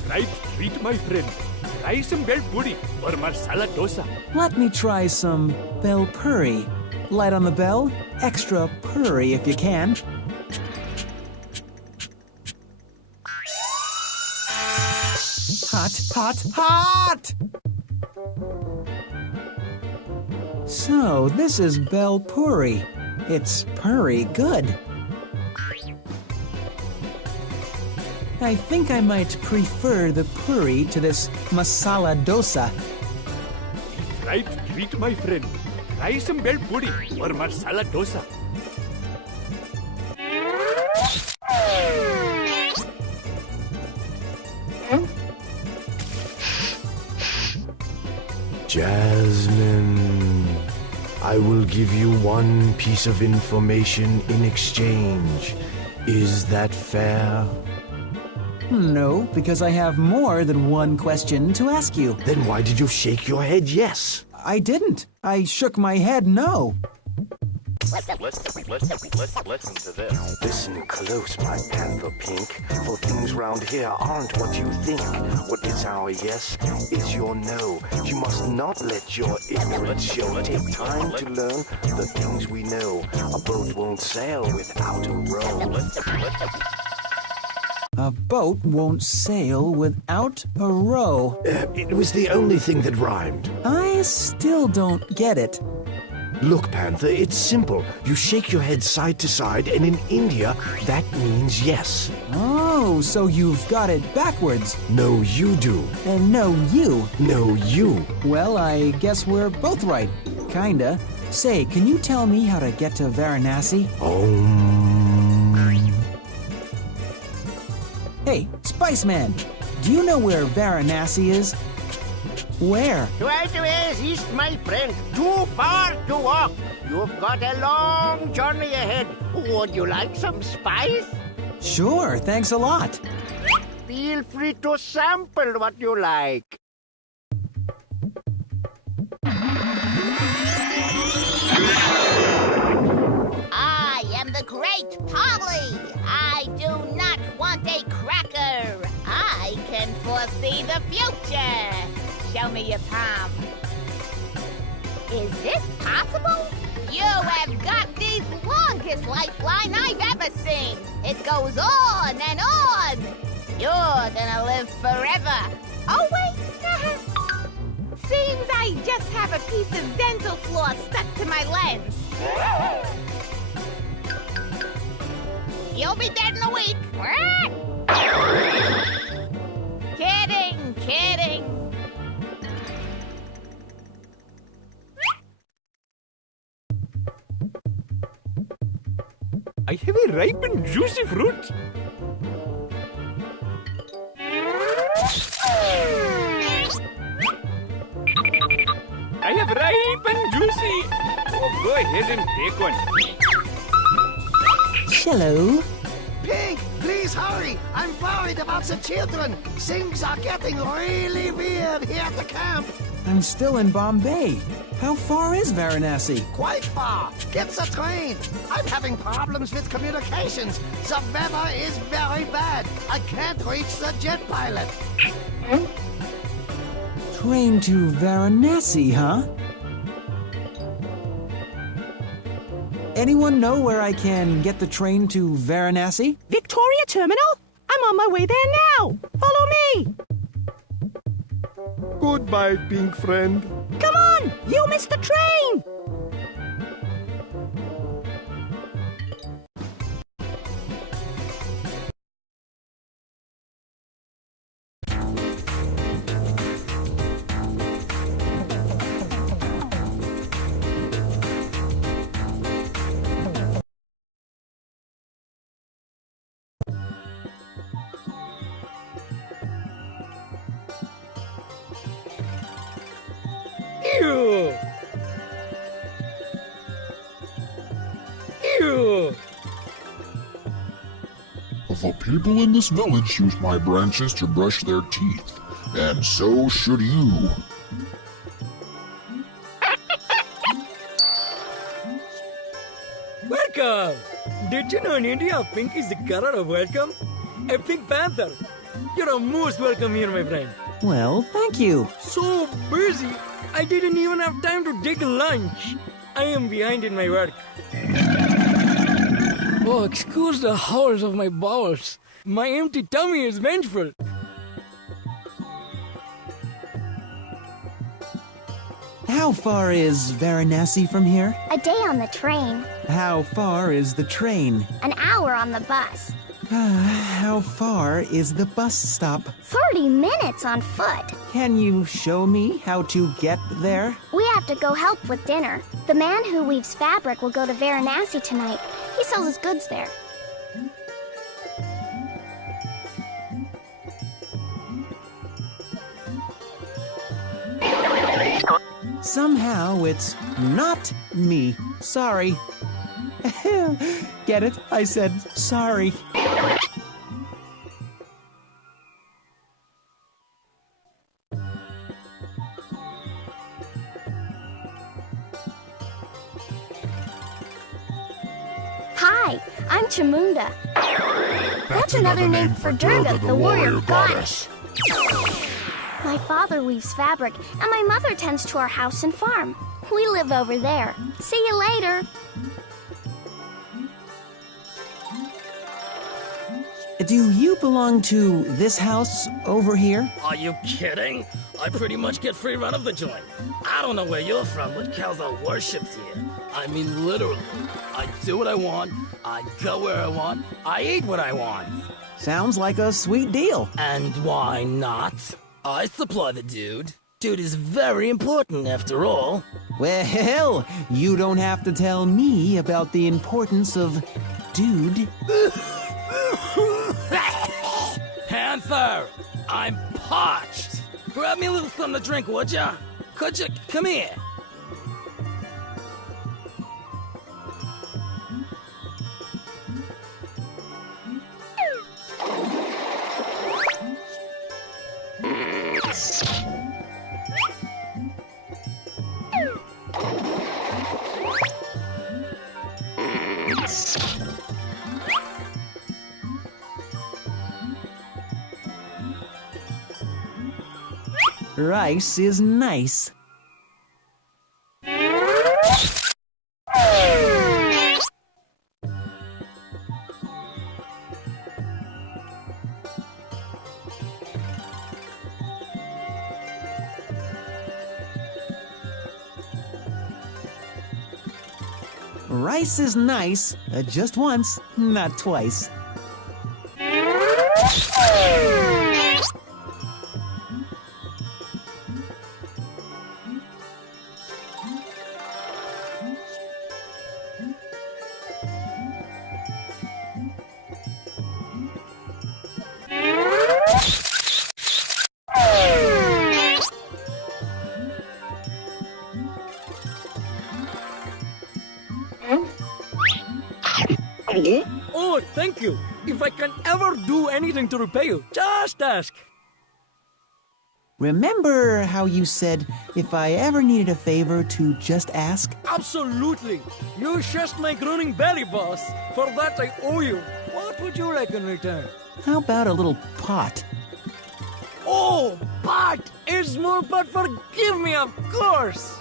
Fried treat, my friend. Try some bell puri or masala dosa. Let me try some bell puri. Light on the bell, extra puri if you can. Hot, hot, hot! So, this is bell puri. It's puri good. I think I might prefer the puri to this masala dosa. Fried treat, my friend. Try some bell puri or masala dosa. Jasmine, I will give you one piece of information in exchange. Is that fair? No, because I have more than one question to ask you. Then why did you shake your head yes? I didn't. I shook my head no. Listen to this. Listen close, my Panther Pink, for things round here aren't what you think. What is our yes is your no. You must not let your ignorance show. Take time to learn the things we know. A boat won't sail without a row. A boat won't sail without a row. It was the only thing that rhymed. I still don't get it. Look, Panther, it's simple. You shake your head side to side, and in India, that means yes. Oh, so you've got it backwards. No, you do. And no, you. No, you. Well, I guess we're both right. Kinda. Say, can you tell me how to get to Varanasi? Hey, Spice Man, do you know where Varanasi is? Where? 12 ways east, my friend. Too far to walk. You've got a long journey ahead. Would you like some spice? Sure, thanks a lot. Feel free to sample what you like. I am the Great Polly. I do not want a cracker. I can foresee the future. Show me your palm. Is this possible? You have got the longest lifeline I've ever seen. It goes on and on. You're gonna live forever. Oh, wait. Seems I just have a piece of dental floss stuck to my lens. You'll be dead in a week. Kidding. I have a ripe and juicy fruit. I have ripe and juicy. Oh, go ahead and take one. Hello. Pink, please hurry. I'm worried about the children. Things are getting really weird here at the camp. I'm still in Bombay. How far is Varanasi? Quite far. Get the train. I'm having problems with communications. The weather is very bad. I can't reach the jet pilot. Train to Varanasi, huh? Anyone know where I can get the train to Varanasi? Victoria Terminal? I'm on my way there now. Follow me. Goodbye, pink friend. Come on, train! You missed the train! Ew! Ew! The people in this village use my branches to brush their teeth, and so should you. Welcome! Did you know in India pink is the color of welcome? A pink panther. You're most welcome here, my friend. Well, thank you. So busy, I didn't even have time to take lunch. I am behind in my work. Oh, excuse the howls of my bowels. My empty tummy is vengeful. How far is Varanasi from here? A day on the train. How far is the train? An hour on the bus. How far is the bus stop? 30 minutes on foot. Can you show me how to get there? We have to go help with dinner. The man who weaves fabric will go to Varanasi tonight. He sells his goods there. Somehow it's not me. Sorry. Get it? I said sorry. Hi, I'm Chamunda. That's another name for Durga, the warrior goddess. My father weaves fabric, and my mother tends to our house and farm. We live over there. See you later. Do you belong to this house over here? Are you kidding? I pretty much get free run of the joint. I don't know where you're from, but cows are worshipped here. I mean literally. I do what I want, I go where I want, I eat what I want. Sounds like a sweet deal. And why not? I supply the dude. Dude is very important after all. Well, you don't have to tell me about the importance of dude. Panther! I'm parched! Grab me a little something to drink, would ya? Could ya? Come here. Rice is nice. Rice is nice, just once, not twice. Oh, thank you. If I can ever do anything to repay you, just ask. Remember how you said if I ever needed a favor to just ask? Absolutely. You just my groaning belly, boss. For that I owe you. What would you like in return? How about a little pot? Oh, pot! A small pot, forgive me, of course.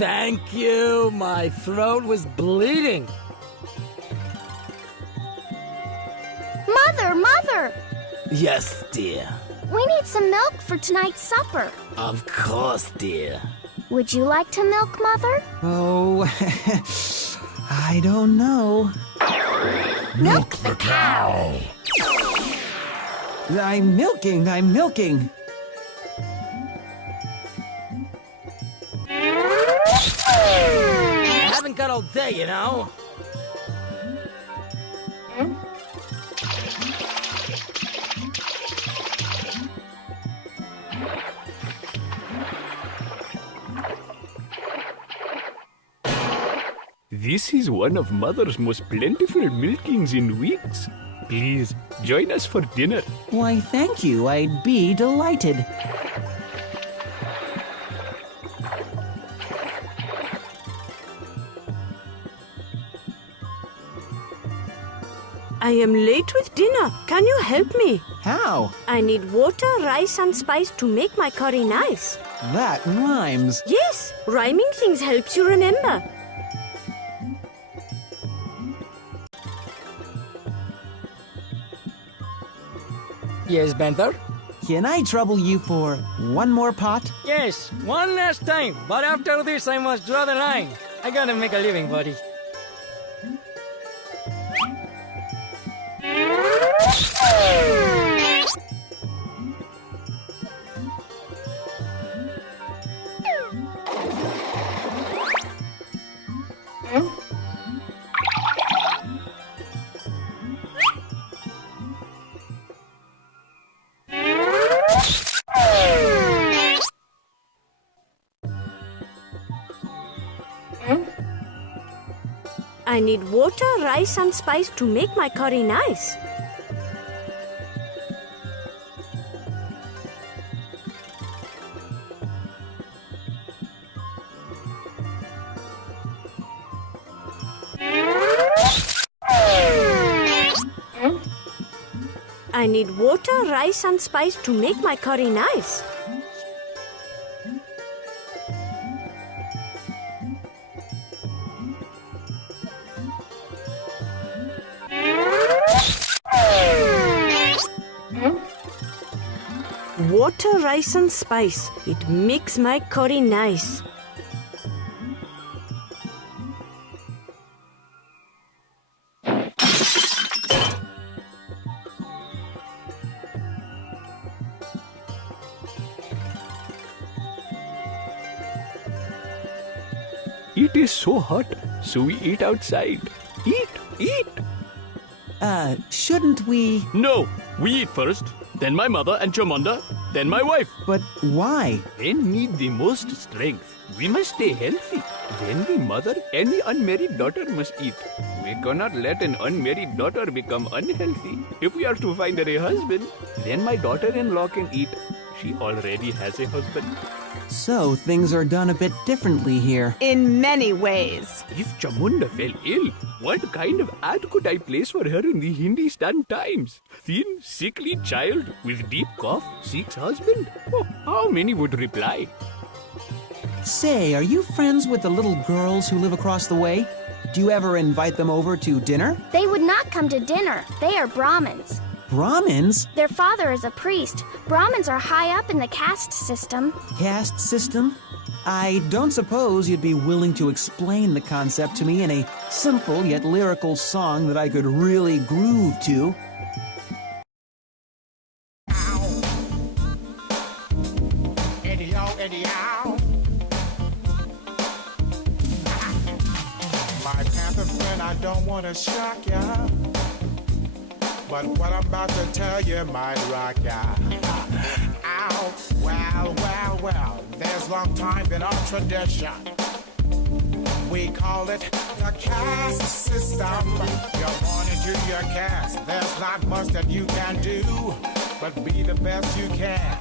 Thank you. My throat was bleeding. Mother! Yes, dear. We need some milk for tonight's supper. Of course, dear. Would you like to milk, Mother? Oh, I don't know. Milk the cow! I'm milking. I haven't got all day, you know. This is one of Mother's most plentiful milkings in weeks. Please, join us for dinner. Why, thank you. I'd be delighted. I am late with dinner. Can you help me? How? I need water, rice, and spice to make my curry nice. That rhymes. Yes, rhyming things helps you remember. Yes, Panther? Can I trouble you for one more pot? Yes, one last time. But after this, I must draw the line. I gotta make a living, buddy. I need water, rice, and spice to make my curry nice. I need water, rice, and spice to make my curry nice. Water, rice, and spice. It makes my curry nice. It is so hot, so we eat outside. Eat! Shouldn't we? No, we eat first, then my mother and Chamunda, then my wife. But why? Men need the most strength. We must stay healthy. Then the mother and the unmarried daughter must eat. We cannot let an unmarried daughter become unhealthy. If we are to find her a husband, then my daughter-in-law can eat. She already has a husband. So things are done a bit differently here. In many ways. If Chamunda fell ill, what kind of ad could I place for her in the Hindustan Times? Thin, sickly child with deep cough seeks husband? Oh, how many would reply? Say, are you friends with the little girls who live across the way? Do you ever invite them over to dinner? They would not come to dinner. They are Brahmins. Brahmins? Their father is a priest. Brahmins are high up in the caste system. Caste system? I don't suppose you'd be willing to explain the concept to me in a simple yet lyrical song that I could really groove to. Eddie-o. My Panther friend, I don't want to shock ya, but what I'm about to tell you might rock ya. Ow, well, there's long time been our tradition. We call it the caste system. You're born into your caste. There's not much that you can do, but be the best you can.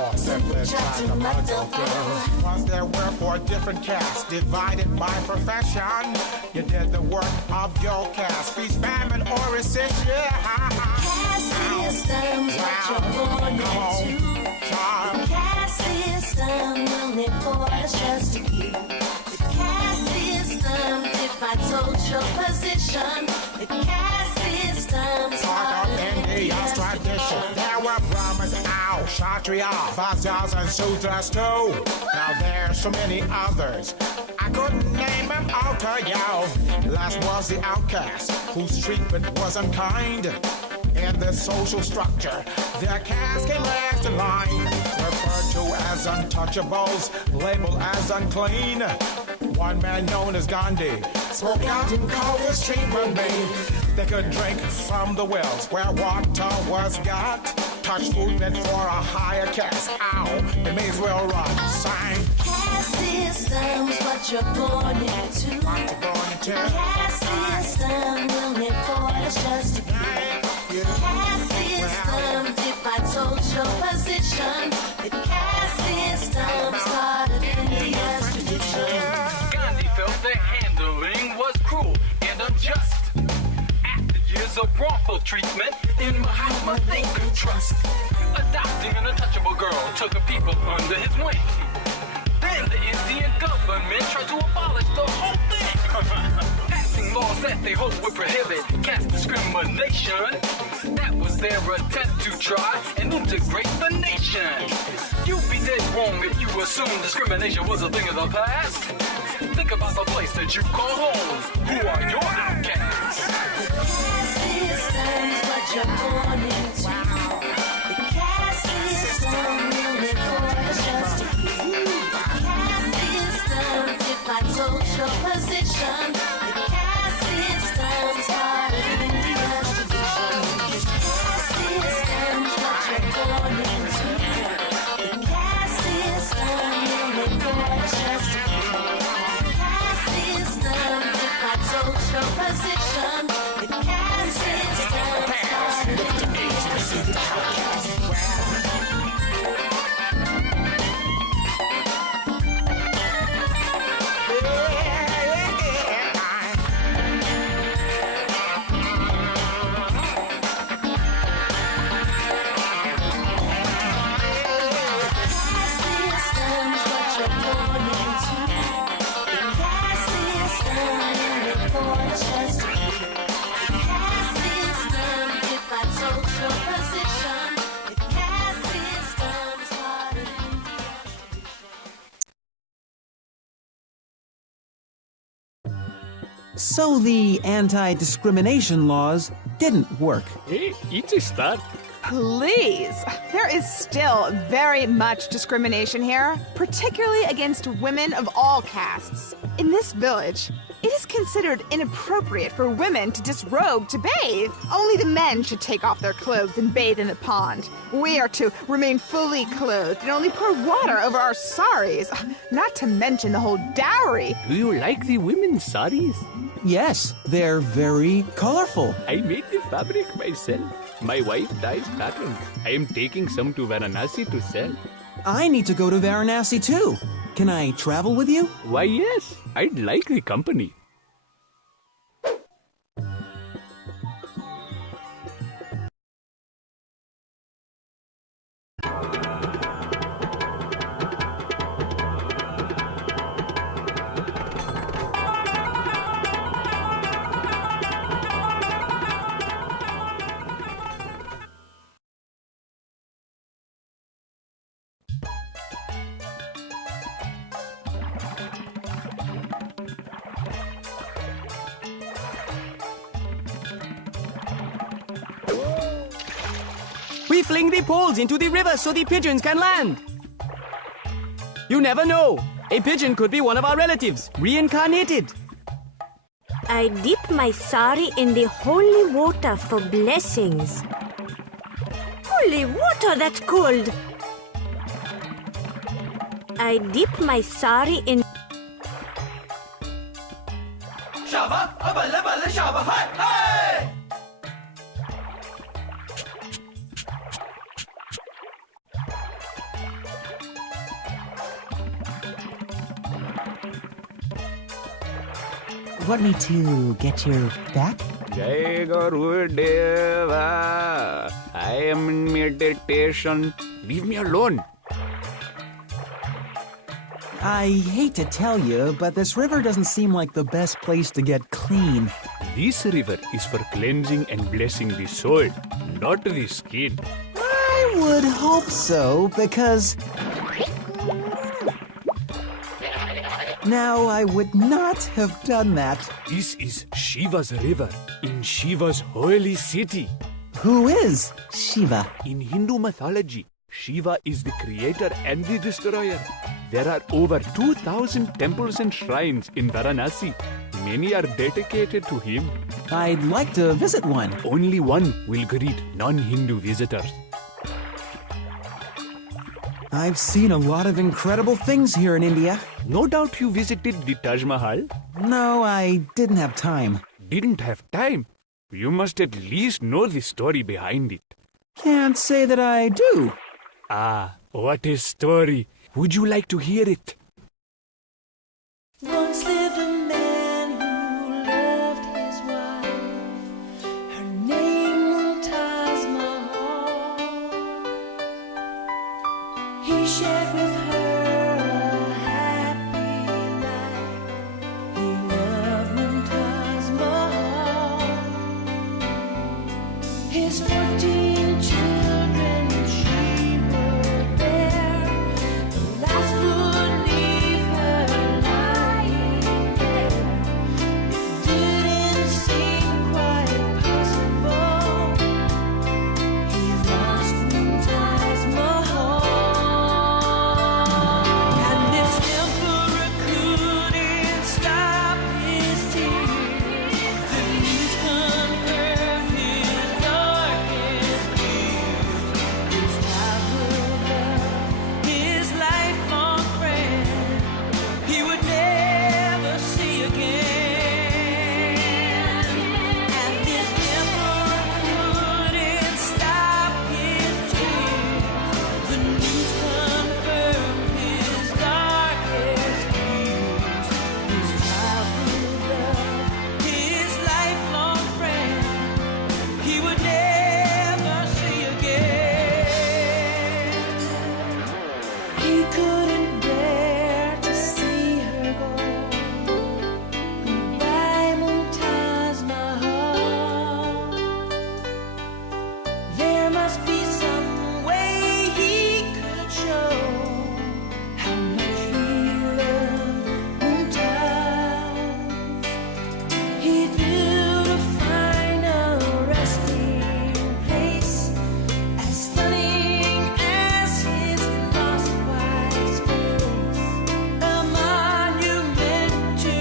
Or simply try to muddle through. Once there were 4 different castes divided by profession, you did the work of your caste. Feast, famine, or recession. Caste system is what you're born into. The caste system will live for us just to keep. The system defines social position. The caste system's Part of India's tradition. There were Brahmins, Kshatriya, Vaisyas, and Sudras too. Now there's so many others. I couldn't name them all to you. Last was the outcast, whose treatment was unkind. In this social structure, their caste came last in line. Referred to as untouchables, labeled as unclean. One man known as Gandhi spoke out and called this treatment made. They could drink from the wells where water was got. Touch food meant for a higher caste. Ow, it may as well rot. Sign. caste system's what you're born into. The caste system will enforce us just to be. The caste system defines social position. The caste system's part of India's tradition. Gandhi felt the handling was cruel and unjust. After years of wrongful treatment, in Mahatma they could trust. Adopting an untouchable girl took the people under his wing. Then the Indian government tried to abolish the whole thing. Passing laws that they hoped would prohibit caste discrimination. That was their attempt to try and integrate the nation. You'd be dead wrong if you assume discrimination was a thing of the past. Think about the place that you call home. Who are your outcasts? Caste system's what you're born into. The caste system will enforce us just to be. The caste system defines social position. The caste system's part of India's tradition. The caste system's what you're born into. The caste system will enforce us just to be. The caste system defines social position. The caste system's part of India's tradition. So the anti-discrimination laws didn't work. Hey, it's a start. Please! There is still very much discrimination here, particularly against women of all castes. In this village, it is considered inappropriate for women to disrobe to bathe. Only the men should take off their clothes and bathe in the pond. We are to remain fully clothed and only pour water over our saris, not to mention the whole dowry. Do you like the women's saris? Yes, they're very colorful. I made the fabric myself. My wife dyes patterns. I am taking some to Varanasi to sell. I need to go to Varanasi too. Can I travel with you? Why, yes. I'd like the company. We fling the poles into the river so the pigeons can land. You never know. A pigeon could be one of our relatives, reincarnated. I dip my sari in the holy water for blessings. Holy water, that's cold. I dip my sari in... Shaba, abala bala shaba, hi, hi! Want me to get your back? Jai Gurudeva. I am in meditation. Leave me alone. I hate to tell you, but this river doesn't seem like the best place to get clean. This river is for cleansing and blessing the soul, not the skin. I would hope so, because... Now, I would not have done that. This is Shiva's river in Shiva's holy city. Who is Shiva? In Hindu mythology, Shiva is the creator and the destroyer. There are over 2,000 temples and shrines in Varanasi. Many are dedicated to him. I'd like to visit one. Only one will greet non-Hindu visitors. I've seen a lot of incredible things here in India. No doubt you visited the Taj Mahal? No, I didn't have time. Didn't have time? You must at least know the story behind it. Can't say that I do. Ah, what a story. Would you like to hear it? Once lived a man who loved his wife. Her name was Taj Mahal. He shared with her a happy life. He loved Mumtaz Mahal. His 14 children, she were there. The last would leave her lying there. It didn't seem quite possible. He lost Mumtaz Mahal. And this emperor couldn't stop his tears. The news confirmed his darkest fears. His childhood love, his lifelong friend, he would never see again. And this emperor couldn't stop his tears. The news confirmed his darkest fears. His childhood love, his lifelong friend, he would never see again. He couldn't bear to see her go. Goodbye, Mumtaz Mahal. There must be some way he could show how much he loved Mumtaz. He built a final resting place as stunning as his lost wife's face, a monument to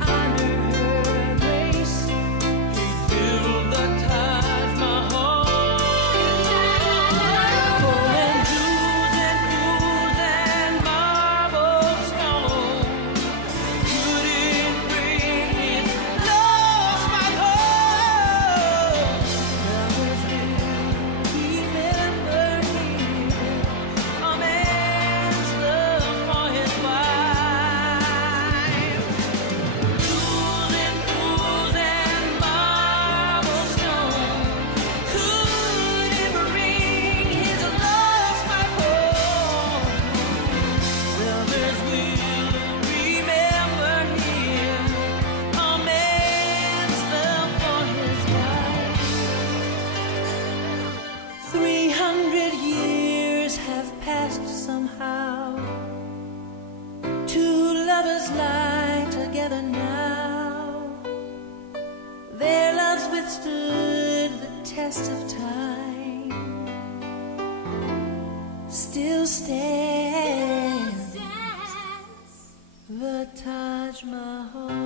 honor her grace. He built the Taj Mahal. Pouring jewels and marble stone couldn't bring his lost wife home. Lovers will remember here a man's love for his wife. Jewels and marble stone couldn't bring his lost wife home. Lovers will remember here a man's love for his wife. 300 years have passed somehow. Two lovers lie together now. Their loves withstood the test of time. Still stands the Taj Mahal.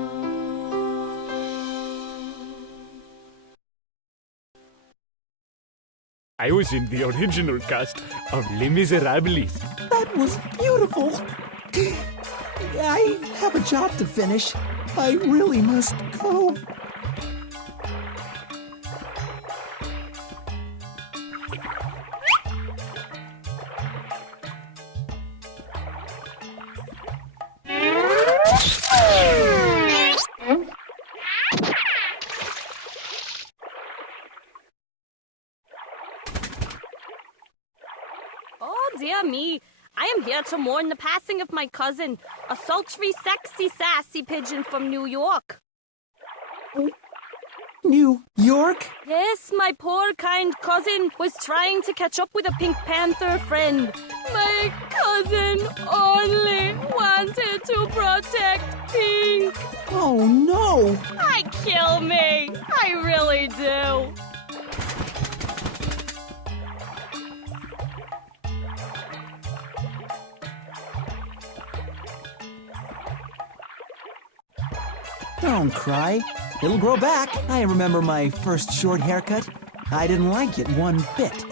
I was in the original cast of Les Miserables. That was beautiful. I have a job to finish. I really must go. Oh, dear me. I am here to mourn the passing of my cousin, a sultry, sexy, sassy pigeon from New York. New York? Yes, my poor, kind cousin was trying to catch up with a Pink Panther friend. My cousin only wanted to protect Pink. Oh, no! Kill me. I really do. Don't cry. It'll grow back. I remember my first short haircut. I didn't like it one bit.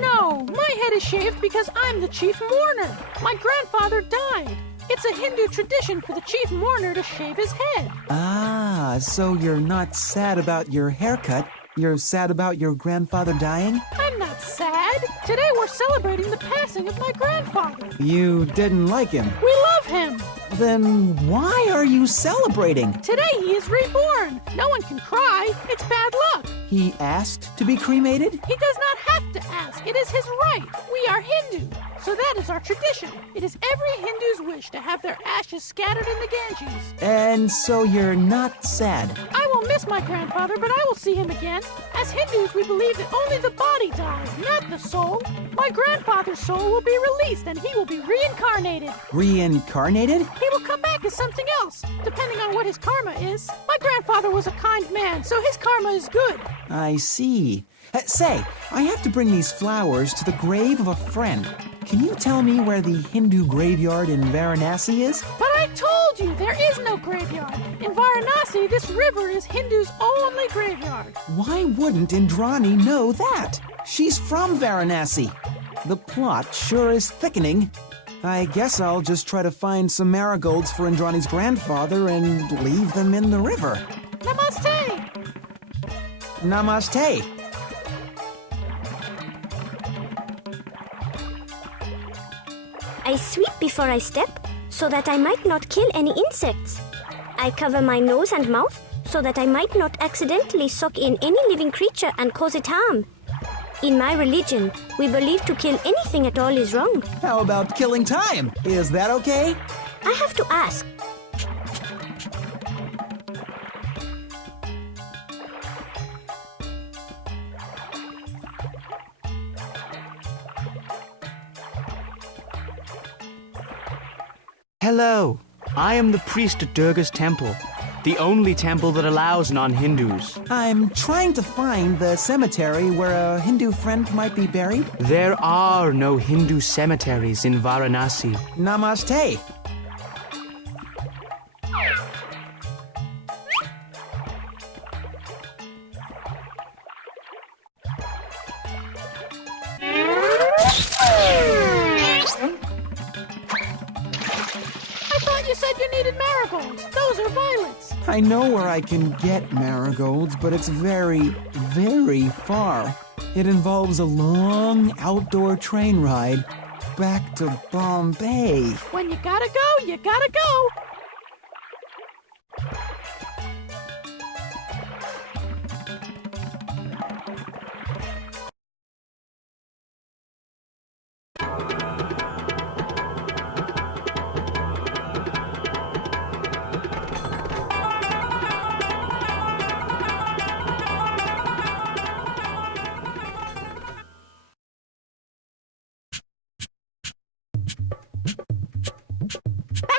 No, my head is shaved because I'm the chief mourner. My grandfather died. It's a Hindu tradition for the chief mourner to shave his head. Ah, so you're not sad about your haircut. You're sad about your grandfather dying? I'm not sad. Today we're celebrating the passing of my grandfather. You didn't like him. We love him. Then why are you celebrating? Today he is reborn. No one can cry. It's bad luck. He asked to be cremated? He does not have to ask. It is his right. We are Hindu, so that is our tradition. It is every Hindu's wish to have their ashes scattered in the Ganges. And so you're not sad? I will miss my grandfather, but I will see him again. As Hindus, we believe that only the body dies, not the soul. My grandfather's soul will be released, and he will be reincarnated. Reincarnated? He will come back as something else, depending on what his karma is. My grandfather was a kind man, so his karma is good. I see. Say, I have to bring these flowers to the grave of a friend. Can you tell me where the Hindu graveyard in Varanasi is? But I told you, there is no graveyard. In Varanasi, this river is Hindu's only graveyard. Why wouldn't Indrani know that? She's from Varanasi. The plot sure is thickening. I guess I'll just try to find some marigolds for Indrani's grandfather and leave them in the river. Namaste! Namaste. I sweep before I step, so that I might not kill any insects. I cover my nose and mouth, so that I might not accidentally suck in any living creature and cause it harm. In my religion, we believe to kill anything at all is wrong. How about killing time? Is that okay? I have to ask. Hello, I am the priest at Durga's temple, the only temple that allows non-Hindus. I'm trying to find the cemetery where a Hindu friend might be buried. There are no Hindu cemeteries in Varanasi. Namaste. You said you needed marigolds. Those are violets. I know where I can get marigolds, but it's very, very far. It involves a long outdoor train ride back to Bombay. When you gotta go, you gotta go.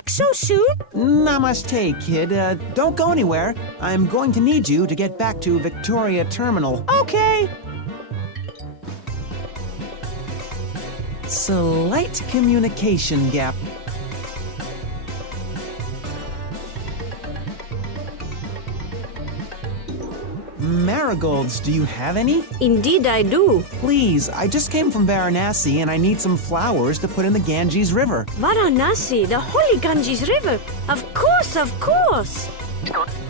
So soon? Namaste, kid. Don't go anywhere. I'm going to need you to get back to Victoria Terminal. Okay. Slight communication gap. Marigolds, do you have any? Indeed I do. Please, I just came from Varanasi and I need some flowers to put in the Ganges River. Varanasi, the holy Ganges River? Of course, of course.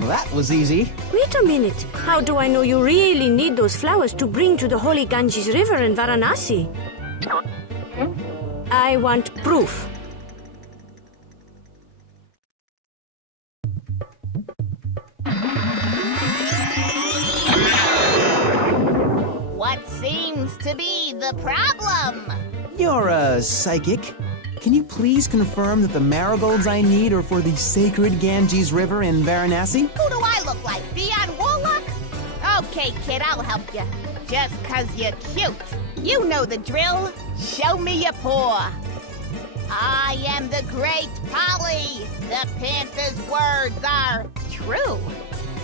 That was easy. Wait a minute. How do I know you really need those flowers to bring to the holy Ganges River in Varanasi? I want proof. What seems to be the problem? You're a psychic. Can you please confirm that the marigolds I need are for the sacred Ganges River in Varanasi? Who do I look like, Dion Warlock? Okay, kid, I'll help you. Just 'cause you're cute. You know the drill. Show me your paw. I am the great Polly. The Panther's words are true.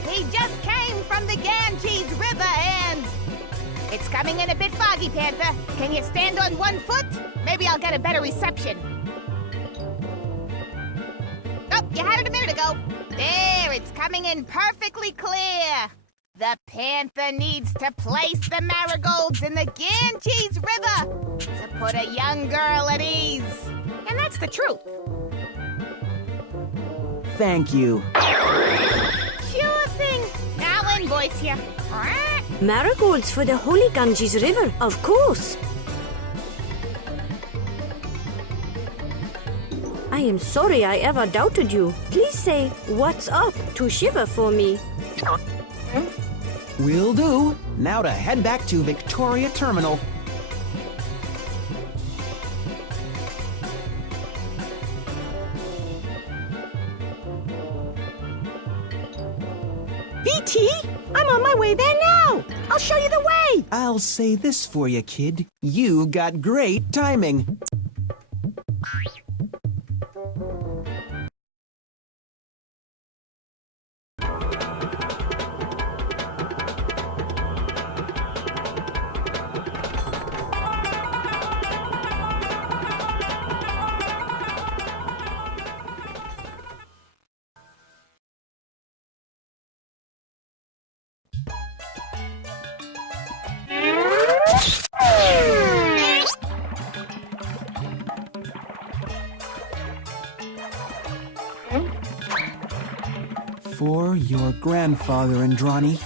He just came from the Ganges River and... It's coming in a bit foggy, Panther. Can you stand on one foot? Maybe I'll get a better reception. Oh, you had it a minute ago. There, it's coming in perfectly clear. The Panther needs to place the marigolds in the Ganges River to put a young girl at ease. And that's the truth. Thank you. Sure thing. Now invoice you. Marigolds for the holy Ganges River, of course. I am sorry I ever doubted you. Please say, "What's up?" to Shiva for me. Will do. Now to head back to Victoria Terminal. BT, I'm on my way there now. I'll show you the way. I'll say this for you, kid. You got great timing. For your grandfather, Andrani.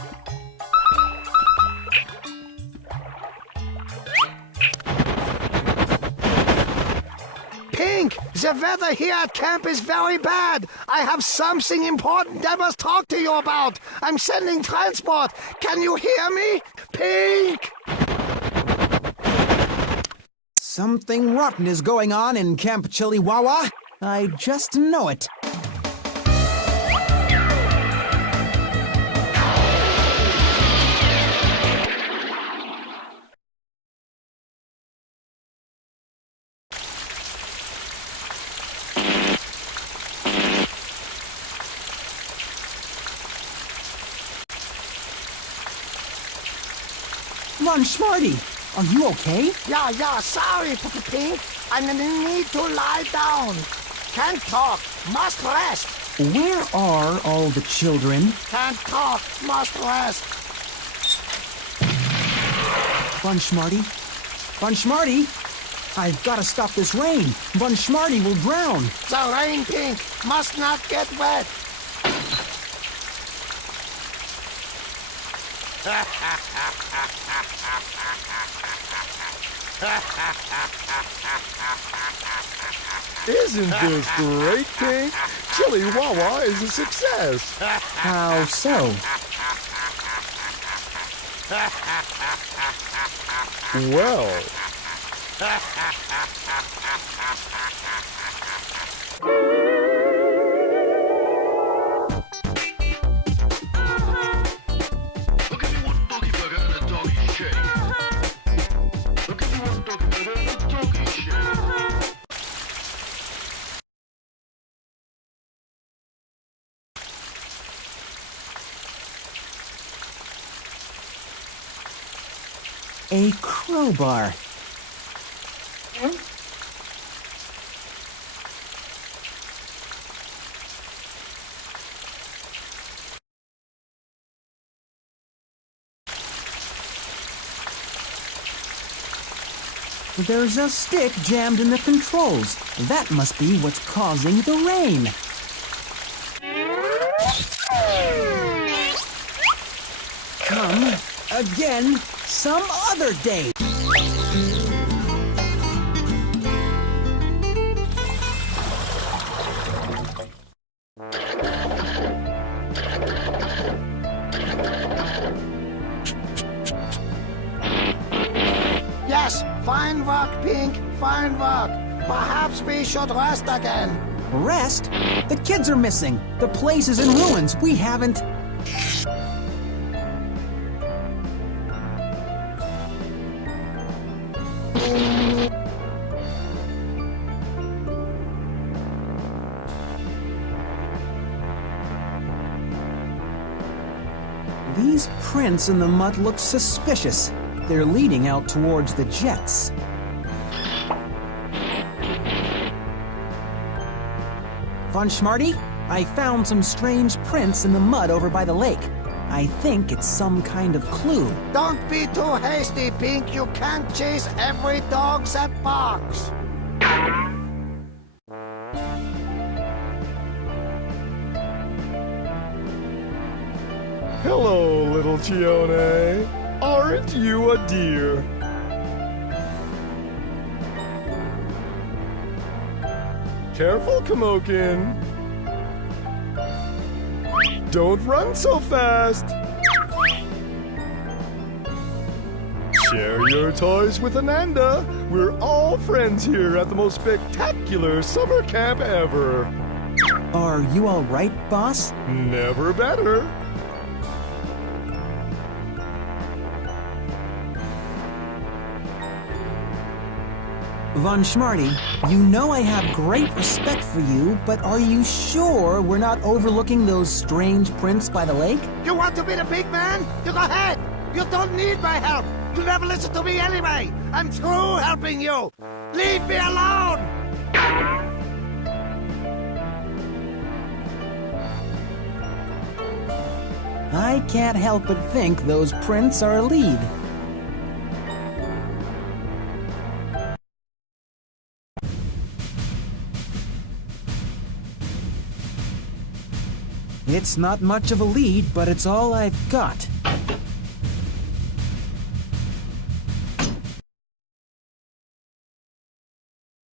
Pink, the weather here at camp is very bad. I have something important I must talk to you about. I'm sending transport. Can you hear me? Pink! Something rotten is going on in Camp Chiliwawa. I just know it. Von Schmarty, are you okay? Yeah, sorry, Pink. I'm gonna need to lie down. Can't talk, must rest. Where are all the children? Can't talk, must rest. Von Schmarty? Von Schmarty? I've got to stop this rain. Von Schmarty will drown. The rain, Pink, must not get wet. Isn't this great, Pink? Chiliwawa is a success. How so? Well. A crowbar. There's a stick jammed in the controls. That must be what's causing the rain. Come again some other day. Yes, fine work, Pink, fine work. Perhaps we should rest again. Rest? The kids are missing. The place is in ruins. We haven't... These prints in the mud look suspicious. They're leading out towards the jets. Von Schmarty, I found some strange prints in the mud over by the lake. I think it's some kind of clue. Don't be too hasty, Pink. You can't chase every dog that barks. Hello, little Chione. Aren't you a dear? Careful, Kamokin. Don't run so fast. Share your toys with Ananda. We're all friends here at the most spectacular summer camp ever. Are you all right, boss? Never better. Von Schmarty, you know I have great respect for you, but are you sure we're not overlooking those strange prints by the lake? You want to be the big man? You go ahead. You don't need my help. You never listen to me anyway. I'm through helping you. Leave me alone. I can't help but think those prints are a lead. It's not much of a lead, but it's all I've got.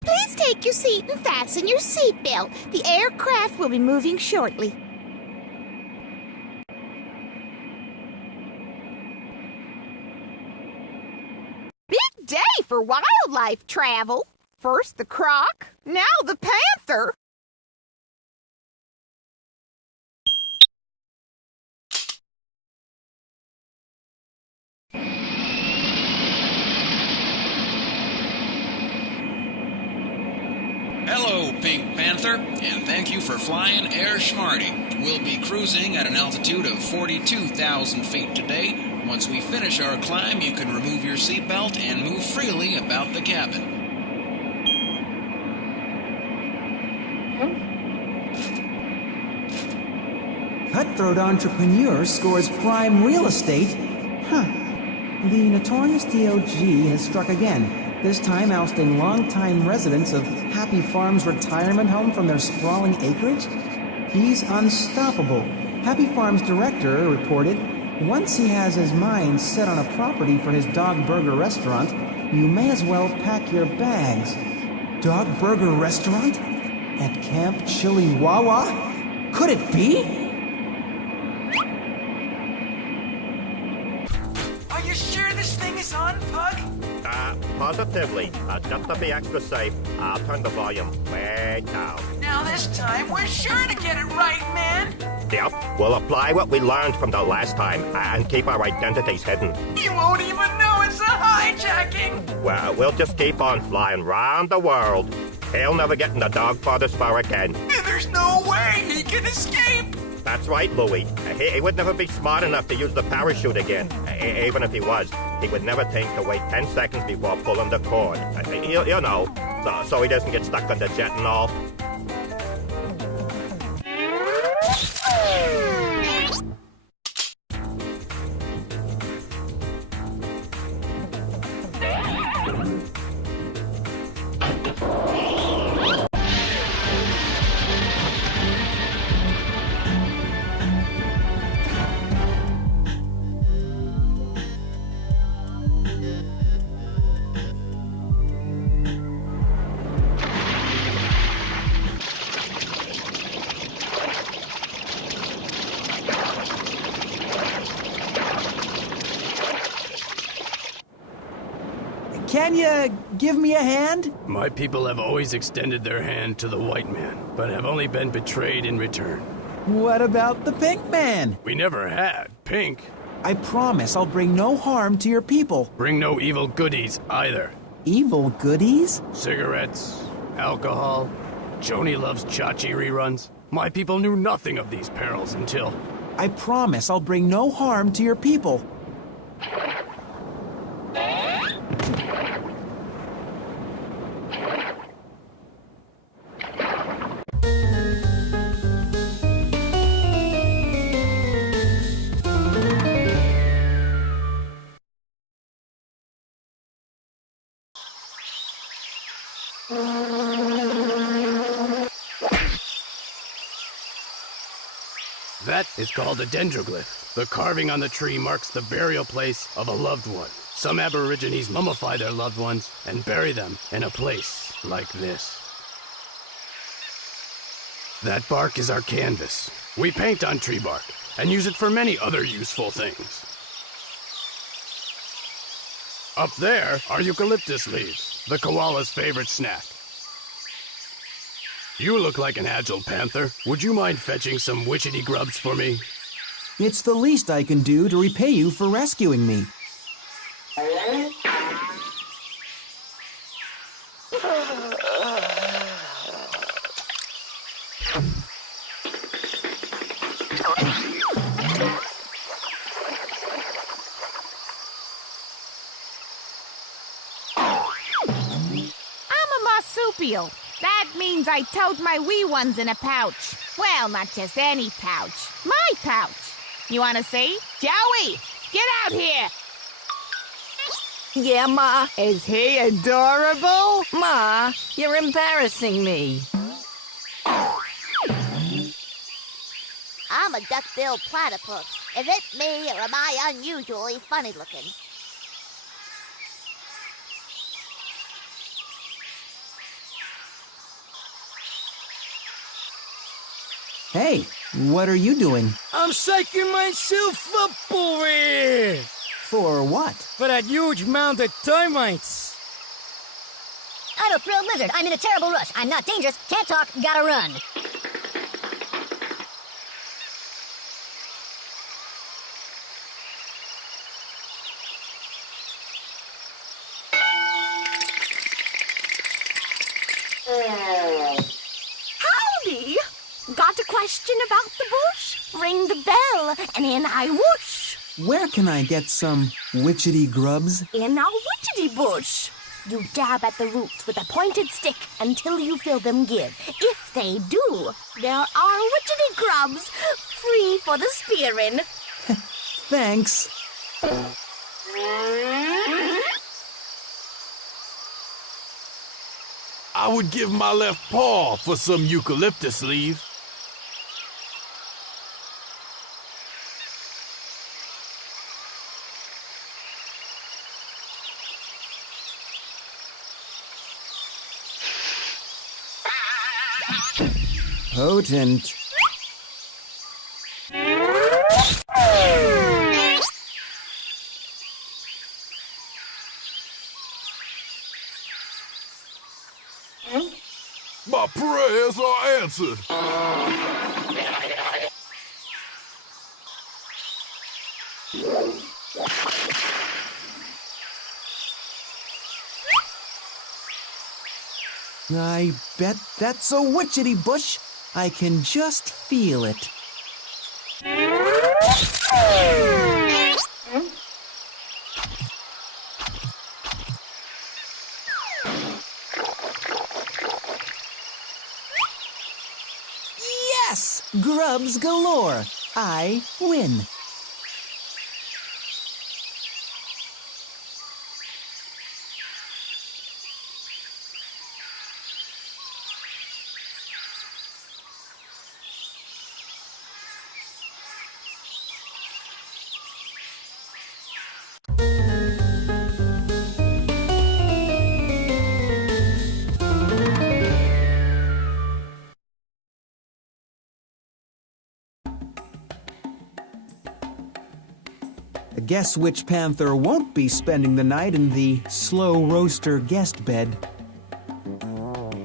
Please take your seat and fasten your seatbelt. The aircraft will be moving shortly. Big day for wildlife travel. First the croc, now the panther. Hello, Pink Panther, and thank you for flying Air Schmarty. We'll be cruising at an altitude of 42,000 feet today. Once we finish our climb, you can remove your seatbelt and move freely about the cabin. Cutthroat entrepreneur scores prime real estate? Huh. The notorious DOG has struck again. This time ousting longtime residents of Happy Farm's retirement home from their sprawling acreage? He's unstoppable. Happy Farm's director reported, once he has his mind set on a property for his dog burger restaurant, you may as well pack your bags. Dog burger restaurant? At Camp Chili Wawa? Could it be? Are you sure this thing is on, Pug? Positively. Just to be extra safe, I'll turn the volume way down. Now this time, we're sure to get it right, man. Yep, we'll apply what we learned from the last time and keep our identities hidden. You won't even know it's a hijacking. Well, we'll just keep on flying round the world. He'll never get in the dog father's fur again. There's no way he can escape. That's right, Louie. He would never be smart enough to use the parachute again. Even if he was, he would never think to wait 10 seconds before pulling the cord. You know, so he doesn't get stuck on the jet and all. Can you give me a hand? My people have always extended their hand to the white man, but have only been betrayed in return. What about the pink man? We never had pink. I promise I'll bring no harm to your people. Bring no evil goodies either. Evil goodies? Cigarettes, alcohol. Joni loves Chachi reruns. My people knew nothing of these perils until... I promise I'll bring no harm to your people. That is called a dendroglyph. The carving on the tree marks the burial place of a loved one. Some aborigines mummify their loved ones and bury them in a place like this. That bark is our canvas. We paint on tree bark and use it for many other useful things. Up there are eucalyptus leaves, the koala's favorite snack. You look like an agile panther. Would you mind fetching some witchetty grubs for me? It's the least I can do to repay you for rescuing me. I'm a marsupial. That means I tote my wee ones in a pouch. Well, not just any pouch. My pouch. You wanna see? Joey, get out here! Yeah, Ma. Is he adorable? Ma, you're embarrassing me. I'm a duck-billed platypus. Is it me, or am I unusually funny-looking? Hey, what are you doing? I'm psyching myself up over here! For what? For that huge mound of termites! I'm a frilled lizard. I'm in a terrible rush. I'm not dangerous. Can't talk. Gotta run. Howdy! Got a question about the bush? Ring the bell, and in I whoosh. Where can I get some witchetty grubs? In our witchetty bush. You dab at the roots with a pointed stick until you feel them give. If they do, there are witchetty grubs free for the spearing. Thanks. I would give my left paw for some eucalyptus leaves. Potent. My prayers are answered. I bet that's a witchetty bush. I can just feel it. Yes! Grubs galore. I win. Guess which panther won't be spending the night in the slow roaster guest bed?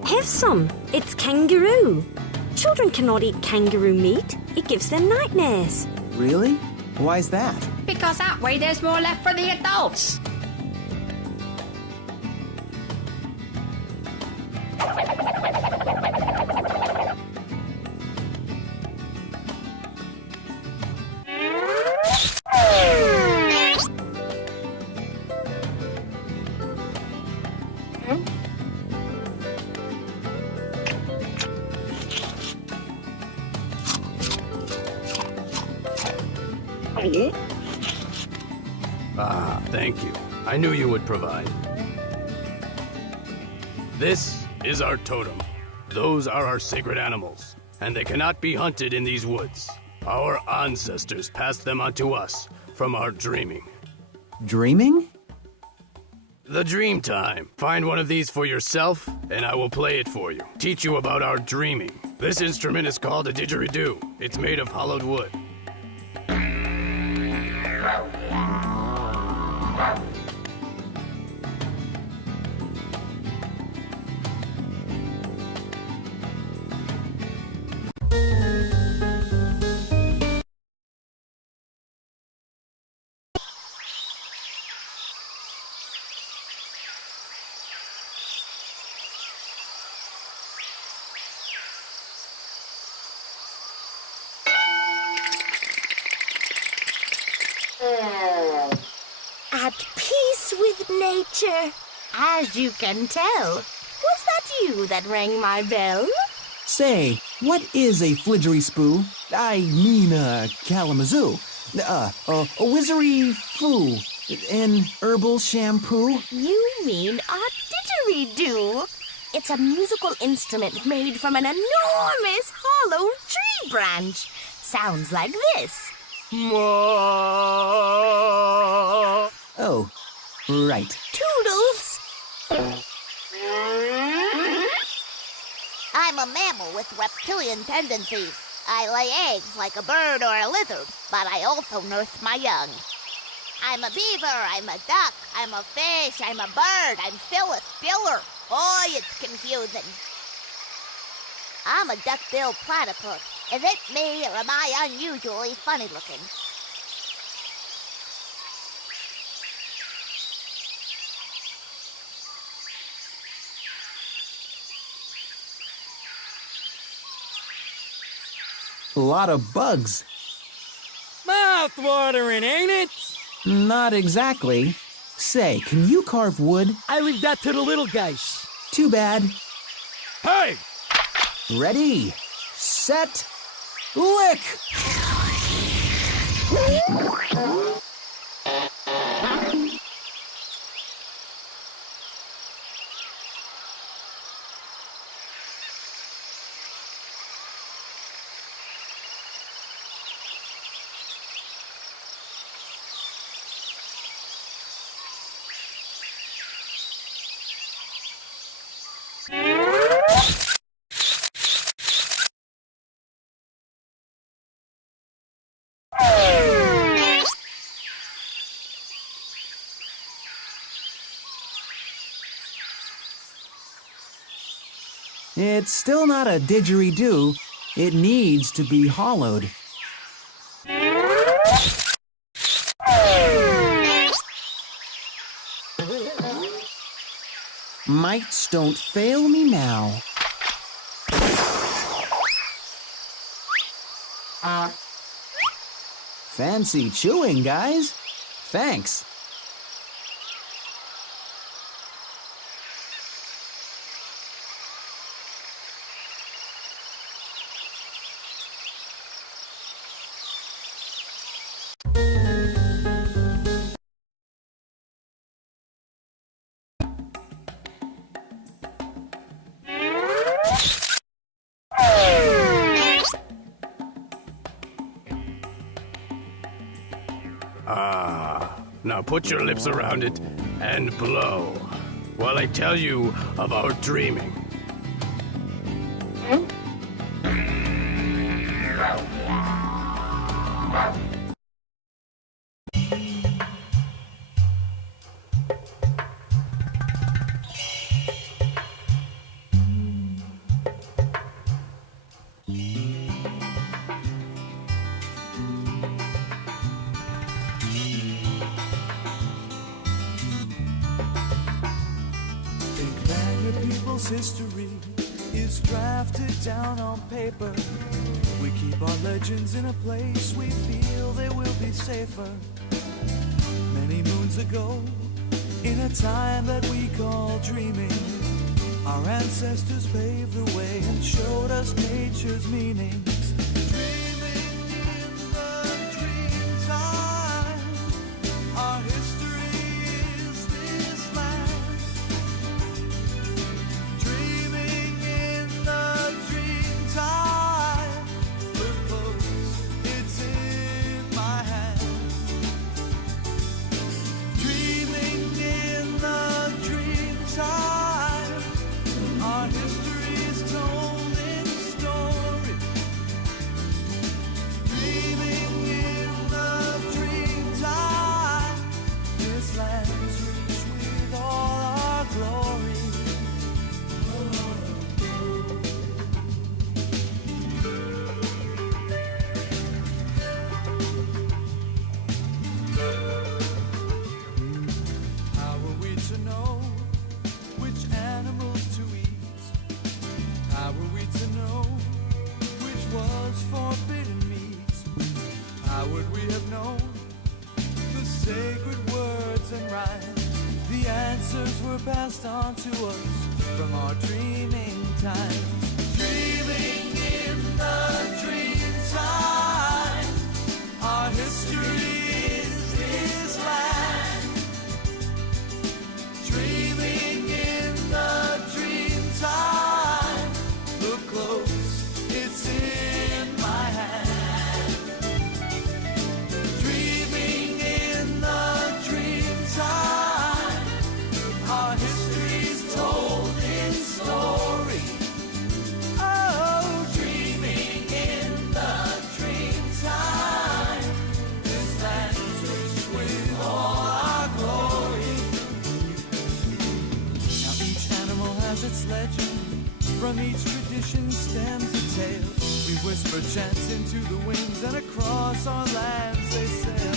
Have some. It's kangaroo. Children cannot eat kangaroo meat. It gives them nightmares. Really? Why's that? Because that way there's more left for the adults. Ah, thank you. I knew you would provide. This is our totem. Those are our sacred animals, and they cannot be hunted in these woods. Our ancestors passed them on to us from our dreaming. Dreaming? The dream time. Find one of these for yourself, and I will play it for you. Teach you about our dreaming. This instrument is called a didgeridoo. It's made of hollowed wood. At peace with nature, as you can tell. Was that you that rang my bell? Say, what is a flidgery-spoo? I mean, Kalamazoo. A wizzery-foo. An herbal shampoo? You mean a didgeridoo. It's a musical instrument made from an enormous hollow tree branch. Sounds like this. Oh, right. Toodles! I'm a mammal with reptilian tendencies. I lay eggs like a bird or a lizard, but I also nurse my young. I'm a beaver, I'm a duck, I'm a fish, I'm a bird, I'm Phyllis Bueller. Boy, it's confusing. I'm a duck-billed platypus. Is it me, or am I unusually funny-looking? A lot of bugs. Mouth-watering, ain't it? Not exactly. Say, can you carve wood? I leave that to the little guys. Too bad. Hey! Ready, set, lick! It's still not a didgeridoo. It needs to be hollowed. Mites don't fail me now. Fancy chewing, guys. Thanks. Now put your lips around it and blow while I tell you of our dreaming. people's history is drafted down on paper. We keep our legends in a place we feel they will be safer. Many moons ago, in a time that we call dreaming, our ancestors paved the way and showed us nature's meanings. Dreaming in the dream time, our history is this land. Dreaming in the dream time, look close, it's in my hand. Dreaming in the dream time, our history is told in story. Dreaming in the dream time, this land's rich with all our glory. How are we to know which animals to eat? How are we to know which was forbidden meat? How would we have known the sacred words and rhymes? The answers were passed on to us from our dreaming times. Dreaming in the dream time, our history is this land. Dreaming in the dream time, look close, it's in my hand. Dreaming in the dream time, our history's told in story. Oh, dreaming in the dream time, this land's rich with all our glory. Now each animal has its legend, from each tradition stems a tale. We whisper chants into the winds, and across our lands they sail.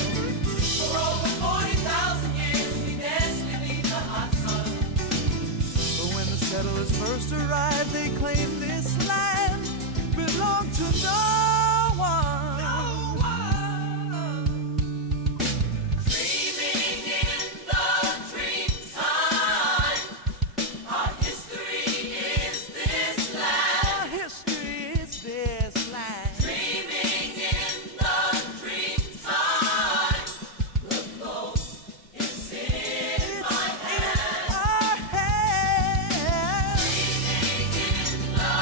For over 40,000 years we danced beneath the hot sun. But when the settlers first arrived, they claimed this land belonged to no one. Dreaming in the dream time, our history is this land. Our history is this land. Dreaming in the dream time, look close, it's in my hand. Our hand. Dreaming in the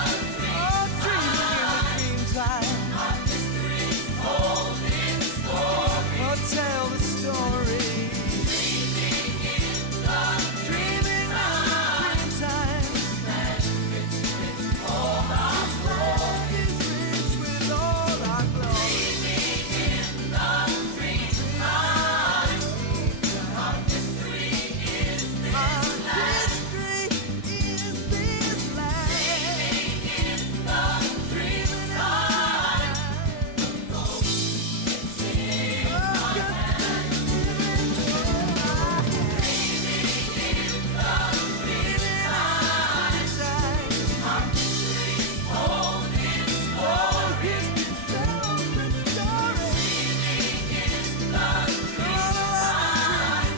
dream time, our history's told in story. oh, tell the story. Dreaming in the dream time, Dream time, rich with all our glory. is rich with all our glory. Dreaming in the dream time, our history is this Our land. history is this land. Dreaming in the dream time, look close, it's in my hand. Dreaming in the dream time, our history's told in story. Dreaming in the dream time,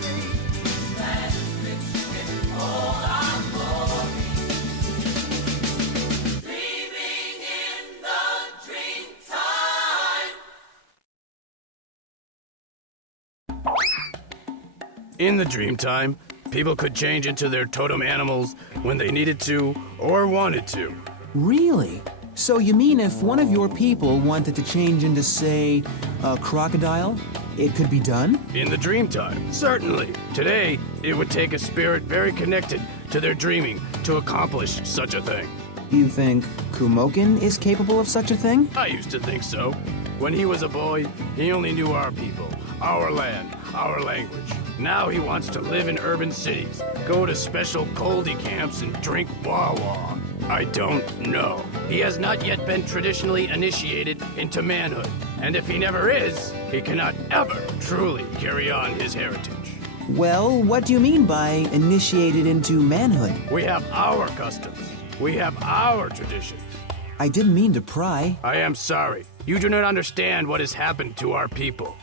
this land's rich with all our glory. Dreaming in the dream time. In the dream time, people could change into their totem animals when they needed to or wanted to. Really? So you mean if one of your people wanted to change into, say, a crocodile, it could be done? In the dream time, certainly. Today, it would take a spirit very connected to their dreaming to accomplish such a thing. You think Kumokin is capable of such a thing? I used to think so. When he was a boy, he only knew our people, our land, our language. Now he wants to live in urban cities, go to special coldy camps, and drink wah-wah. I don't know. He has not yet been traditionally initiated into manhood, and if he never is, he cannot ever truly carry on his heritage. Well, what do you mean by initiated into manhood? We have our customs. We have our traditions. I didn't mean to pry. I am sorry. You do not understand what has happened to our people.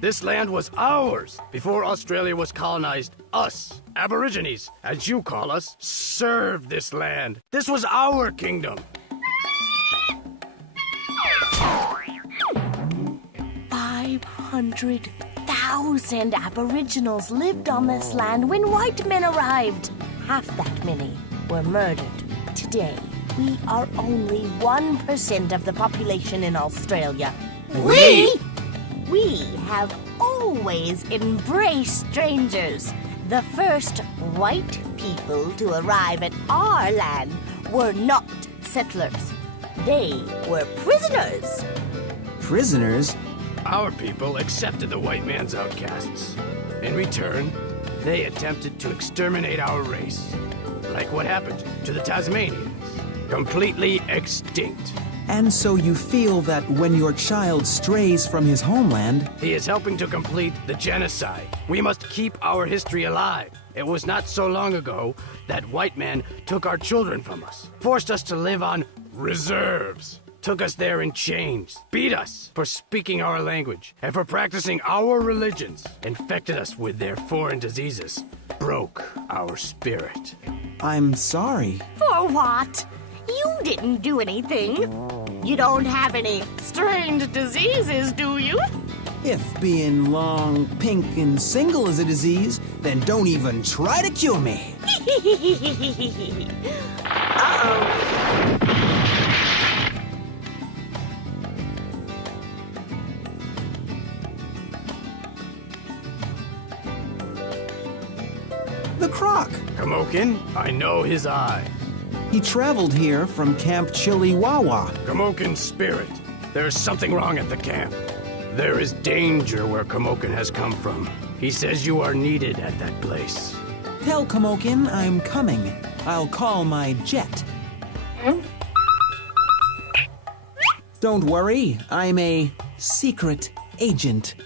This land was ours before Australia was colonized. Us, Aborigines, as you call us, served this land. This was our kingdom. 500,000 Aboriginals lived on this land when white men arrived. Half that many were murdered. Today, we are only 1% of the population in Australia. We? We have always embraced strangers. The first white people to arrive at our land were not settlers. They were prisoners. Prisoners? Our people accepted the white man's outcasts. In return, they attempted to exterminate our race. Like what happened to the Tasmanians. Completely extinct. And so you feel that when your child strays from his homeland... He is helping to complete the genocide. We must keep our history alive. It was not so long ago that white men took our children from us, forced us to live on reserves, took us there in chains, beat us for speaking our language and for practicing our religions, infected us with their foreign diseases, broke our spirit. I'm sorry. For what? You didn't do anything. You don't have any strange diseases, do you? If being long, pink, and single is a disease, then don't even try to cure me. Uh-oh. The croc. Kamokin, I know his eye. He traveled here from Camp Chiliwawa. Kamokin's spirit. There's something wrong at the camp. There is danger where Kamokin has come from. He says you are needed at that place. Tell Kamokin I'm coming. I'll call my jet. Don't worry, I'm a secret agent.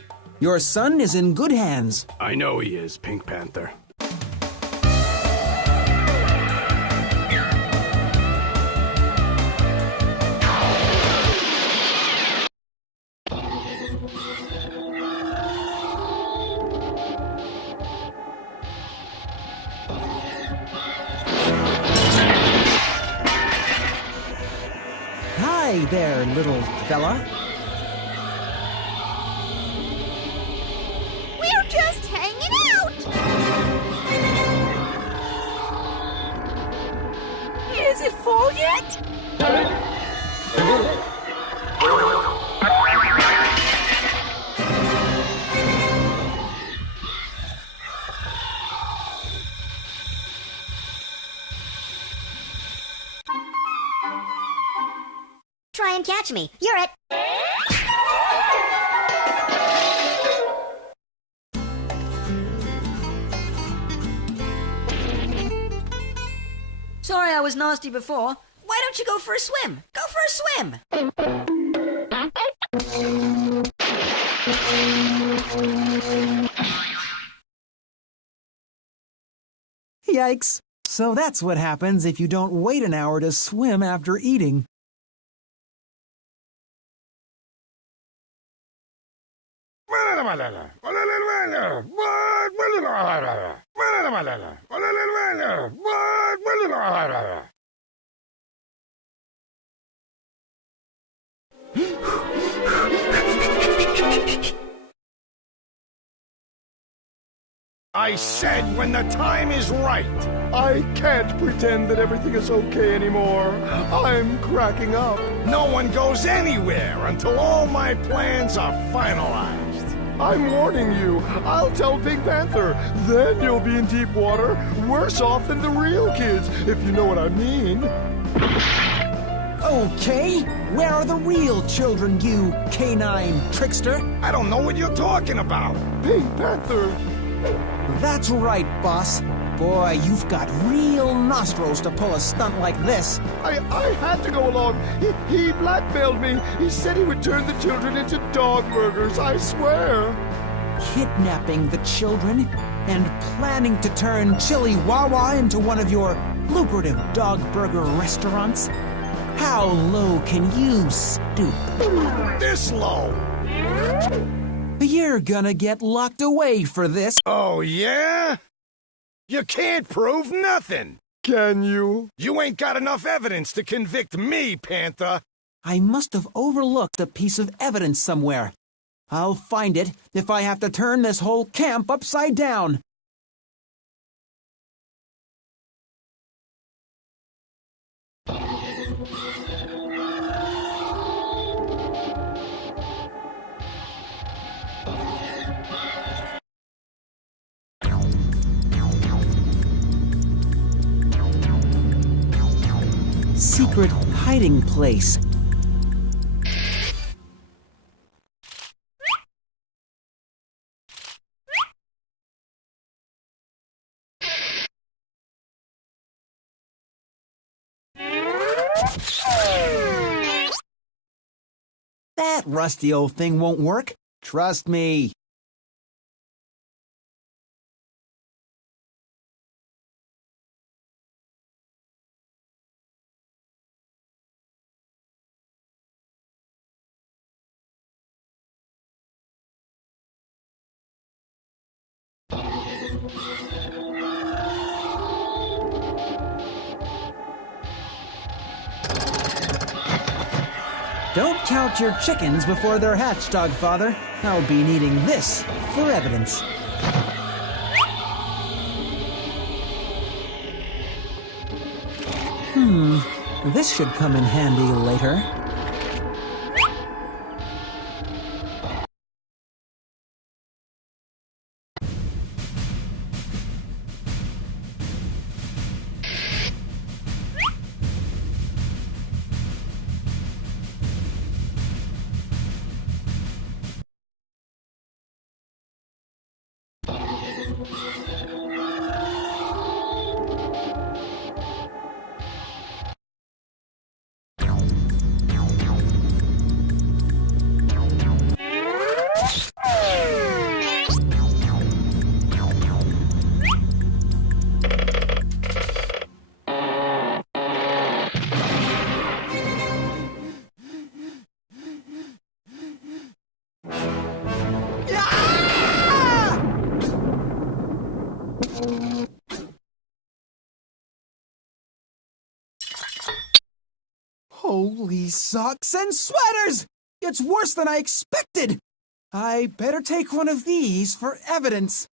Your son is in good hands. I know he is, Pink Panther. Hi there, little fella. We're just hanging out! Is it full yet? Try and catch me. You're it. Sorry I was nasty before. Why don't you go for a swim? Go for a swim! Yikes. So that's what happens if you don't wait an hour to swim after eating. I said when the time is right. I can't pretend that everything is okay anymore. I'm cracking up. No one goes anywhere until all my plans are finalized. I'm warning you. I'll tell Pink Panther. Then you'll be in deep water, worse off than the real kids, if you know what I mean. Okay, where are the real children, you canine trickster? I don't know what you're talking about. Pink Panther. That's right, boss. Boy, you've got real nostrils to pull a stunt like this. I had to go along. He blackmailed me. He said he would turn the children into dog burgers, I swear. Kidnapping the children? and planning to turn Chili Wawa into one of your lucrative dog burger restaurants? How low can you stoop? This low! You're gonna get locked away for this. Oh, yeah? You can't prove nothing. Can you? You ain't got enough evidence to convict me, Panther. I must have overlooked a piece of evidence somewhere. I'll find it if I have to turn this whole camp upside down. Secret hiding place. That rusty old thing won't work. Trust me. Don't count your chickens before they're hatched, Dogfather. I'll be needing this for evidence. This should come in handy later. Holy socks and sweaters! It's worse than I expected! I better take one of these for evidence.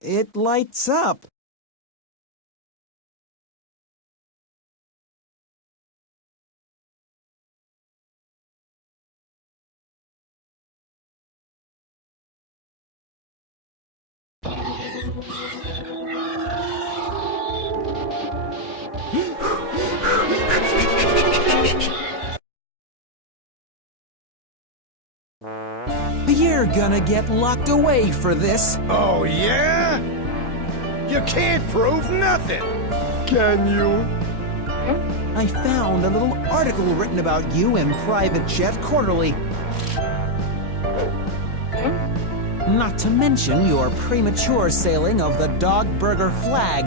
It lights up. You're gonna get locked away for this. Oh, yeah? You can't prove nothing. Can you? I found a little article written about you in Private Jet Quarterly. Not to mention your premature sailing of the Dog Burger flag.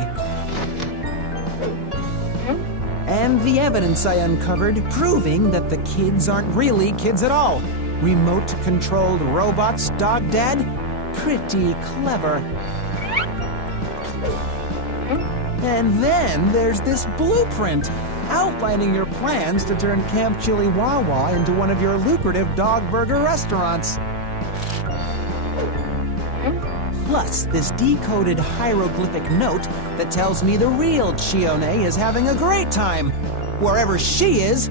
And the evidence I uncovered proving that the kids aren't really kids at all. Remote-controlled robots, Dog Dad? Pretty clever. And then there's this blueprint outlining your plans to turn Camp Chili Wawa into one of your lucrative dog burger restaurants. Plus, this decoded hieroglyphic note that tells me the real Chione is having a great time, wherever she is.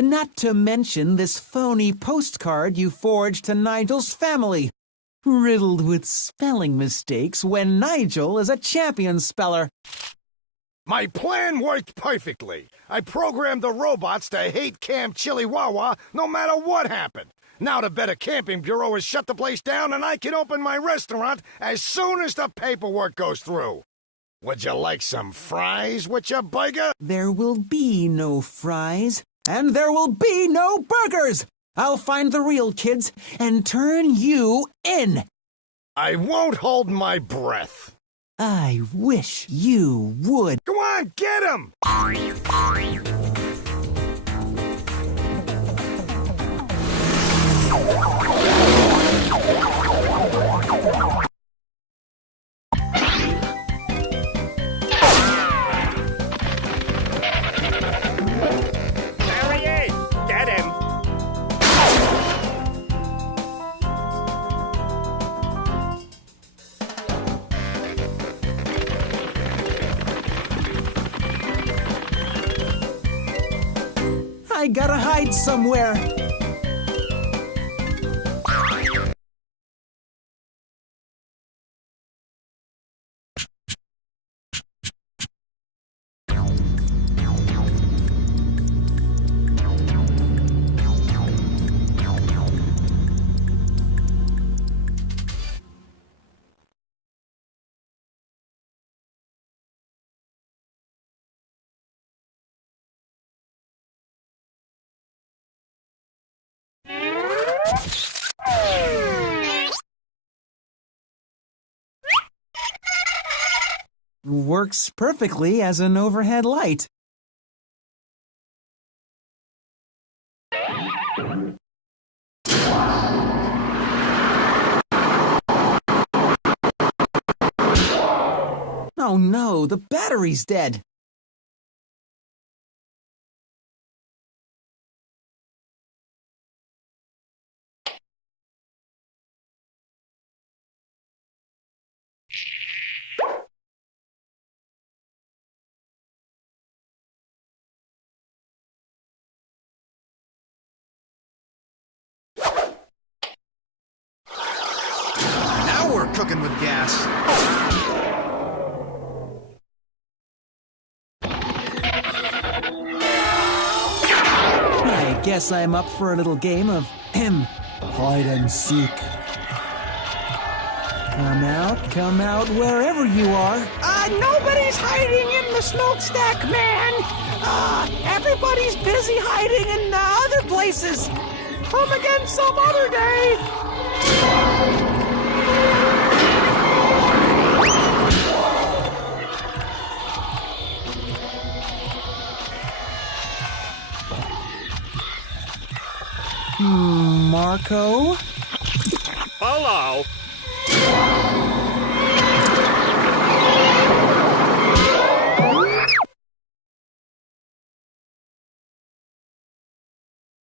Not to mention this phony postcard you forged to Nigel's family, riddled with spelling mistakes when Nigel is a champion speller. My plan worked perfectly. I programmed the robots to hate Camp Chili Wawa no matter what happened. Now the Better Camping Bureau has shut the place down and I can open my restaurant as soon as the paperwork goes through. Would you like some fries with your burger? There will be no fries. and there will be no burgers. I'll find the real kids and turn you in. I won't hold my breath. I wish you would. Go on, get him! There he is! Get him! I gotta hide somewhere. Works perfectly as an overhead light. Oh no, the battery's dead. Now we're cooking with gas. I guess I'm up for a little game of hide and seek. Come out wherever you are. Nobody's hiding in the smokestack, man. Everybody's busy hiding in other places. Come again some other day. Marco? Hello.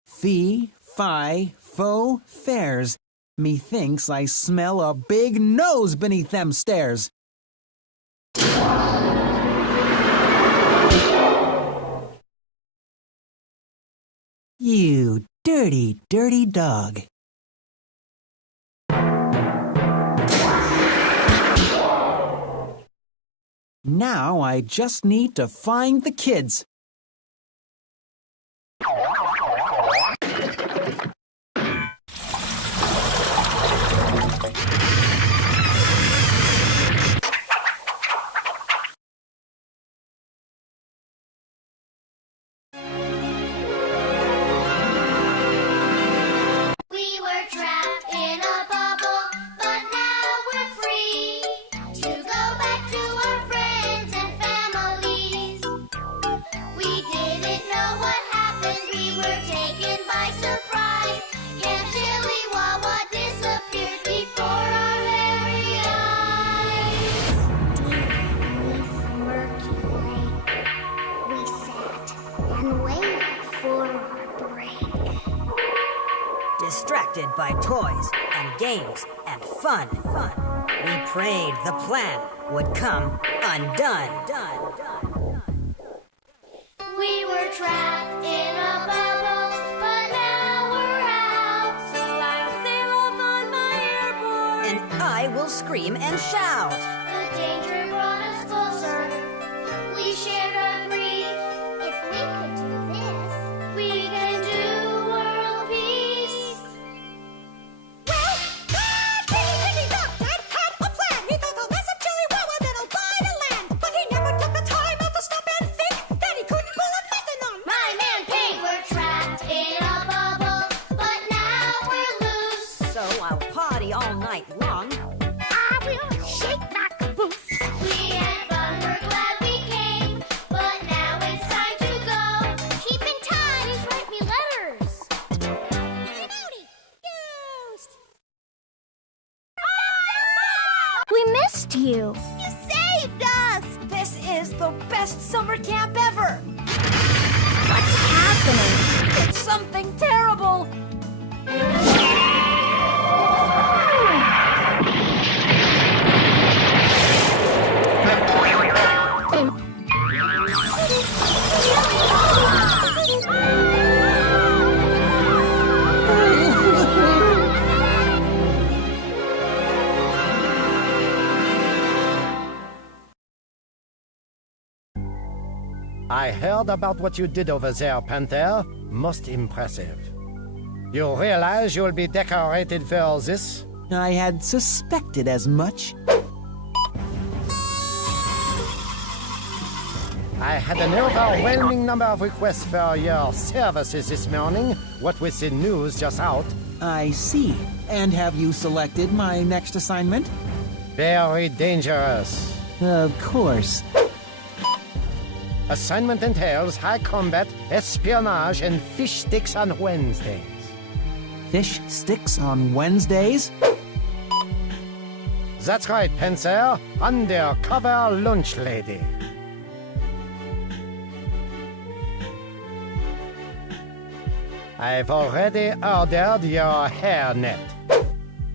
Fee, fi, fo, fares. Methinks I smell a big nose beneath them stairs. You dirty, dirty dog. Now I just need to find the kids. We were trapped in a bubble, but now we're free to go back to our friends and families. We didn't know what happened, we were taken by surprise. Camp Chili Wawa disappeared before our very eyes. Deep beneath the murky lake, we sat and waited for our break. Distracted by toys and games and fun, we prayed the plan would come undone. We were trapped in a bubble, but now we're out. So I'll sail off on my airboard, And I will scream and shout. the danger brought us closer. We shared our grief. If we could do this, we can do world peace. Well, Piggy Duck had a plan. He thought a massive chili wawa that'll buy the land. But he never took the time out to stop and think that he couldn't pull a nothing on. My man Pig, we're trapped. party all night long. I will shake my caboose. We had fun, we're glad we came, but now it's time to go. Keep in touch. Please write me letters. We missed you. You saved us. This is the best summer camp ever. What's happening? It's something terrible. I heard about what you did over there, Panther. Most impressive. You realize you'll be decorated for this? I had suspected as much. I had an overwhelming number of requests for your services this morning, what with the news just out. I see. And have you selected my next assignment? Very dangerous. Of course. Assignment entails high combat, espionage, and fish sticks on Wednesdays. Fish sticks on Wednesdays? That's right, Panther. Undercover lunch lady. I've already ordered your hairnet.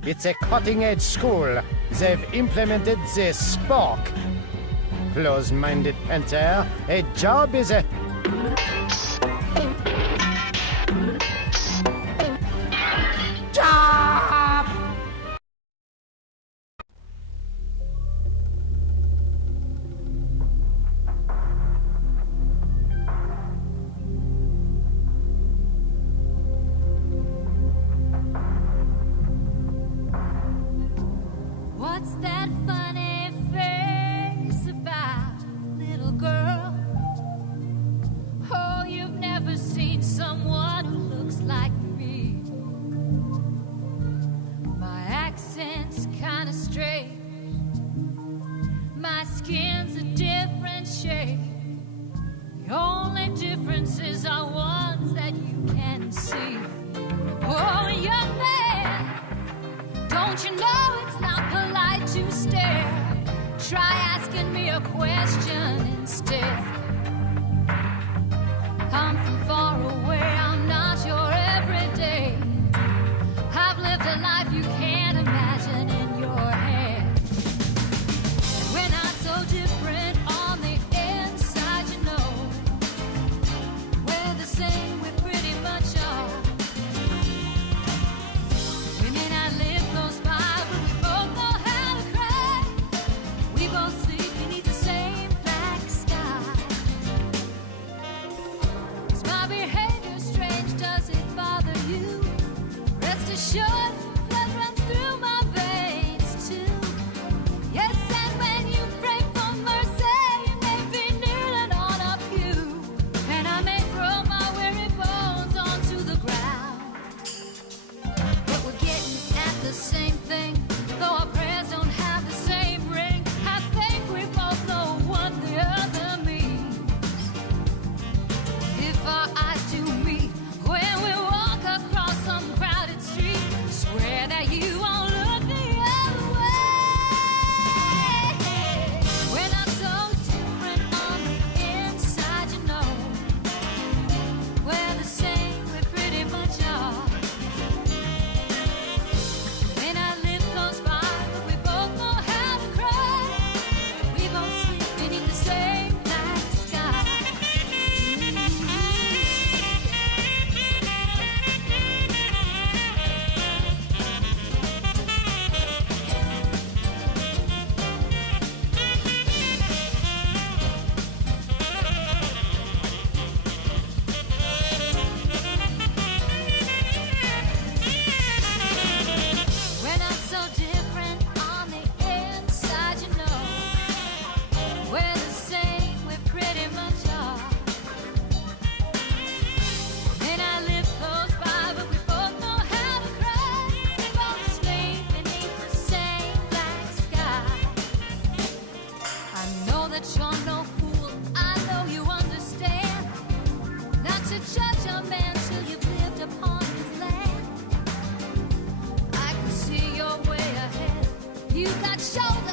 It's a cutting-edge school. They've implemented the spork. Close-minded Panther, a job is a... Job! What's that funny face about, little girl? Oh, you've never seen someone who looks like me. My accent's kinda strange. My skin's a different shade. The only differences are ones that you can see. Oh, young man, don't you know it's not polite to stare? Try asking me a question instead. I'm from far away, I'm not your everyday. I've lived a life you can't imagine in your head. And we're not so different on the inside, you know. We're the same, we pretty much are. We may not live close by, but we both know how to cry. We both sleep beneath the same black sky. You got showdown.